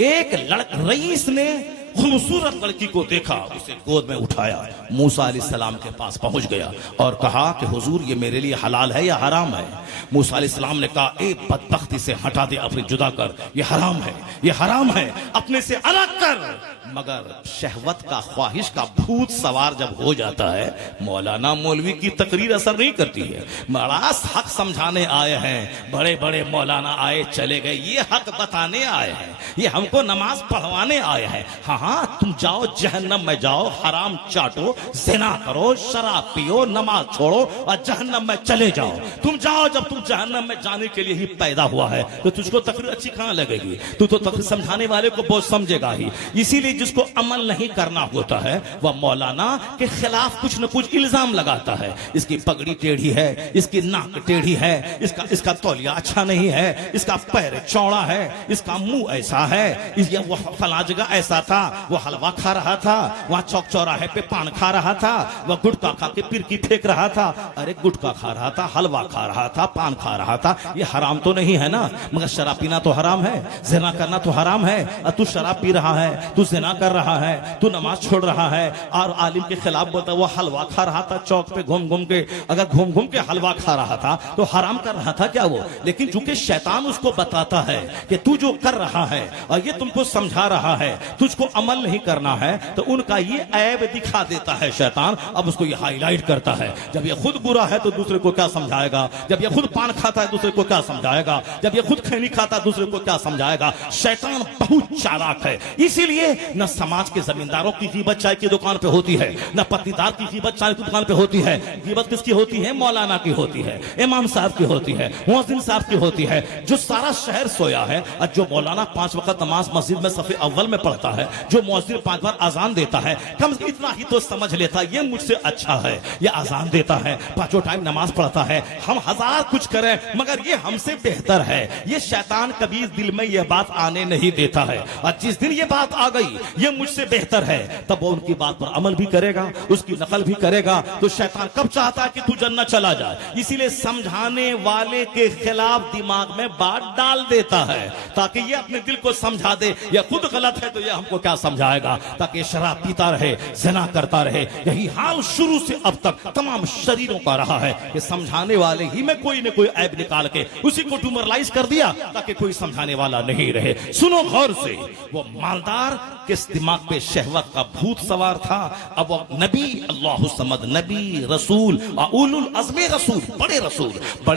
एक रईस ने खूबसूरत लड़की को देखा, उसे गोद में उठाया, मूसा अलैहिस्सलाम के पास पहुंच गया और कहा कि हुजूर ये मेरे लिए हलाल है या हराम है? मूसा अलैहिस्सलाम ने कहा ए बदबख्ती से हटा दे, अपने जुदा कर, ये हराम है, ये हराम है, अपने से अलग कर। मगर शहवत का, ख्वाहिश का भूत सवार जब हो जाता है, मौलाना मौलवी की तकरीर असर नहीं करती है। बड़ा हक समझाने आए हैं, बड़े बड़े मौलाना आए चले गए, ये हक बताने आए हैं, ये हमको नमाज पढ़वाने आए हैं। हाँ, तुम जाओ जहन्नम में जाओ, हराम चाटो, ज़िना करो, शराब पियो, नमाज छोड़ो और जहन्नम में चले जाओ। तुम जाओ, जब तुम जहन्नम में जाने के लिए ही पैदा हुआ है तो तुझको तकरीर अच्छी कहां लगेगी? तू तो तकरीर समझाने वाले को बहुत समझेगा ही। इसीलिए जिसको अमल नहीं करना होता है वह मौलाना के खिलाफ कुछ न कुछ इल्जाम लगाता है। इसकी पगड़ी टेढ़ी है, इसकी नाक टेढ़ी है, इसका तौलिया अच्छा नहीं है, इसका पैर चौड़ा है, इसका मुंह ऐसा है, वो फला जगह ऐसा था, वो हलवा खा रहा था, वहां चौक चौराहे पे पान खा रहा था, वह गुटखा खा के पिरकी फेंक रहा था। अरे गुटखा खा रहा था, हलवा खा रहा था, पान खा रहा था, ये हराम तो नहीं है ना? मगर शराब पीना तो हराम है, ज़िना करना तो हराम है। तू शराब पी रहा है, तू ज़िना कर रहा है, तू नमाज छोड़ रहा है और आलिम के खिलाफ बोलता। वो हलवा खा रहा था चौक पे घूम घूम के, अगर घूम घूम के हलवा खा रहा था तो हराम कर रहा था क्या वो? लेकिन चूंकि शैतान उसको बताता है कि तू जो कर रहा है और ये तुमको समझा रहा है, तुझको अमल नहीं करना है, तो उनका ये ऐब दिखा देता है शैतान। अब उसको ये हाईलाइट करता है। जब ये खुद बुरा है तो दूसरे को क्या समझाएगा? जब ये खुद पान खाता है दूसरे को क्या समझाएगा? जब ये खुद खैनी खाता है दूसरे को क्या समझाएगा? शैतान बहुत चालाक है। इसीलिए न समाज के जमींदारों की ग़ीबत चाय की दुकान पे होती है, न पत्नीदार की ग़ीबत चाय की दुकान पे होती है। ग़ीबत किसकी होती है? मौलाना की होती है, इमाम साहब की होती है, मुअज्जिन साहब की होती है। जो सारा शहर सोया है और जो मौलाना 5 वक्त नमाज मस्जिद में सफ़े अव्वल में पढ़ता है, जो मुअज्जिन 5 बार अजान देता है, कम से कम इतना ही तो समझ लेता ये मुझसे अच्छा है, ये अजान देता है, 5 टाइम नमाज पढ़ता है, हम 1000 कुछ करें मगर ये हमसे बेहतर है। ये शैतान कभी दिल में यह बात आने नहीं देता है, और जिस दिन ये बात आ गई ये मुझसे बेहतर है, तब वो उनकी बात पर अमल भी करेगा, उसकी नकल भी करेगा। तो शैतान कब चाहता है कि तू जन्नत चला जाए, इसीलिए समझाने वाले के खिलाफ दिमाग में बात डाल देता है ताकि ये अपने दिल को समझा दे, ये खुद गलत है तो ये हमको क्या समझाएगा, ताकि शराब पीता रहे, ज़िना करता रहे। यही हाल शुरू से अब तक तमाम शरीरों का रहा है कि समझाने वाले ही में कोई न कोई ऐब निकाल के उसी को ट्यूमरलाइज कर दिया ताकि कोई समझाने वाला नहीं रहे। सुनो गौर से, वो मालदार किस दिमाग पे शहवत का भूत सवार था। अब वो नबी, अल्लाहु समद नबी, रसूल, उलुल अज़्म रसूल, बड़े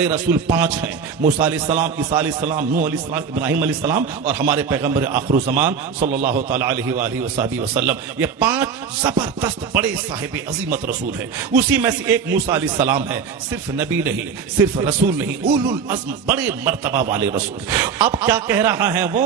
रसूल 5 हैं, मूसा अलैहिस्सलाम, ईसा अलैहिस्सलाम, नूह अलैहिस्सलाम, इब्राहिम अलैहिस्सलाम और हमारे पैगंबर आखिर ज़मान सल्लल्लाहु तआला अलैहि वसल्लम। ये 5 जबरदस्त बड़े साहिब अजीमत रसूल है। उसी में से एक मूसा अलैहिस्सलाम है, सिर्फ नबी नहीं, सिर्फ रसूल नहीं, उलुल अज़्म, बड़े मर्तबा वाले रसूल। अब क्या कह रहा है वो,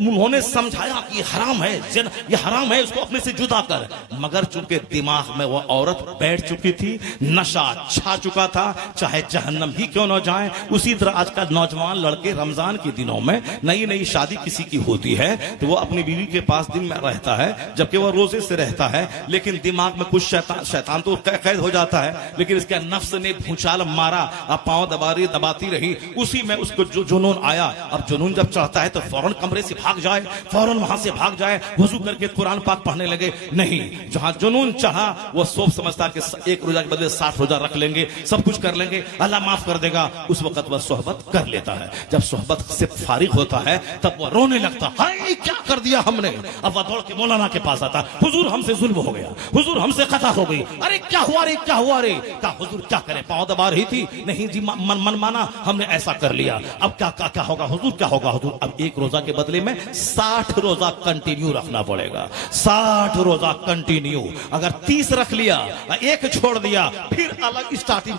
उन्होंने समझाया कि हराम है, ये हराम है, उसको अपने से जुदा कर, मगर चूंकि दिमाग में वो औरत बैठ चुकी थी, नशा छा चुका था, चाहे जहन्नम ही क्यों न जाए। उसी तरह आजकल नौजवान लड़के रमजान के दिनों में नई नई शादी किसी की होती है तो वो अपनी बीवी के पास दिन में रहता है, जबकि वो रोजे से रहता है, लेकिन दिमाग में कुछ शैतान तो कैद हो जाता है, लेकिन इसके नफ्स ने भूचाल मारा, अब पांव दबाती रही, उसी में उसको जो जुनून आया। अब जुनून जब चढ़ता है तो फौरन कमरे से भाग जाए, फौरन वहां से भाग जाए, वजू करके कुरान पाक पढ़ने लगे। नहीं, जहां जुनून चढ़ा वो सोच समझता कि 1 रोजा के बदले 60 रोजा रख लेंगे, सब कुछ कर लेंगे, अल्लाह माफ कर देगा। उस वक्त वह सोहबत कर लेता है। जब सोहबत से फारिग होता है तब वह रोने लगता, हाय क्या कर दिया हमने। अब वह दौड़ के मौलाना के पास आता, हुजूर हमसे जुल्म हो गया, हुजूर हमसे खता हो गई, अरे क्या हुआ रे, क्या हुआ रे। कहा हुजूर क्या करें, पांव दबा रही थी, नहीं जी मन माना, हमने ऐसा कर लिया, अब क्या होगा हुजूर, क्या होगा हुजूर। अब 1 रोजा के बदले में 60 रोजा कंटिन्यू रखना पड़ेगा, 60 रोजा कंटिन्यू। अगर 30 रख लिया, 1 छोड़ दिया, फिर अलग स्टार्टिंग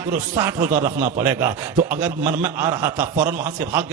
करो, 60 रोजा रखना पड़ेगा। तो अगर मन में आ रहा था फौरन वहां से भाग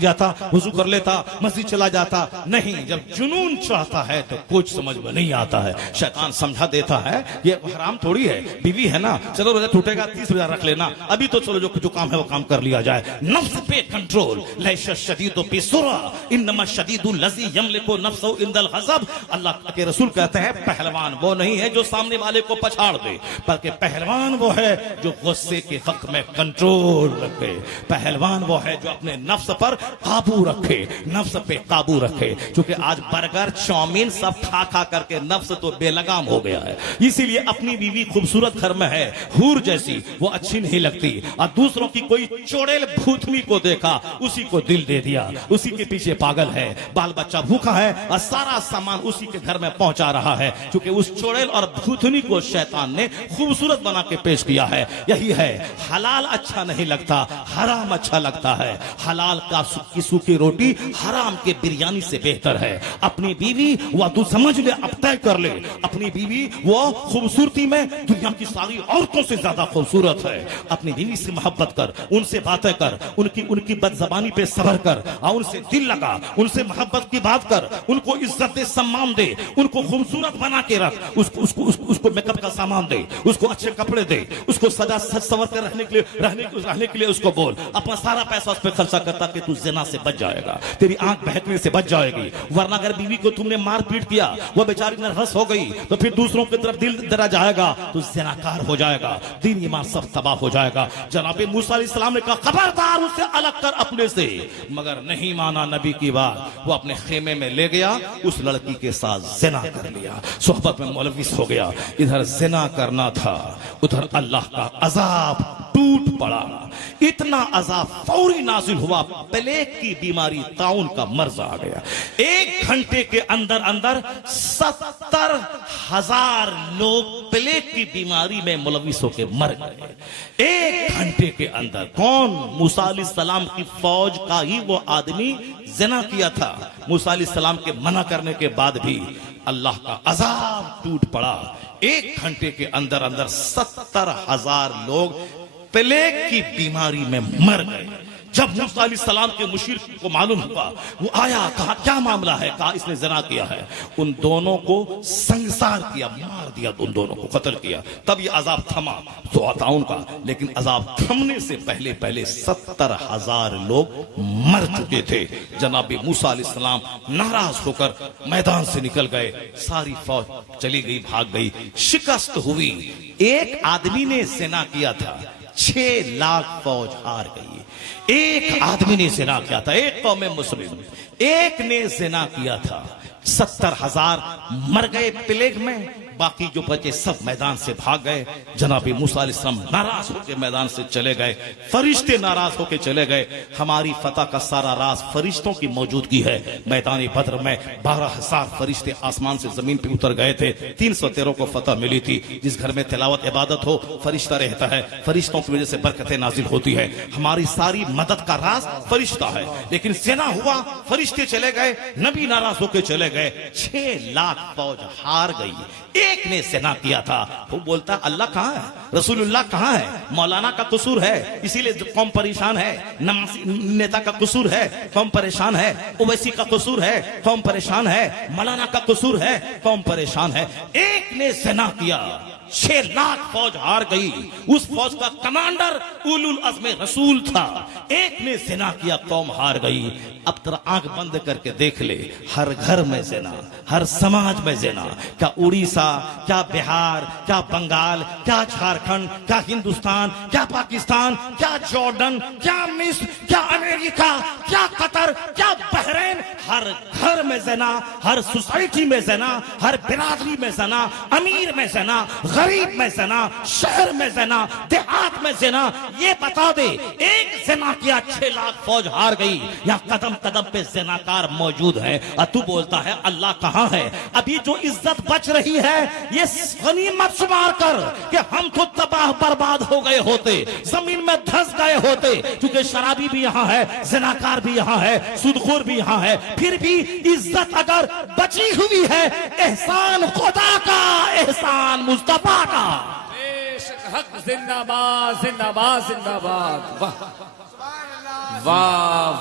जाता, वुजू कर लेता, मस्जिद चला जाता। नहीं, जब जुनून चढ़ता है तो कुछ समझ में नहीं आता है। शैतान समझा देता है ये हराम थोड़ी है, बीवी है ना, चलो रोजा टूटेगा 30 रोजा रख लेना, अभी तो चलो जो काम है वो काम कर लिया जाए। नफ्स पे कंट्रोल, लैश शदीदु बिसुरा इन्नमा शदीदुल लज़ी यमलिकु नफ्सहु इंदल गज़ब। अल्लाह के रसूल कहते हैं पहलवान वो नहीं है जो सामने वाले को पछाड़ दे, बल्कि पहलवान वो है जो गुस्से के वक्त में कंट्रोल रखे। पहलवान वो है जो अपने नफ्स पर काबू रखे, नफ्स पे काबू रखे। क्योंकि आज बर्गर चाउमीन सब खा करके नफ्स तो बेलगाम हो गया है। इसीलिए अपनी बीवी खूबसूरत घर में है, हूर जैसी, वो अच्छी नहीं लगती, और दूसरों की कोई चोड़ेल भूतनी को देखा उसी को दिल दे दिया, उसी के पीछे पागल है। बाल बच्चा भूखा है और सारा सामान उसी के घर में पहुंचा रहा है, क्योंकि उस चोड़ेल और भूतनी को शैतान ने खूबसूरत बना के पेश किया है। यही है, हलाल अच्छा नहीं लगता, हराम अच्छा लगता है। हलाल का की सूखी रोटी हराम के बिरयानी से बेहतर है। अपनी बीवी वह तू समझ ले, अब तय कर ले, अपनी बीवी वो खूबसूरती में दुनिया की सारी औरतों से ज्यादा खूबसूरत है। अपनी बीवी से मोहब्बत कर, उनसे बातें कर, उनकी बदजबानी पे सब्र कर, और उनसे दिल लगा, उनसे मोहब्बत की बात कर, उनको इज्जत दे, सम्मान दे, उनको खूबसूरत बना के रख, उसको मेकअप का सामान दे, उसको अच्छे कपड़े दे, उसको सजा सवर कर रहने के लिए उसको बोल। अपना सारा पैसा उस पर खर्चा करता कि तू ज़िना से बच जाएगा, तेरी आंख बहकने से बच जाएगी। वरना अगर बीवी को तुमने मार पीट किया, वह बेचारी नर्वस हो गई, तो फिर दूसरों की तरफ दिल दरा जाएगा, तो ज़िनाकार हो जाएगा, दीन ईमान सब तबाह हो जाएगा। जनाब मूसा अलैहिस्सलाम ने कहा खबरदार उसे अलग कर अपने से, मगर नहीं माना नबी की बात। वो अपने खेमे में ले गया, उस लड़की के साथ ज़िना कर लिया, सोहबत में मुलविस हो गया। इधर ज़िना करना था, उधर अल्लाह का अजाब टूट पड़ा। इतना अजाब फौरी नाजिल हुआ, प्लेग की बीमारी, ताउन का मर्ज आ गया। 1 घंटे के अंदर 70,000 लोग प्लेग की बीमारी में मुलविस होकर मर गए। 1 घंटे के अंदर। कौन? मूसा अलैहिस्सलाम की फौज का ही वो आदमी ज़िना किया था। मूसा अलैहिस्सलाम के मना करने के बाद भी अल्लाह का अजाब टूट पड़ा। 1 घंटे के अंदर 70,000 लोग प्लेग की बीमारी में मर गए। जब मूसा अलैहिस्सलाम के मुशीर को मालूम हुआ, वो आया, कहा क्या मामला है, कहा इसने ज़िना किया है। उन दोनों को संसार किया, मार दिया, उन दोनों को कत्ल किया। तब ये अजाब थमा तो आता उनका, लेकिन अजाब थमने से पहले पहले 70,000 लोग मर चुके थे। जनाब मूसा अलैहिस्सलाम नाराज होकर मैदान से निकल गए, सारी फौज चली गई, भाग गई, शिकस्त हुई। एक आदमी ने ज़िना किया था, 6 लाख फौज हार गई। एक आदमी ने ज़िना किया था, एक कौम मुस्लिम, एक ने ज़िना किया था, 70,000 मर गए प्लेग में, बाकी जो बचे सब मैदान से भाग गए। जनाब मूसा अलैहिस्सलाम नाराज होकर मैदान से चले गए, फरिश्ते नाराज होकर चले गए। हमारी फतह का सारा राज फरिश्तों की मौजूदगी है। मैदान बद्र में 12,000 फरिश्ते आसमान से जमीन पे उतर गए थे। 313 को फतह मिली थी। जिस घर में तिलावत इबादत हो, फरिश्ता रहता है, फरिश्तों की वजह से बरकतें नाजिल होती है। हमारी सारी मदद का राज फरिश्ता है। लेकिन ज़िना हुआ, फरिश्ते चले गए, नबी नाराज होकर चले गए, 6 लाख फौज हार गई। एक ने ज़िना किया था। वो बोलता अल्लाह कहाँ है, रसूलुल्लाह कहाँ है, मौलाना का कसूर है इसीलिए कौम परेशान है, नमाजी नेता का कसूर है कौम परेशान है, ओवैसी का कसूर है कौम परेशान है, मौलाना का कसूर है कौम परेशान है। एक ने ज़िना किया, 6 लाख फौज हार गई। उस फौज का कमांडर उलुल अज़्म रसूल था। एक ने ज़िना किया, कौम हार गई। अब तेरा आंख बंद करके देख ले, हर घर में ज़िना, हर समाज में ज़िना। क्या उड़ीसा, क्या बिहार, क्या बंगाल, क्या झारखंड, क्या हिंदुस्तान, क्या पाकिस्तान, क्या जॉर्डन, क्या मिस्र, क्या अमेरिका, क्या कतर, क्या बहरीन, हर घर में ज़िना, हर सोसाइटी में ज़िना, हर बिरादरी में ज़िना, अमीर में ज़िना, गरीब में ज़िना, शहर में ज़िना, देहात में ज़िना। ये बता दे, एक ज़िना किया 6 लाख फौज हार गई। या कदम कदम पे ज़िनाकार मौजूद है और तू बोलता है अल्लाह कहां है। अभी जो इज्जत बच रही है ये गनीमत शुमार कर कि हम तो तबाह बर्बाद हो गए होते, जमीन में धंस गए होते। क्योंकि शराबी भी यहां है, ज़िनाकार भी यहां है, सूदखोर भी यहां है, फिर भी इज्जत अगर बची हुई है, एहसान खुदा का, एहसान मुस्तफा का। हक जिंदाबाद जिंदाबाद जिंदाबाद। वाह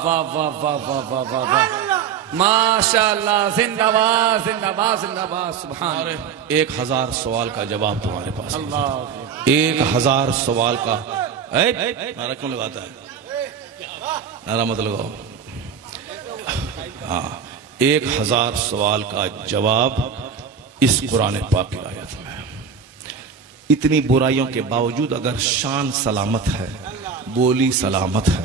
वाह वाह वाह वाह वाह वाह वाह, माशाअल्लाह, जिंदाबाद जिंदाबाद जिंदाबाद। सुभान अल्लाह। 1000 सवाल का जवाब तुम्हारे पास। अल्लाह 1000 सवाल का नारा क्यों लगाता है, नारा मत लगाओ। हाँ, 1000 सवाल का जवाब इस कुरान पाक की आयत में। इतनी बुराइयों के बावजूद अगर शान सलामत है, बोली सलामत है,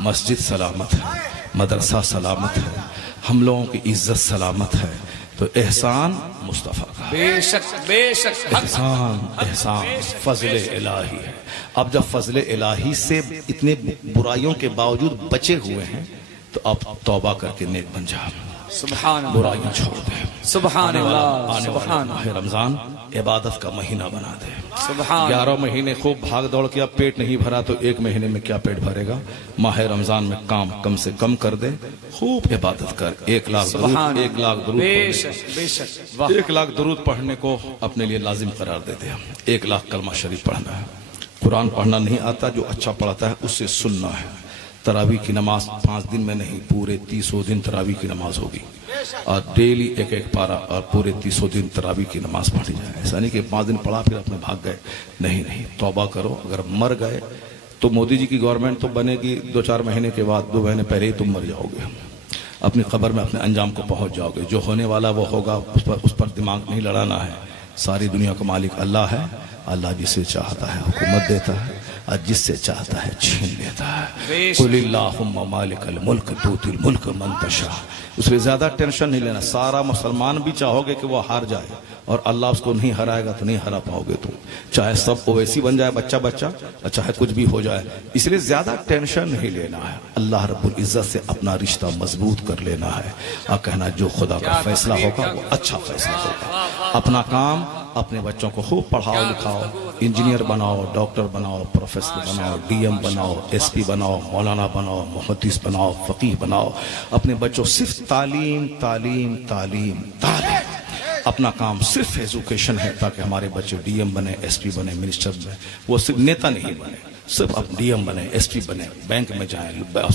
मस्जिद सलामत है, मदरसा सलामत है, हम लोगों की इज्जत सलामत है, तो एहसान मुस्तफ़ा का। बेशक बेशक, एहसान एहसान फजले इलाही है। अब जब फजले इलाही से इतने बुराइयों के बावजूद बचे हुए हैं, तो अब तौबा करके नेक बन जा, सुभान अल्लाह, बुराइयां छोड़ दे। सुभान अल्लाह, आने वाला माह रमजान इबादत का महीना बना दे। सुभान 11 महीने खूब भाग दौड़ किया, पेट नहीं भरा, तो 1 महीने में क्या पेट भरेगा। माह रमजान में काम कम से कम कर दे, खूब इबादत कर। 1 लाख दरूद, 1 लाख दरूद, बेशक बेशक, वाह 1 लाख दरूद पढ़ने को अपने लिए लाजिम करार दे दे। 1 लाख कलमा शरीफ पढ़ना है। कुरान पढ़ना नहीं आता, जो अच्छा पढ़ता है उससे सुनना है। तरावी की नमाज 5 दिन में नहीं, पूरे 300 दिन तरावी की नमाज होगी, और डेली 1-1 पारा, और पूरे 300 दिन तरावी की नमाज पढ़ी जाए। ऐसा नहीं कि 5 दिन पढ़ा फिर अपने भाग गए, नहीं नहीं, तौबा करो। अगर मर गए तो मोदी जी की गवर्नमेंट तो बनेगी 2-4 महीने के बाद, 2 महीने पहले ही तुम मर जाओगे, अपनी कब्र में अपने अंजाम को पहुंच जाओगे। जो होने वाला वो होगा, उस पर दिमाग नहीं लड़ाना है। सारी दुनिया का मालिक अल्लाह है। अल्लाह जिसे चाहता है हुकूमत देता है, और जिससे चाहता है छीन लेता है। कुलिल्लाहुम्मा मालिकल मुल्क तूतिल मुल्क मन तशा। उससे ज्यादा टेंशन नहीं लेना। सारा मुसलमान भी चाहोगे कि वो हार जाए, और अल्लाह उसको नहीं हराएगा तो नहीं हरा पाओगे तुम। चाहे सब ओवैसी बन जाए बच्चा बच्चा, और चाहे कुछ भी हो जाए, इसलिए ज्यादा टेंशन नहीं लेना है। अल्लाह रब्बुल इज्जत से अपना रिश्ता मजबूत कर लेना है, और कहना जो खुदा का फैसला होगा वो अच्छा फैसला होगा। अपना काम, अपने बच्चों को खूब पढ़ाओ लिखाओ, इंजीनियर बनाओ, डॉक्टर बनाओ, प्रोफेसर बनाओ, डीएम बनाओ, एसपी बनाओ, मौलाना बनाओ, मुहद्दिस बनाओ, फकीह बनाओ। अपने बच्चों सिर्फ तालीम तालीम तालीम तालीम। अपना काम सिर्फ एजुकेशन है, ताकि हमारे बच्चे डीएम बने, एसपी बने, मिनिस्टर बने। वो सिर्फ नेता नहीं बने, सिर्फ आप डीएम बने, एसपी बने, बैंक में जाएं,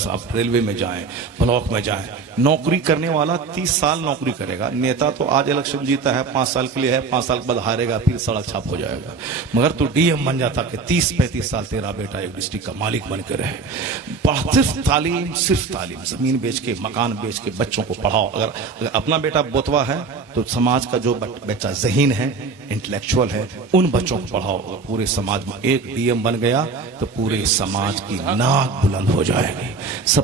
आप रेलवे में जाएं, ब्लॉक में जाएं, नौकरी करने वाला 30 साल नौकरी करेगा। नेता तो आज इलेक्शन जीता है, 5 साल के लिए है, 5 साल के बाद हारेगा, फिर सड़क छाप हो जाएगा। मगर तू डीएम बन जाता कि 30-35 साल तेरा बेटा एक डिस्ट्रिक्ट का मालिक बन के रहे। सिर्फ तालीम, जमीन बेच के, मकान बेच के बच्चों को पढ़ाओ। अगर अपना बेटा बोतवा है तो समाज का जो बच्चा ज़हीन है, इंटेलेक्चुअल है, उन बच्चों को पढ़ाओ। पूरे समाज में एक डीएम बन गया तो पूरे समाज की नाक बुलंद हो जाएगी। सब